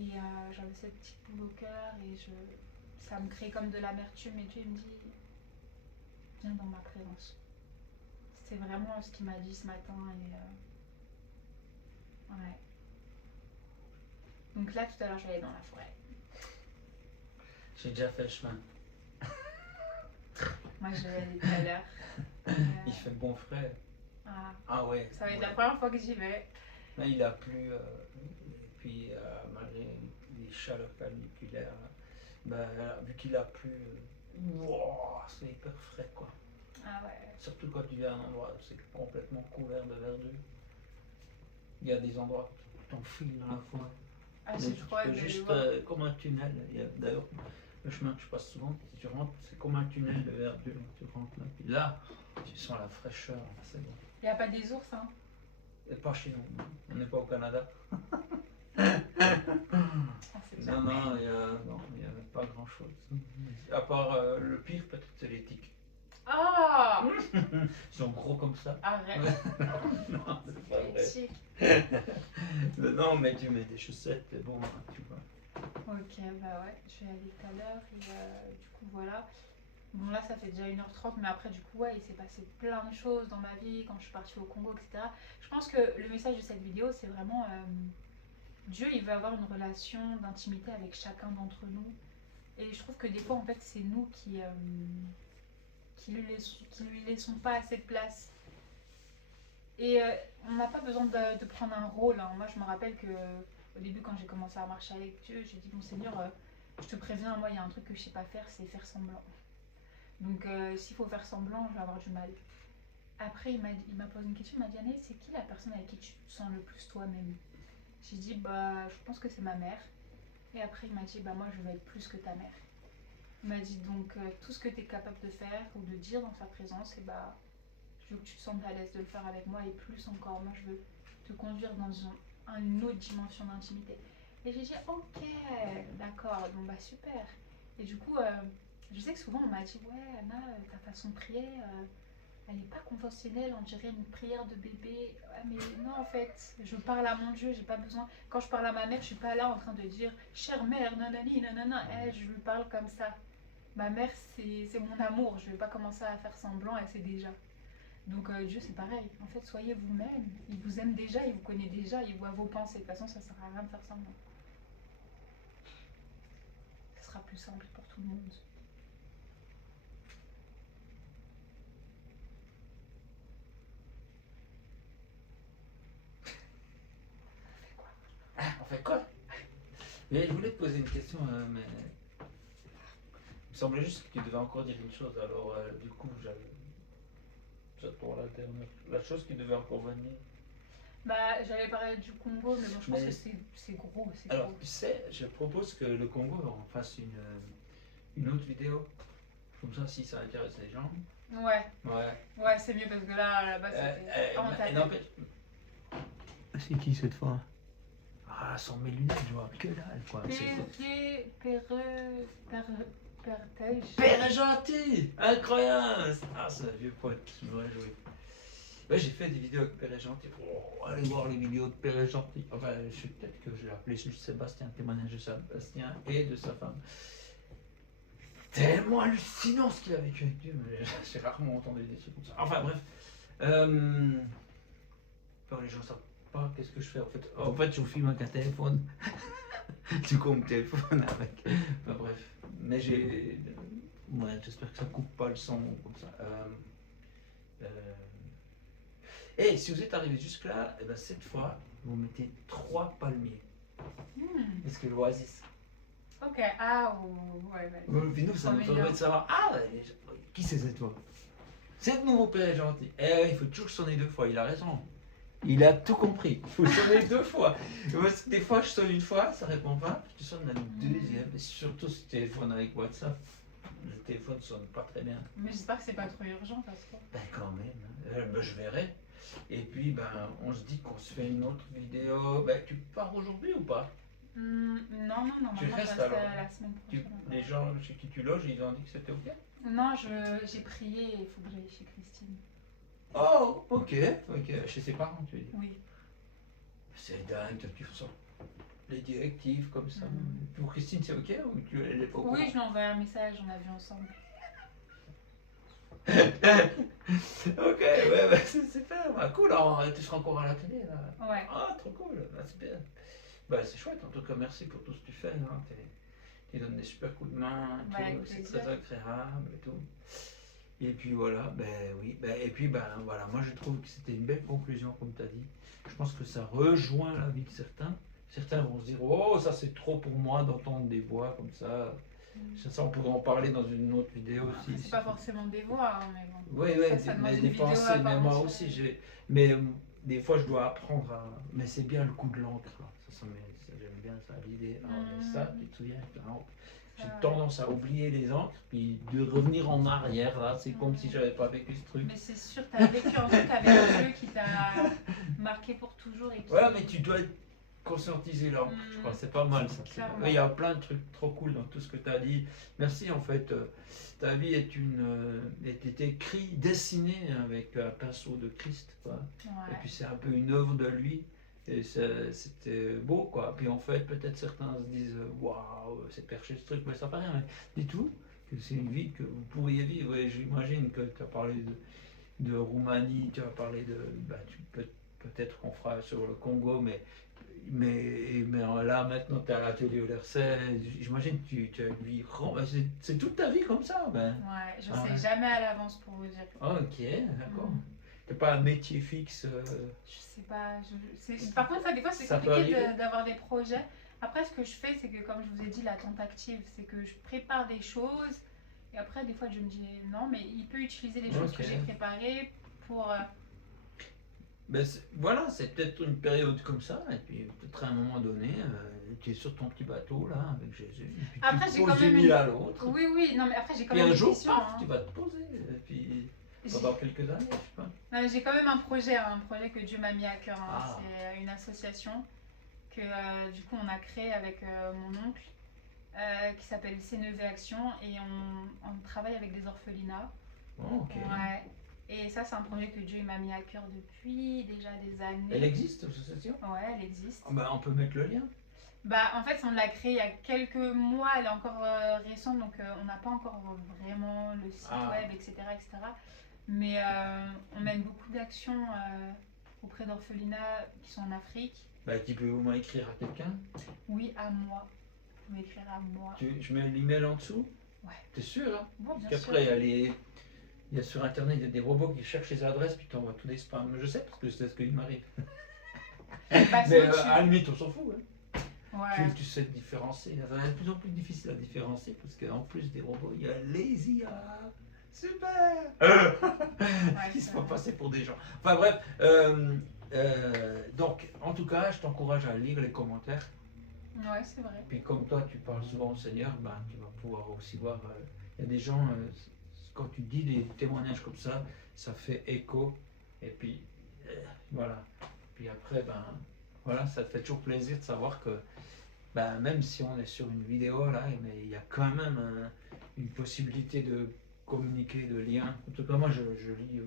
Et j'avais cette petite boule au cœur et ça me crée comme de l'amertume. Et Dieu me dit, viens dans ma présence. C'est vraiment ce qu'il m'a dit ce matin. Et ouais. Donc là, tout à l'heure, je vais aller dans la forêt. J'ai déjà fait le chemin. Moi, je vais aller tout à l'heure. Il fait bon frais. Ah, Ah ouais. ça va être ouais. la première fois que j'y vais. Là, il a plu, et puis malgré les chaleurs caniculaires, vu qu'il a plu, wow, c'est hyper frais quoi. Ah ouais. Surtout quand tu viens à un endroit où c'est complètement couvert de verdure. Il y a des endroits où tu t'enfiles dans la forêt. Ah, Mais j'ai tu trop peux hâte de juste le voir. comme un tunnel. D'ailleurs, le chemin que je passe souvent, si tu rentres, c'est comme un tunnel de verdure. Tu rentres là, puis là, tu sens la fraîcheur. C'est bon. Il n'y a pas des ours, hein? Et pas chez nous. On n'est pas au Canada. Ah, c'est bien. Non, il n'y a pas grand chose. À part le pire, peut-être, c'est les tiques. Ah! Ils sont gros comme ça. Arrête. Non, c'est pas vrai. Chic. Non, mais tu mets des chaussettes, c'est bon, hein, tu vois. Ok, bah ouais, je vais aller tout à l'heure et du coup voilà. Bon là ça fait déjà 1h30 mais après du coup ouais il s'est passé plein de choses dans ma vie quand je suis partie au Congo etc. Je pense que le message de cette vidéo c'est vraiment Dieu il veut avoir une relation d'intimité avec chacun d'entre nous et je trouve que des fois en fait c'est nous qui lui laissons pas assez de place. Et on n'a pas besoin de prendre un rôle. Hein. Moi, je me rappelle que au début, quand j'ai commencé à marcher avec Dieu, j'ai dit, bon Seigneur, je te préviens, moi, il y a un truc que je sais pas faire, c'est faire semblant. Donc, s'il faut faire semblant, je vais avoir du mal. Après, il m'a posé une question, il m'a dit, Anne, c'est qui la personne avec qui tu te sens le plus toi-même? J'ai dit, bah, je pense que c'est ma mère. Et après, il m'a dit, bah, moi, je veux être plus que ta mère. Il m'a dit, donc, tout ce que tu es capable de faire ou de dire dans sa présence, et bah, je veux que tu te sentes à l'aise de le faire avec moi et plus encore, moi je veux te conduire dans une autre dimension d'intimité. Et j'ai dit ok, d'accord, bon bah super. Et du coup, je sais que souvent on m'a dit ouais Anna, ta façon de prier, elle n'est pas conventionnelle, on dirait une prière de bébé. Ouais, mais non en fait, je parle à mon Dieu, j'ai pas besoin. Quand je parle à ma mère, je suis pas là en train de dire chère mère, nanani, nanana, je lui parle comme ça. Ma mère c'est mon amour, je vais pas commencer à faire semblant, elle sait déjà. Donc Dieu c'est pareil, en fait soyez vous-même, il vous aime déjà, il vous connaît déjà, il voit vos pensées, de toute façon ça sert à rien de faire semblant. Ce sera plus simple pour tout le monde. On fait quoi? Mais je voulais te poser une question, mais il me semblait juste que tu devais encore dire une chose, alors du coup j'attends la chose qui devait encore venir. Bah j'avais parlé du Congo, mais bon je pense Mais- que c'est gros, c'est Alors gros. tu sais, je propose que le Congo on fasse une autre vidéo, comme ça si ça intéresse les gens. Ouais, Ouais. c'est mieux parce que là-bas c'était pas rentable. n'empêche. C'est qui cette fois? Ah, sans mes lunettes, je vois que dalle quoi. Père Tej. Père est gentil, incroyable. Ah, c'est un vieux pote, je me réjouis. Ouais, j'ai fait des vidéos avec Père est gentil. Oh, allez voir les vidéos de Père est gentil. Enfin, je sais peut-être que je l'ai appelé juste Sébastien, témoignage de Sébastien et de sa femme. Tellement hallucinant ce qu'il a vécu avec Dieu, mais j'ai rarement entendu des trucs comme ça. Enfin bref. Alors, les gens savent pas qu'est-ce que je fais en fait. En fait, je vous filme avec un téléphone. Du coup, mon téléphone avec. Enfin bref. Mais j'ai. Ouais, j'espère que ça coupe pas le son comme ça. Et si vous êtes arrivé jusque-là, et ben cette fois, vous mettez 3 palmiers. Est-ce que l'oasis? Ok, ah, ouais, ouais. Puis nous, ça nous Trop permet mignon. de savoir, ah, ouais, qui c'est cette fois? C'est de nouveau Père est gentil. Eh ouais, il faut toujours sonner 2 fois, il a raison. Il a tout compris, il faut sonner 2 fois. Parce que des fois, je sonne une fois, ça répond pas, puis tu sonnes la deuxième. Et surtout si tu téléphones avec WhatsApp, le téléphone sonne pas très bien. Mais j'espère que c'est pas trop urgent parce que. Ben quand même, ben, je verrai. Et puis, ben, on se dit qu'on se fait une autre vidéo. Ben, tu pars aujourd'hui ou pas? Non, non, non, Tu je restes reste alors? la semaine Tu- prochaine. Les gens chez qui tu loges, ils ont dit que c'était ok? Non, j'ai prié et il faut que j'aille chez Christine. Oh, ok, ok. Chez ses parents, tu veux dire? Oui. C'est dingue, tu fais ça. Les directives comme ça. Mhm. Pour Christine, c'est ok ou tu elle est pas au courant? Oui, je lui ai envoyé un message, on a vu ensemble. Ok, ouais, c'est super. Bah, cool, alors, tu seras encore à la télé là. Ouais. Ah, trop cool, bah, c'est bien. Bah, c'est chouette, en tout cas, merci pour tout ce que tu fais. Hein. Tu donnes des super coups de main, et Bah, tout, avec c'est plaisir. très agréable et tout. Et puis voilà, ben oui, et puis ben voilà, moi je trouve que c'était une belle conclusion comme tu as dit. Je pense que ça rejoint la vie de certains. Certains vont se dire, oh ça c'est trop pour moi d'entendre des voix comme ça. Ça on pourrait en parler dans une autre vidéo Après, aussi. c'est pas forcément des voix, hein, mais bon. Oui, Ça demande mais une des vidéo pensées, à mais part moi entière. aussi j'ai. Mais des fois je dois apprendre à. Mais c'est bien le coup de l'encre là. J'aime bien ça, l'idée. Ah, mais ça, tu te souviens, avec l'encre. J'ai Ah ouais. tendance à oublier les encres, puis de revenir en arrière là. C'est comme si j'avais pas vécu ce truc. Mais c'est sûr, t'as vécu un truc avec Dieu qui t'a marqué pour toujours et qui. Ouais, mais tu dois être conscientisé l'encre, je crois. C'est pas mal ça. Clairement. Il y a plein de trucs trop cool dans tout ce que tu as dit. Merci en fait. Ta vie est écrite, dessinée avec un pinceau de Christ, quoi. Et Ouais. puis c'est un peu une œuvre de lui. Et c'était beau, quoi. Puis en fait, peut-être certains se disent waouh, c'est perché ce truc, mais ça paraît rien. Dis-tout que c'est une vie que vous pourriez vivre. Et j'imagine que tu as parlé de Roumanie, tu as parlé de. Bah, peut-être qu'on fera sur le Congo, mais là maintenant tu es à l'atelier OLRC, j'imagine que tu as une vie. C'est toute ta vie comme ça, ben. Ouais, je Ah sais ouais. jamais à l'avance pour vous dire. Ok, d'accord. Mm. T'as pas un métier fixe. Je sais pas. Par contre, ça, des fois, c'est Ça peut compliqué arriver. d'avoir des projets. Après, ce que je fais, c'est que, comme je vous ai dit, la tente active, c'est que je prépare des choses. Et après, des fois, je me dis non, mais il peut utiliser les choses Ok. que j'ai préparées pour. Ben, voilà, c'est peut-être une période comme ça, et puis peut-être à un moment donné, tu es sur ton petit bateau là avec Jésus, et puis Après, tu j'ai te quand poses même d'une une- île à l'autre. Oui, oui, non, mais après, j'ai quand Puis même un une jour, mission. paf, Hein. tu vas te poser, et puis J'ai- pendant quelques années, je sais pas. Non, mais j'ai quand même un projet que Dieu m'a mis à cœur. Hein. Ah. C'est une association que du coup on a créée avec mon oncle qui s'appelle Céneve Action et on travaille avec des orphelinats. Oh, ok. Ouais. Et ça, c'est un projet que Dieu m'a mis à cœur depuis déjà des années. Elle existe, l'association? Ouais, elle existe. Ah ben, on peut mettre le lien. Bah, en fait, on l'a créée il y a quelques mois, elle est encore récente, donc on n'a pas encore vraiment le site Ah. web, etc., etc. Mais on mène beaucoup d'actions auprès d'orphelinats qui sont en Afrique. Bah, qui peut au moins écrire à quelqu'un. Oui, à moi. Vous pouvez écrire à moi. Je mets l'email en dessous. Ouais. T'es sûr, hein? Bon, bien Parce sûr. qu'après, il y a sur internet il y a des robots qui cherchent les adresses puis t'envoient tous les spams. Je sais parce que c'est ce qu'il m'arrive. Bah, Mais sinon, à la limite, on s'en fout. Hein. Ouais. Tu sais te différencier. Ça va être de plus en plus difficile à différencier parce qu'en plus des robots, il y a les IA. Super! Qui se font passer pour des gens. Enfin bref, donc en tout cas, je t'encourage à lire les commentaires. Ouais, c'est vrai. Puis comme toi, tu parles souvent au Seigneur, ben, tu vas pouvoir aussi voir. Il y a des gens, quand tu dis des témoignages comme ça fait écho. Et puis voilà. Puis après, ben voilà, ça te fait toujours plaisir de savoir que ben, même si on est sur une vidéo là, mais il y a quand même une possibilité de communiquer, de lien. En tout cas, moi, je lis,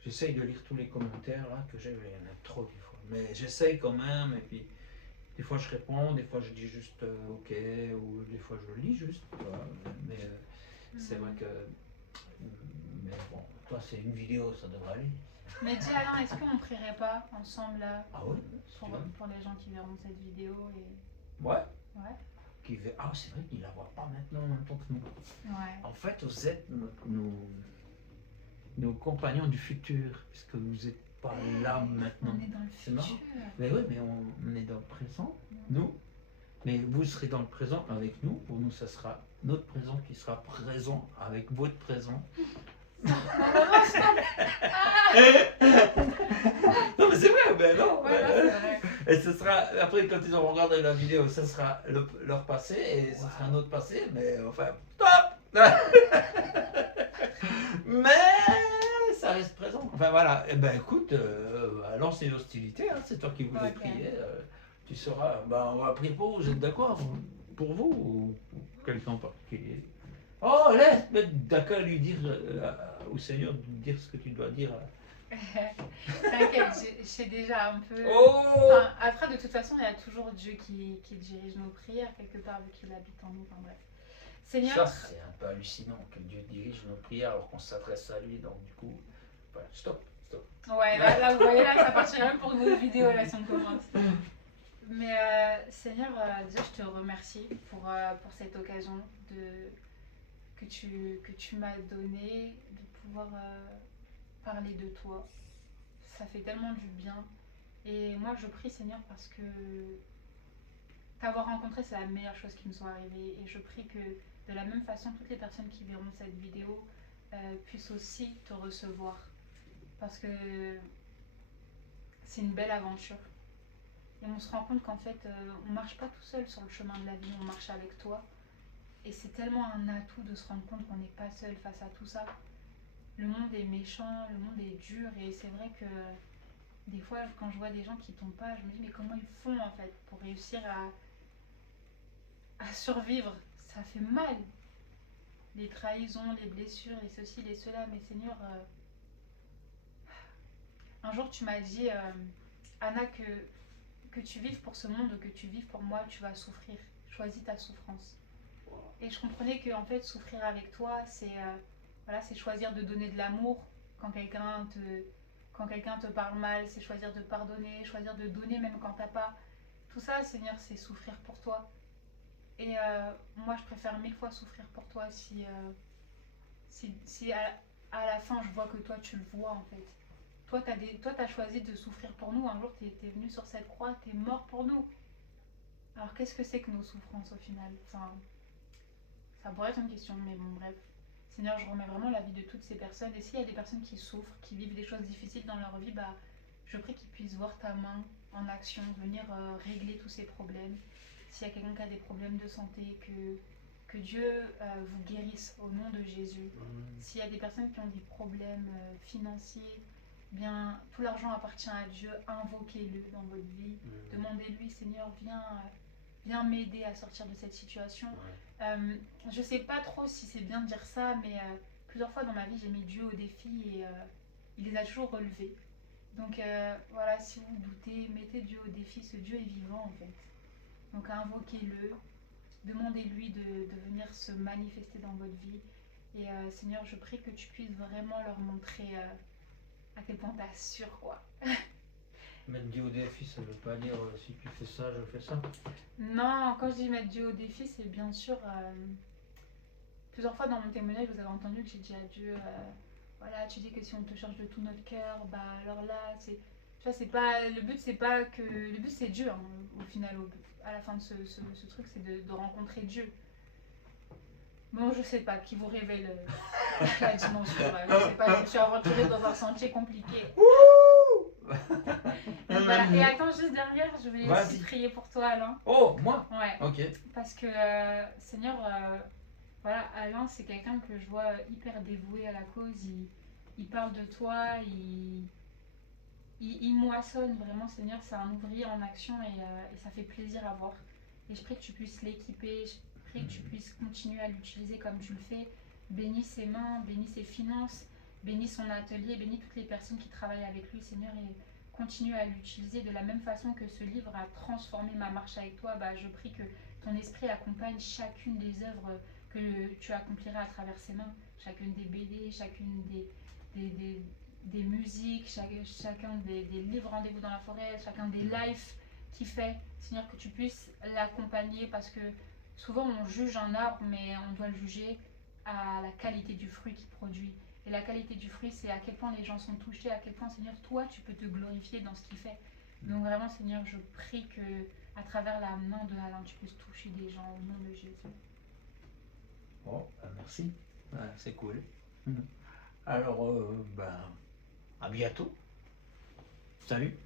j'essaye de lire tous les commentaires là que j'ai. Il y en a trop des fois, mais j'essaye quand même. Et puis, des fois, je réponds, des fois, je dis juste OK, ou des fois, je lis juste. Mais c'est vrai que. Mais bon, toi, c'est une vidéo, ça devrait aller. Mais dis Alain, est-ce qu'on prierait pas ensemble là Ah ouais? pour les gens qui verront cette vidéo et... Ouais. Ouais. Ah, c'est vrai qu'ils la voient pas maintenant en même temps que nous. Ouais. En fait, vous êtes nos compagnons du futur, puisque vous n'êtes pas là maintenant. On est dans le C'est marrant. futur. Mais oui, mais on est dans le présent, nous. Mais vous serez dans le présent avec nous. Pour nous, ça sera notre présent qui sera présent avec votre présent. Non, mais c'est vrai, mais non. Ouais, non, c'est vrai. Et ce sera, après, quand ils auront regardé la vidéo, ça sera leur passé et ce sera notre passé, mais enfin, top. Mais ça reste présent. Enfin voilà, eh ben écoute, lance les hostilités, hein, c'est toi qui voulais prier. Tu sauras, on va prier pour vous, vous êtes d'accord? Pour vous ou quelqu'un en particulier? Oh, laisse, mais d'accord, lui dire au Seigneur de dire ce que tu dois dire. T'inquiète, je sais déjà un peu. Oh! Enfin, après, de toute façon, il y a toujours Dieu qui dirige nos prières quelque part, vu qu'il habite en nous. Enfin bref. Seigneur. Ça, c'est un peu hallucinant que Dieu dirige nos prières alors qu'on s'adresse à lui. Donc, du coup, voilà, stop. Ouais, là, vous voyez, là, ça partirait même pour une autre vidéo, là, si on commence. Mais Seigneur, déjà, je te remercie pour cette occasion que tu m'as donnée de pouvoir parler de toi. Ça fait tellement du bien. Et moi, je prie, Seigneur, parce que t'avoir rencontré, c'est la meilleure chose qui me soit arrivée. Et je prie que, de la même façon, toutes les personnes qui verront cette vidéo puissent aussi te recevoir. Parce que c'est une belle aventure. Et on se rend compte qu'en fait, on marche pas tout seul sur le chemin de la vie, on marche avec toi. Et c'est tellement un atout de se rendre compte qu'on n'est pas seul face à tout ça. Le monde est méchant, le monde est dur, et c'est vrai que des fois, quand je vois des gens qui tombent pas, je me dis mais comment ils font en fait pour réussir à survivre? Ça fait mal. Les trahisons, les blessures, et ceci, les cela, mais Seigneur, un jour tu m'as dit, Anna, que tu vives pour ce monde ou que tu vives pour moi, tu vas souffrir. Choisis ta souffrance. Et je comprenais que en fait, souffrir avec toi, c'est choisir de donner de l'amour quand quelqu'un te parle mal, c'est choisir de pardonner, choisir de donner même quand t'as pas. Tout ça, Seigneur, c'est souffrir pour toi. Et moi, je préfère 1000 fois souffrir pour toi si à la fin, je vois que toi, tu le vois en fait. Toi, t'as choisi de souffrir pour nous. Un jour, t'es venu sur cette croix, t'es mort pour nous. Alors, qu'est-ce que c'est que nos souffrances au final? Enfin, ça pourrait être une question, mais bon, bref. Seigneur, je remets vraiment la vie de toutes ces personnes. Et s'il y a des personnes qui souffrent, qui vivent des choses difficiles dans leur vie, je prie qu'ils puissent voir ta main en action, venir régler tous ces problèmes. S'il y a quelqu'un qui a des problèmes de santé, que Dieu vous guérisse au nom de Jésus. S'il y a des personnes qui ont des problèmes financiers, bien, tout l'argent appartient à Dieu, invoquez-le dans votre vie. Demandez-lui, Seigneur, viens m'aider à sortir de cette situation. Je sais pas trop si c'est bien de dire ça, mais plusieurs fois dans ma vie, j'ai mis Dieu au défi et il les a toujours relevés. Donc voilà, si vous doutez, mettez Dieu au défi, ce Dieu est vivant en fait. Donc invoquez-le, demandez-lui de venir se manifester dans votre vie. Et Seigneur, je prie que tu puisses vraiment leur montrer à quel point t'assures quoi. Mettre Dieu au défi, ça veut pas dire si tu fais ça, je fais ça. Non, quand je dis mettre Dieu au défi, c'est bien sûr... plusieurs fois dans mon témoignage, vous avez entendu que j'ai dit à Dieu, voilà, tu dis que si on te cherche de tout notre cœur, alors là, c'est... Tu vois, c'est pas... Le but, c'est pas que... Le but, c'est Dieu, hein, au final, à la fin de ce truc, c'est de rencontrer Dieu. Bon, je sais pas, qui vous révèle la dimension. Je sais pas, je me suis aventurée dans un sentier compliqué. Voilà. Et attends, juste derrière, je vais aussi prier pour toi, Alain. Oh, moi? Ouais. Ok. Parce que, Seigneur, voilà, Alain, c'est quelqu'un que je vois hyper dévoué à la cause. Il parle de toi, il moissonne vraiment, Seigneur. C'est un ouvrier en action et ça fait plaisir à voir. Et je prie que tu puisses l'équiper. prie que tu puisses continuer à l'utiliser comme tu le fais. Bénis ses mains, bénis ses finances, bénis son atelier, bénis toutes les personnes qui travaillent avec lui, Seigneur, et continue à l'utiliser de la même façon que ce livre a transformé ma marche avec toi. Je prie que ton esprit accompagne chacune des œuvres que tu accompliras à travers ses mains, chacune des BD, chacune des musiques, chacun des livres Rendez-vous dans la forêt, chacun des lives qu'il fait. Seigneur, que tu puisses l'accompagner parce que souvent on juge un arbre, mais on doit le juger à la qualité du fruit qu'il produit. Et la qualité du fruit, c'est à quel point les gens sont touchés, à quel point, Seigneur, toi, tu peux te glorifier dans ce qu'il fait. Donc vraiment, Seigneur, je prie que à travers la main de Alain, tu puisses toucher des gens au nom de Jésus. Bon, merci. Ouais, c'est cool. Alors, à bientôt. Salut.